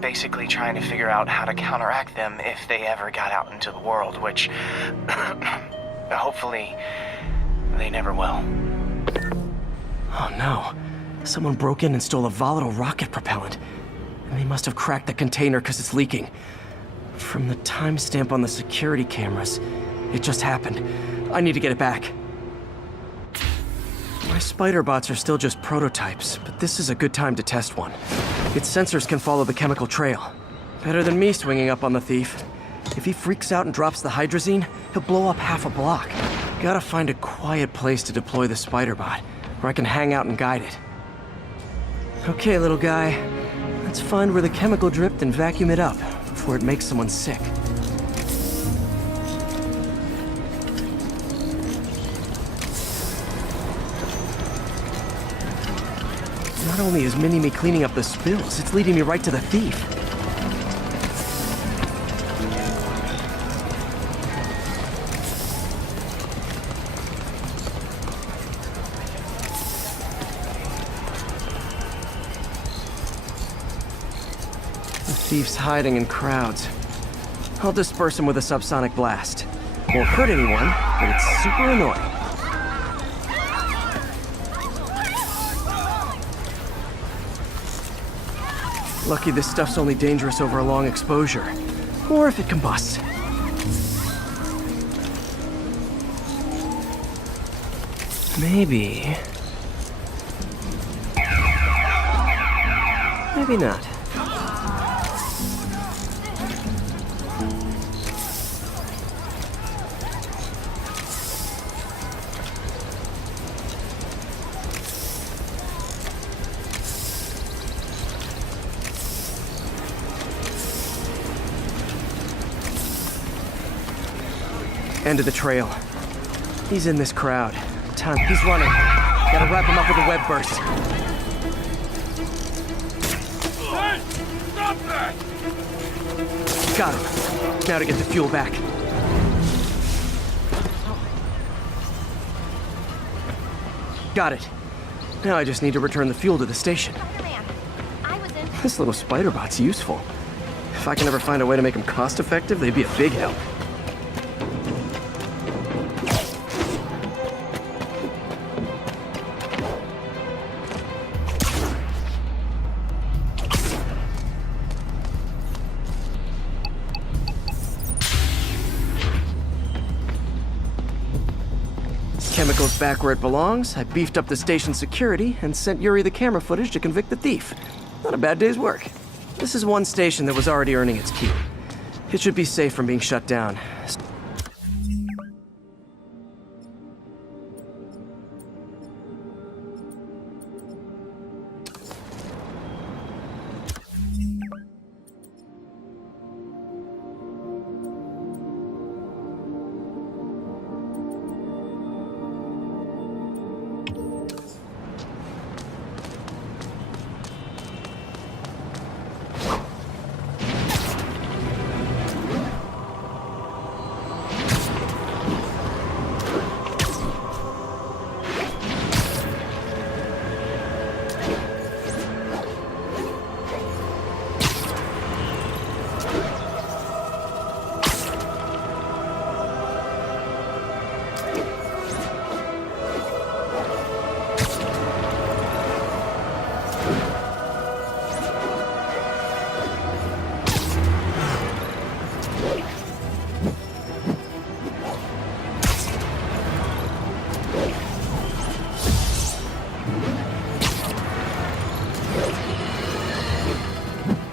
basically trying to figure out how to counteract them if they ever got out into the world, which hopefully they never will. Oh no. Someone broke in and stole a volatile rocket propellant. And they must have cracked the container because it's leaking. From the timestamp on the security cameras, it just happened. I need to get it back. My spider bots are still just prototypes, but this is a good time to test one. Its sensors can follow the chemical trail. Better than me swinging up on the thief. If he freaks out and drops the hydrazine, he'll blow up half a block. Gotta find a quiet place to deploy the spider bot, where I can hang out and guide it. Okay, little guy. Let's find where the chemical dripped and vacuum it up before it makes someone sick. Not only is Mini-Me cleaning up the spills, it's leading me right to the thief. The thief's hiding in crowds. I'll disperse him with a subsonic blast. Won't hurt anyone, but it's super annoying. Lucky this stuff's only dangerous over a long exposure. Or if it combusts. Maybe... maybe not. End of the trail. He's in this crowd. Time. He's running. Gotta wrap him up with a web burst. Hey! Stop that! Got him. Now to get the fuel back. Got it. Now I just need to return the fuel to the station. This little spider bot's useful. If I can ever find a way to make them cost-effective, they'd be a big help. Chemicals back where it belongs. I beefed up the station security and sent Yuri the camera footage to convict the thief. Not a bad day's work. This is one station that was already earning its keep. It should be safe from being shut down.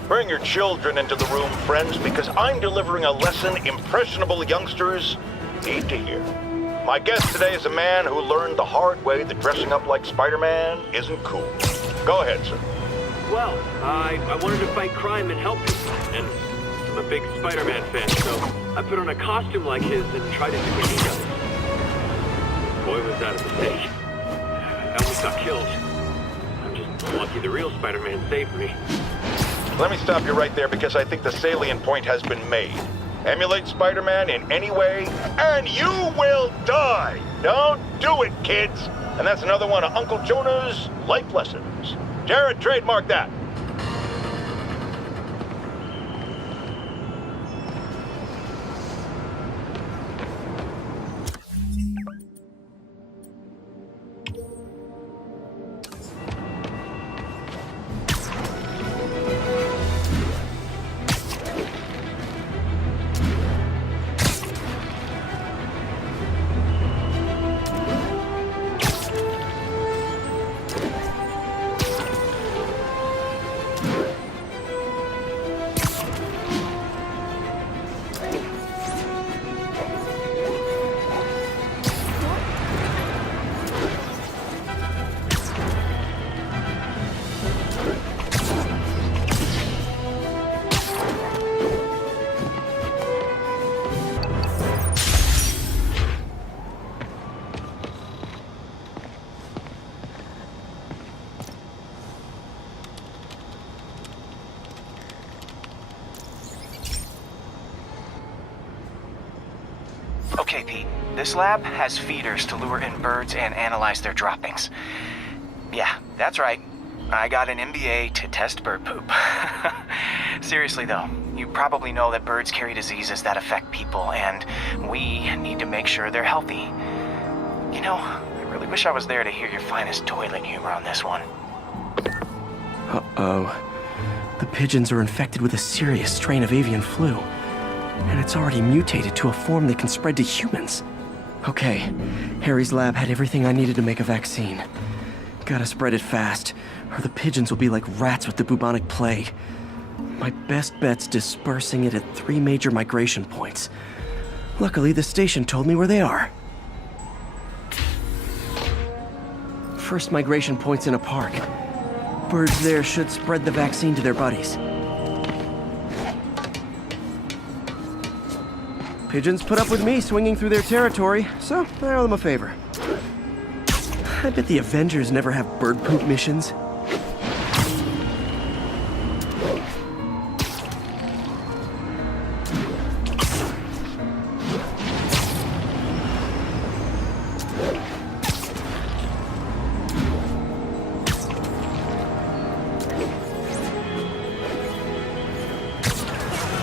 Bring your children into the room, friends, because I'm delivering a lesson impressionable youngsters need to hear. My guest today is a man who learned the hard way that dressing up like Spider-Man isn't cool. Go ahead, sir. Well, I wanted to fight crime and help people, and I'm a big Spider-Man fan, so I put on a costume like his and tried to do what he does. Boy, was that a mistake. I almost got killed. I'm just lucky the real Spider-Man saved me. Let me stop you right there because I think the salient point has been made. Emulate Spider-Man in any way, and you will die! Don't do it, kids! And that's another one of Uncle Jonah's life lessons. Jared, trademark that. Okay, Pete. This lab has feeders to lure in birds and analyze their droppings. Yeah, that's right. I got an MBA to test bird poop. Seriously though, you probably know that birds carry diseases that affect people, and we need to make sure they're healthy. You know, I really wish I was there to hear your finest toilet humor on this one. Uh-oh. The pigeons are infected with a serious strain of avian flu. And it's already mutated to a form that can spread to humans. Okay, Harry's lab had everything I needed to make a vaccine. Gotta spread it fast, or the pigeons will be like rats with the bubonic plague. My best bet's dispersing it at 3 major migration points. Luckily, the station told me where they are. First migration point's in a park. Birds there should spread the vaccine to their buddies. Pigeons put up with me swinging through their territory, so I owe them a favor. I bet the Avengers never have bird poop missions.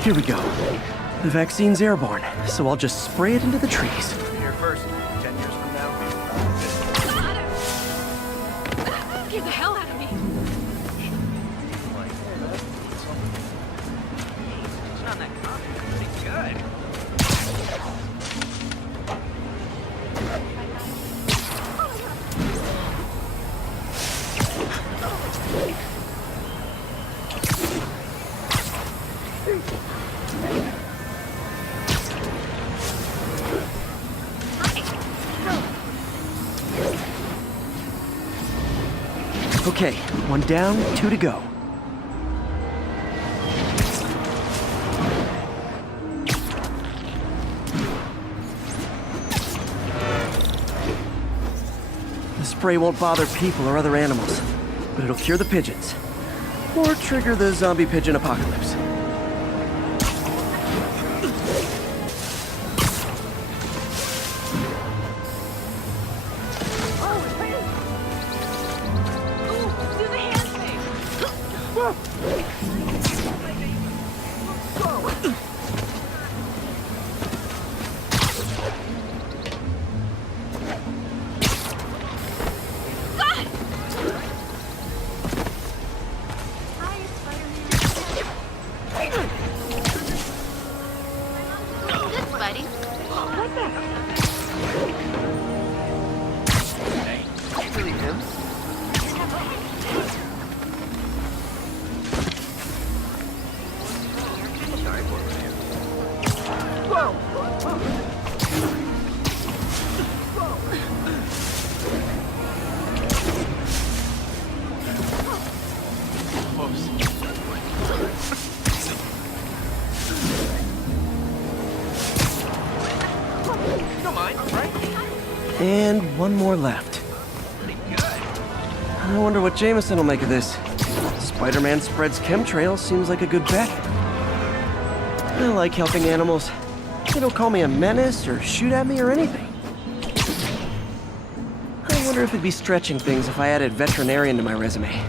Here we go. The vaccine's airborne, so I'll just spray it into the trees. Here first. 10 years from now. Get the hell out of me! It's not that common. Pretty good. Okay, 1 down, 2 to go. The spray won't bother people or other animals, but it'll cure the pigeons. Or trigger the zombie pigeon apocalypse. And 1 more left. I wonder what Jameson will make of this. Spider-Man spreads chemtrails seems like a good bet. I like helping animals. They don't call me a menace or shoot at me or anything. I wonder if it'd be stretching things if I added veterinarian to my resume.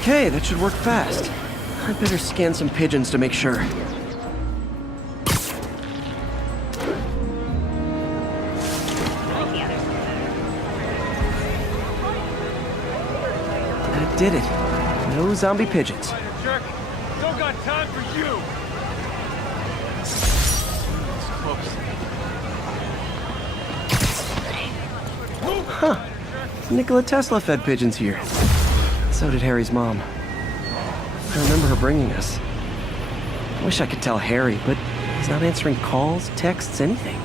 Okay, that should work fast. I better scan some pigeons to make sure. That did it. No zombie pigeons. Jerk! Don't got time for you! Huh. Nikola Tesla fed pigeons here. So did Harry's mom. I remember her bringing us. I wish I could tell Harry, but he's not answering calls, texts, anything.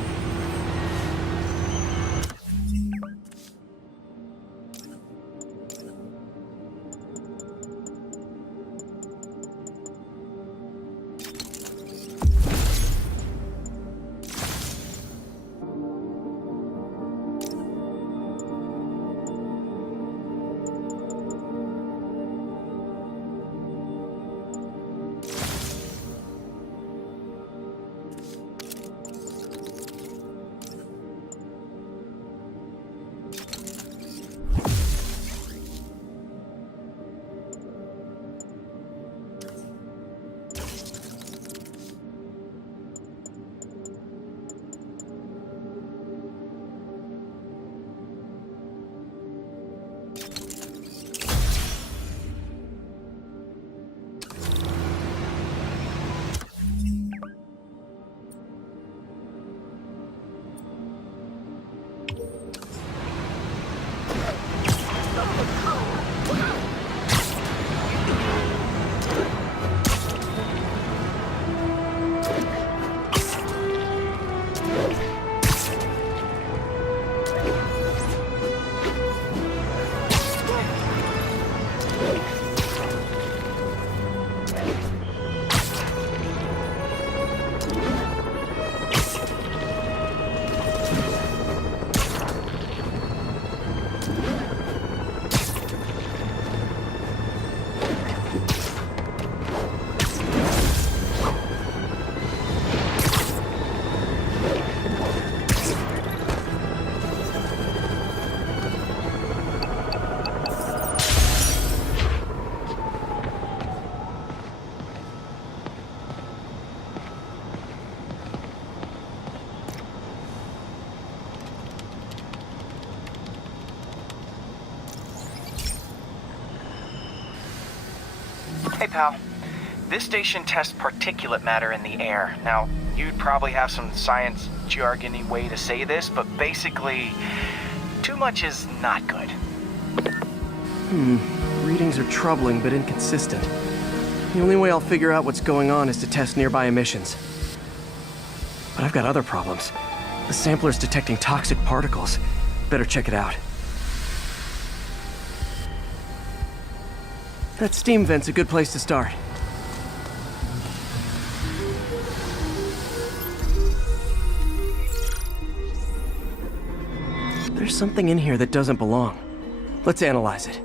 Hey, pal. This station tests particulate matter in the air. Now, you'd probably have some science jargony way to say this, but basically, too much is not good. Readings are troubling but inconsistent. The only way I'll figure out what's going on is to test nearby emissions. But I've got other problems. The sampler's detecting toxic particles. Better check it out. That steam vent's a good place to start. There's something in here that doesn't belong. Let's analyze it.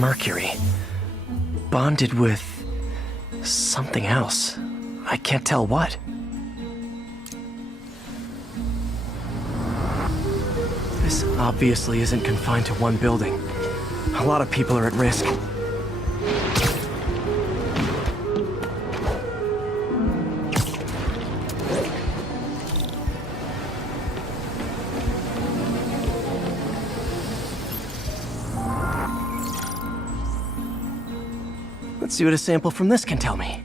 Mercury. Bonded with something else. I can't tell what. This obviously isn't confined to one building. A lot of people are at risk. Let's see what a sample from this can tell me.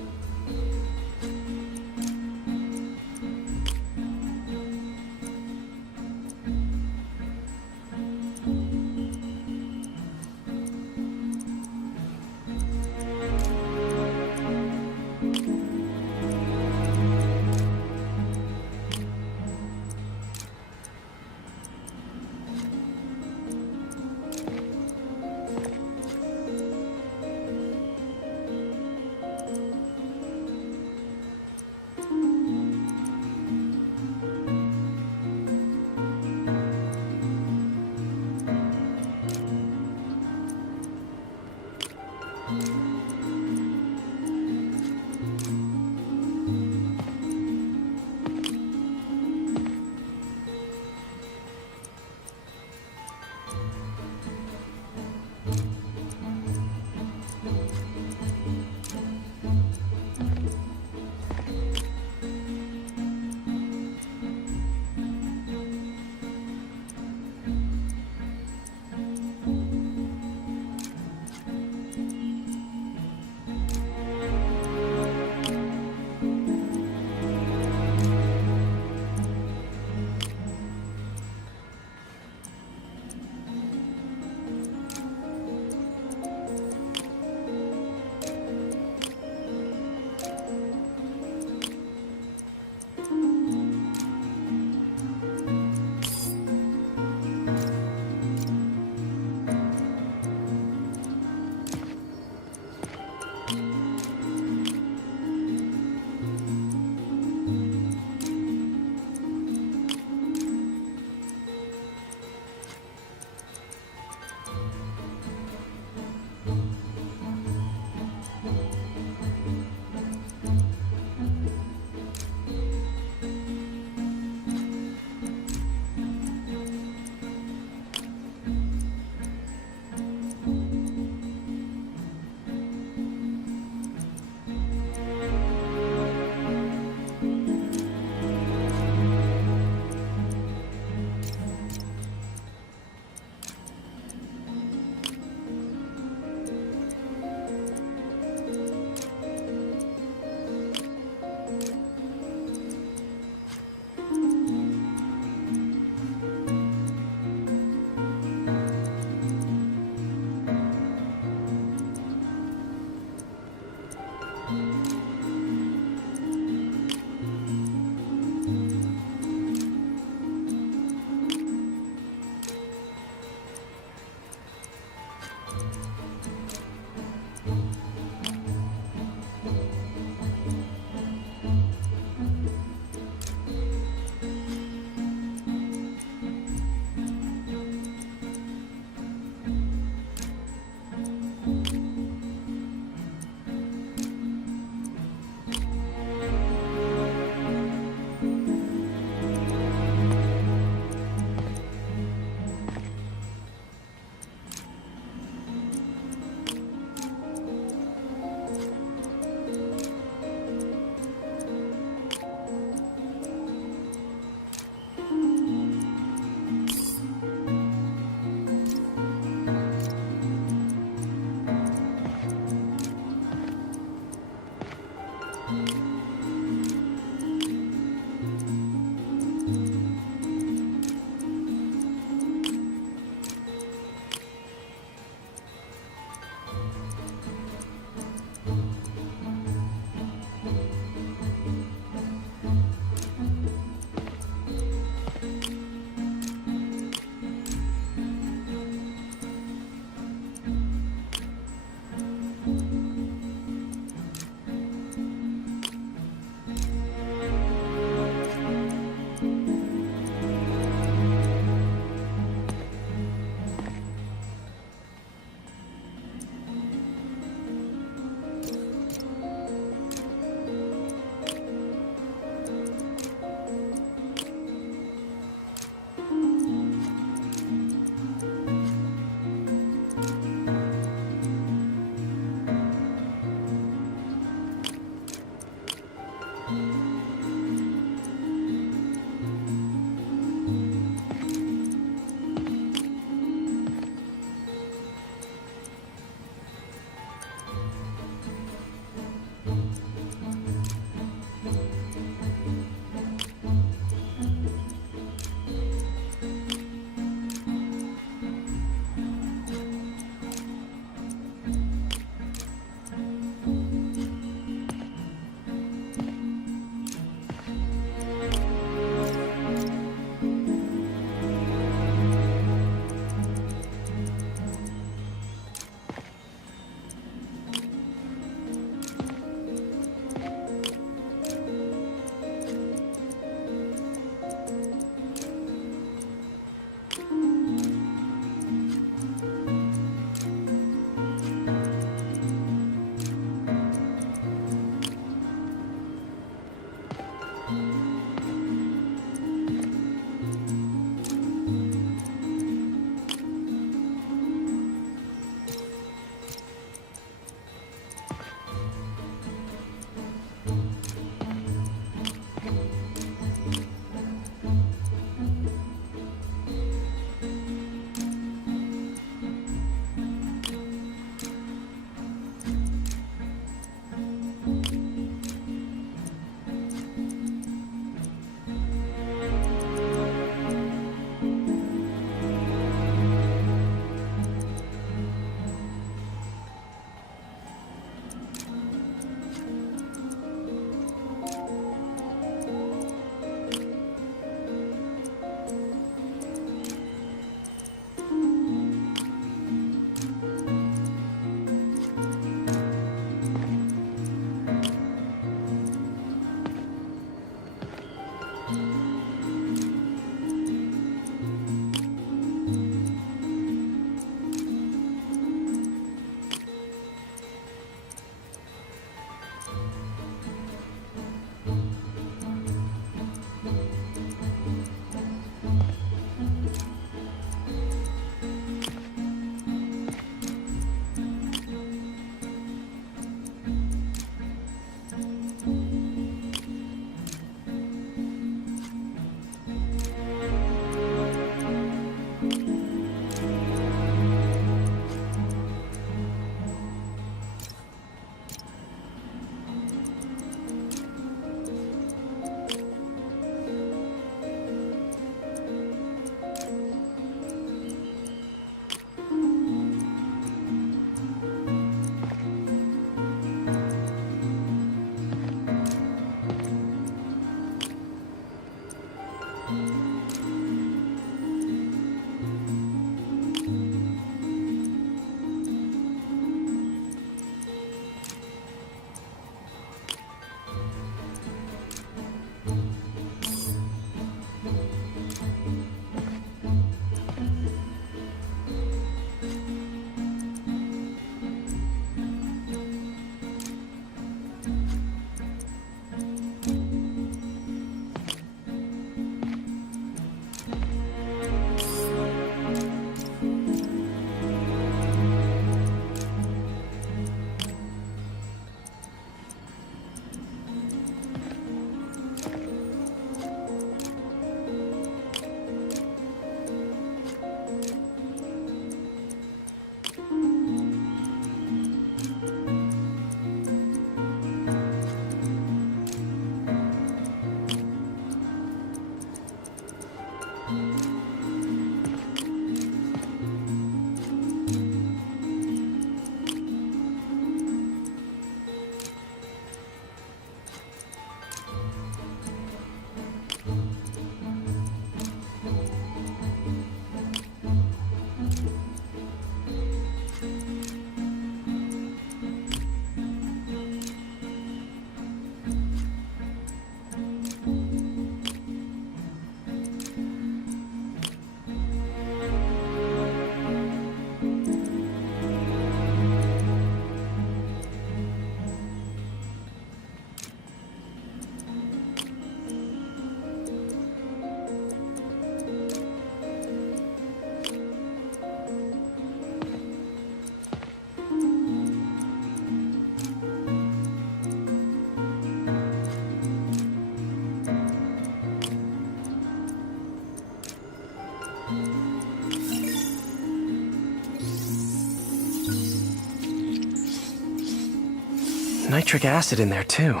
nitric acid in there too,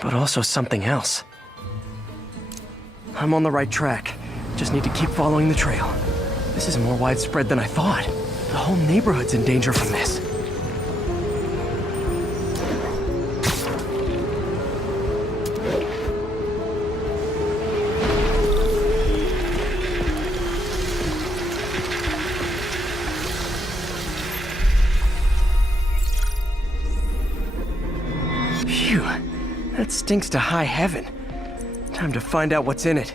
but also something else. I'm on the right track. Just need to keep following the trail. This is more widespread than I thought. The whole neighborhood's in danger from this. Phew, that stinks to high heaven. Time to find out what's in it.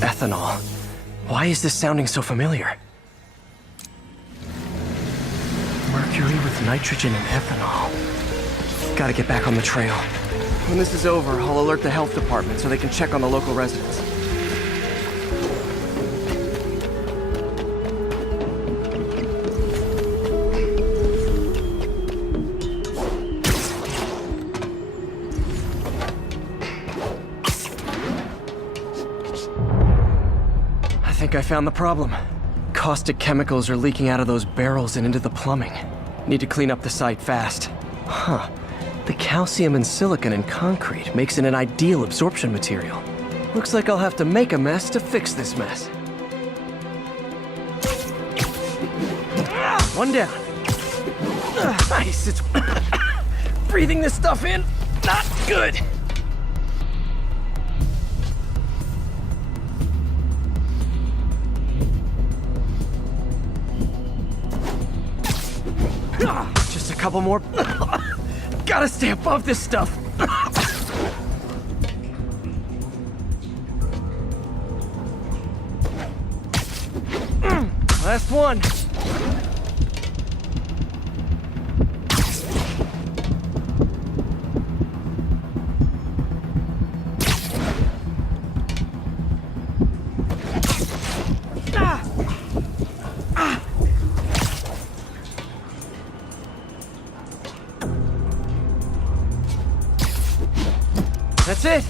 Ethanol. Why is this sounding so familiar? Mercury with nitrogen and ethanol. Gotta get back on the trail. When this is over, I'll alert the health department so they can check on the local residents. think I found the problem. Caustic chemicals are leaking out of those barrels and into the plumbing. Need to clean up the site fast. Huh. The calcium and silicon in concrete makes it an ideal absorption material. Looks like I'll have to make a mess to fix this mess. One down. Nice, it's... breathing this stuff in, not good. Just a couple more. Gotta stay above this stuff. Last one. That's it!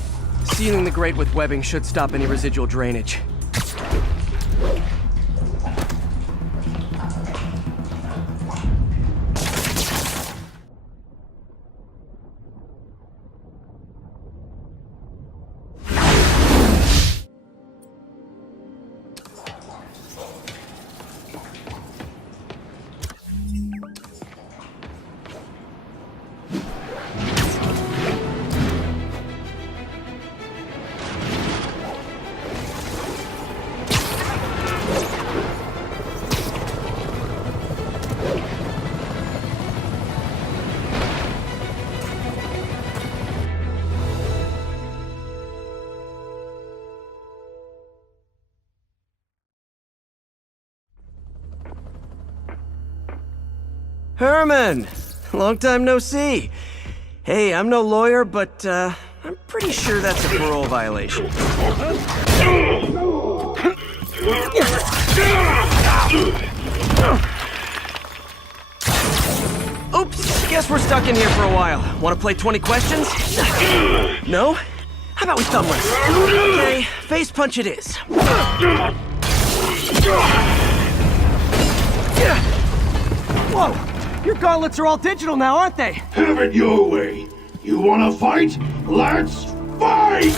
Sealing the grate with webbing should stop any residual drainage. Herman! Long time no see. Hey, I'm no lawyer, but I'm pretty sure that's a parole violation. Oops, guess we're stuck in here for a while. Want to play 20 questions? No? How about we thumb race? Okay, face punch it is. Whoa! Your gauntlets are all digital now, aren't they? Have it your way. You wanna fight? Let's fight!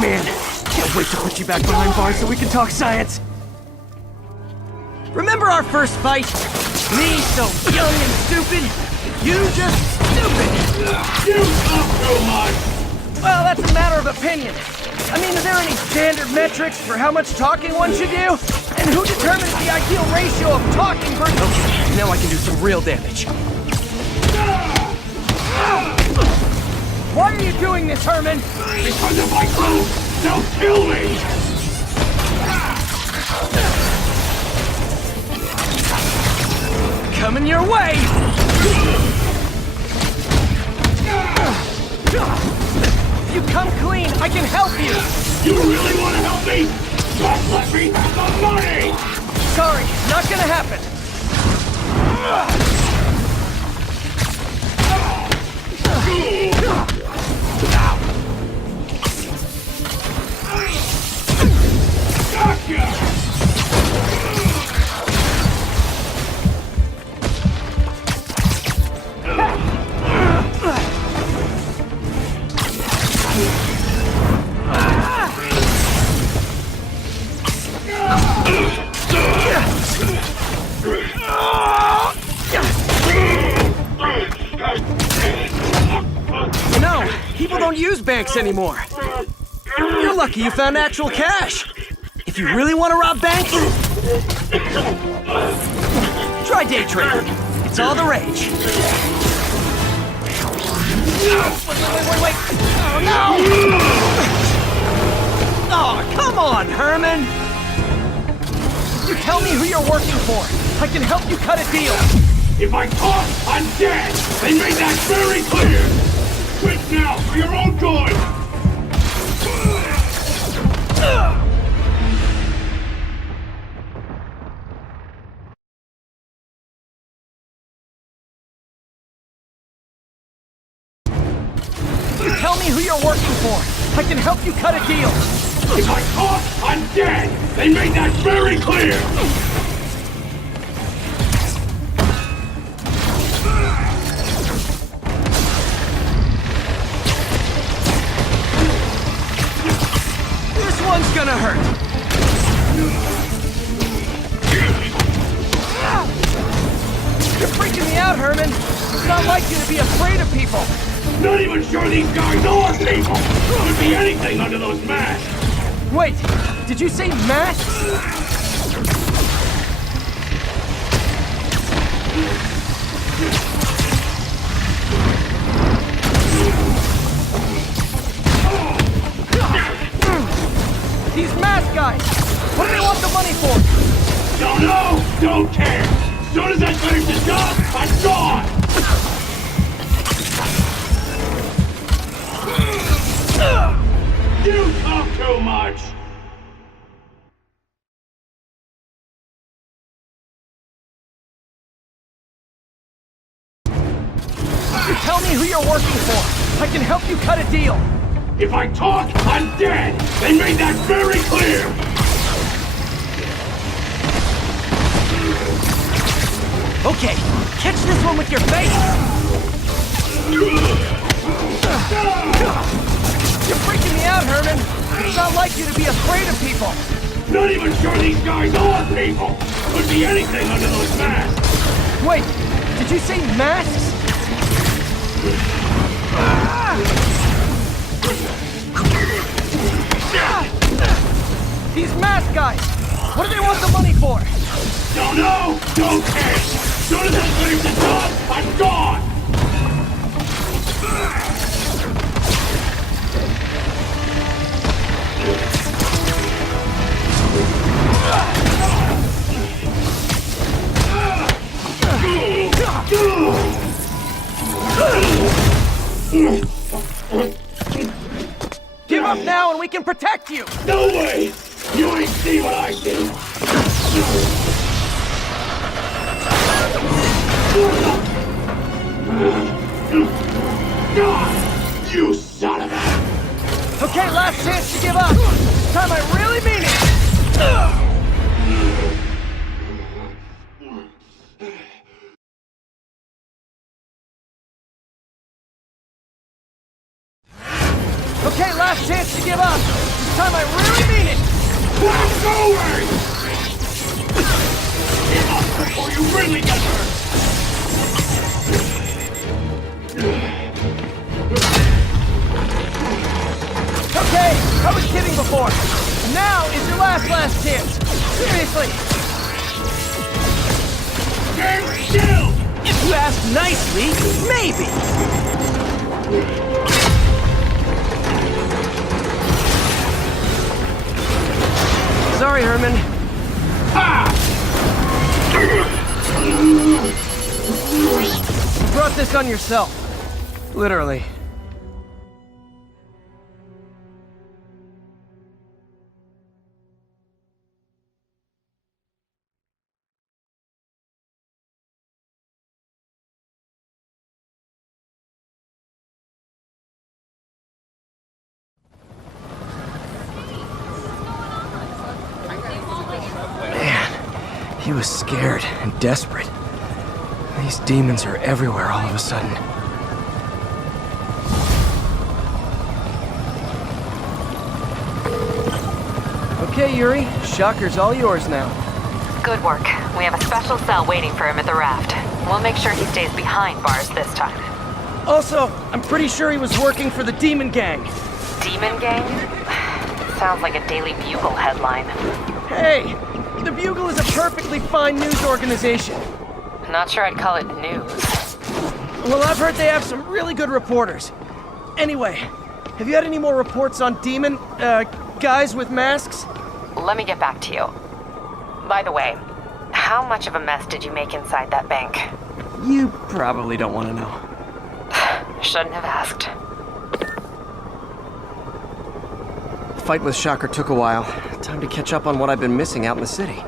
Man, can't wait to put you back behind bars so we can talk science. Remember our first fight? Me so young and stupid, you just stupid. You talk too much! Well, that's a matter of opinion. I mean, are there any standard metrics for how much talking one should do? And who determines the ideal ratio of talking versus... Okay, now I can do some real damage. Why are you doing this, Herman? Because if I don't, they'll kill me! Coming your way! If you come clean, I can help you! You really want to help me? Just let me have the money! Sorry, not gonna happen. Gotcha! You know, people don't use banks anymore. You're lucky you found actual cash. If you really want to rob banks, try day trading. It's all the rage. Wait. Oh, no! Oh, come on, Herman! You tell me who you're working for. I can help you cut a deal. If I talk, I'm dead! They made that very clear! Quit now, for your own good! You tell me who you're working for. I can help you cut a deal. If I talk, I'm dead! They made that very clear! This one's gonna hurt! You're freaking me out, Herman! It's not like you to be afraid of people! Not even sure these guys are people! Could be anything under those masks! Wait! Did you say masks? These mask guys! What do they want the money for? Don't know! Don't care! As soon as I finish the job, I'm gone! You talk too much! You tell me who you're working for! I can help you cut a deal! If I talk, I'm dead! They made that very clear! Okay, catch this one with your face! You're freaking me out, Herman! It's not like you to be afraid of people! Not even sure these guys are people! Could be anything under those masks! Wait, did you say masks? These mask guys! What do they want the money for? Don't know! Don't care! As soon as I finish the job, I'm gone! Give up now and we can protect you! No way! You ain't see what I see! You son of a... Okay, last chance to give up! This time I really mean it! Okay, last chance to give up! This time I really mean it! Walk away! Give up before you really get hurt! Okay, I was kidding before. Now is your last chance. Seriously. Stand still! If you ask nicely, maybe. Sorry, Herman. You brought this on yourself. Literally. He was scared and desperate. These demons are everywhere all of a sudden. Okay, Yuri. Shocker's all yours now. Good work. We have a special cell waiting for him at the raft. We'll make sure he stays behind bars this time. Also, I'm pretty sure he was working for the Demon Gang. Demon Gang? Sounds like a Daily Bugle headline. Hey! The Bugle is a perfectly fine news organization. Not sure I'd call it news. Well, I've heard they have some really good reporters. Anyway, have you had any more reports on demon, guys with masks? Let me get back to you. By the way, how much of a mess did you make inside that bank? You probably don't want to know. Shouldn't have asked. The fight with Shocker took a while. Time to catch up on what I've been missing out in the city.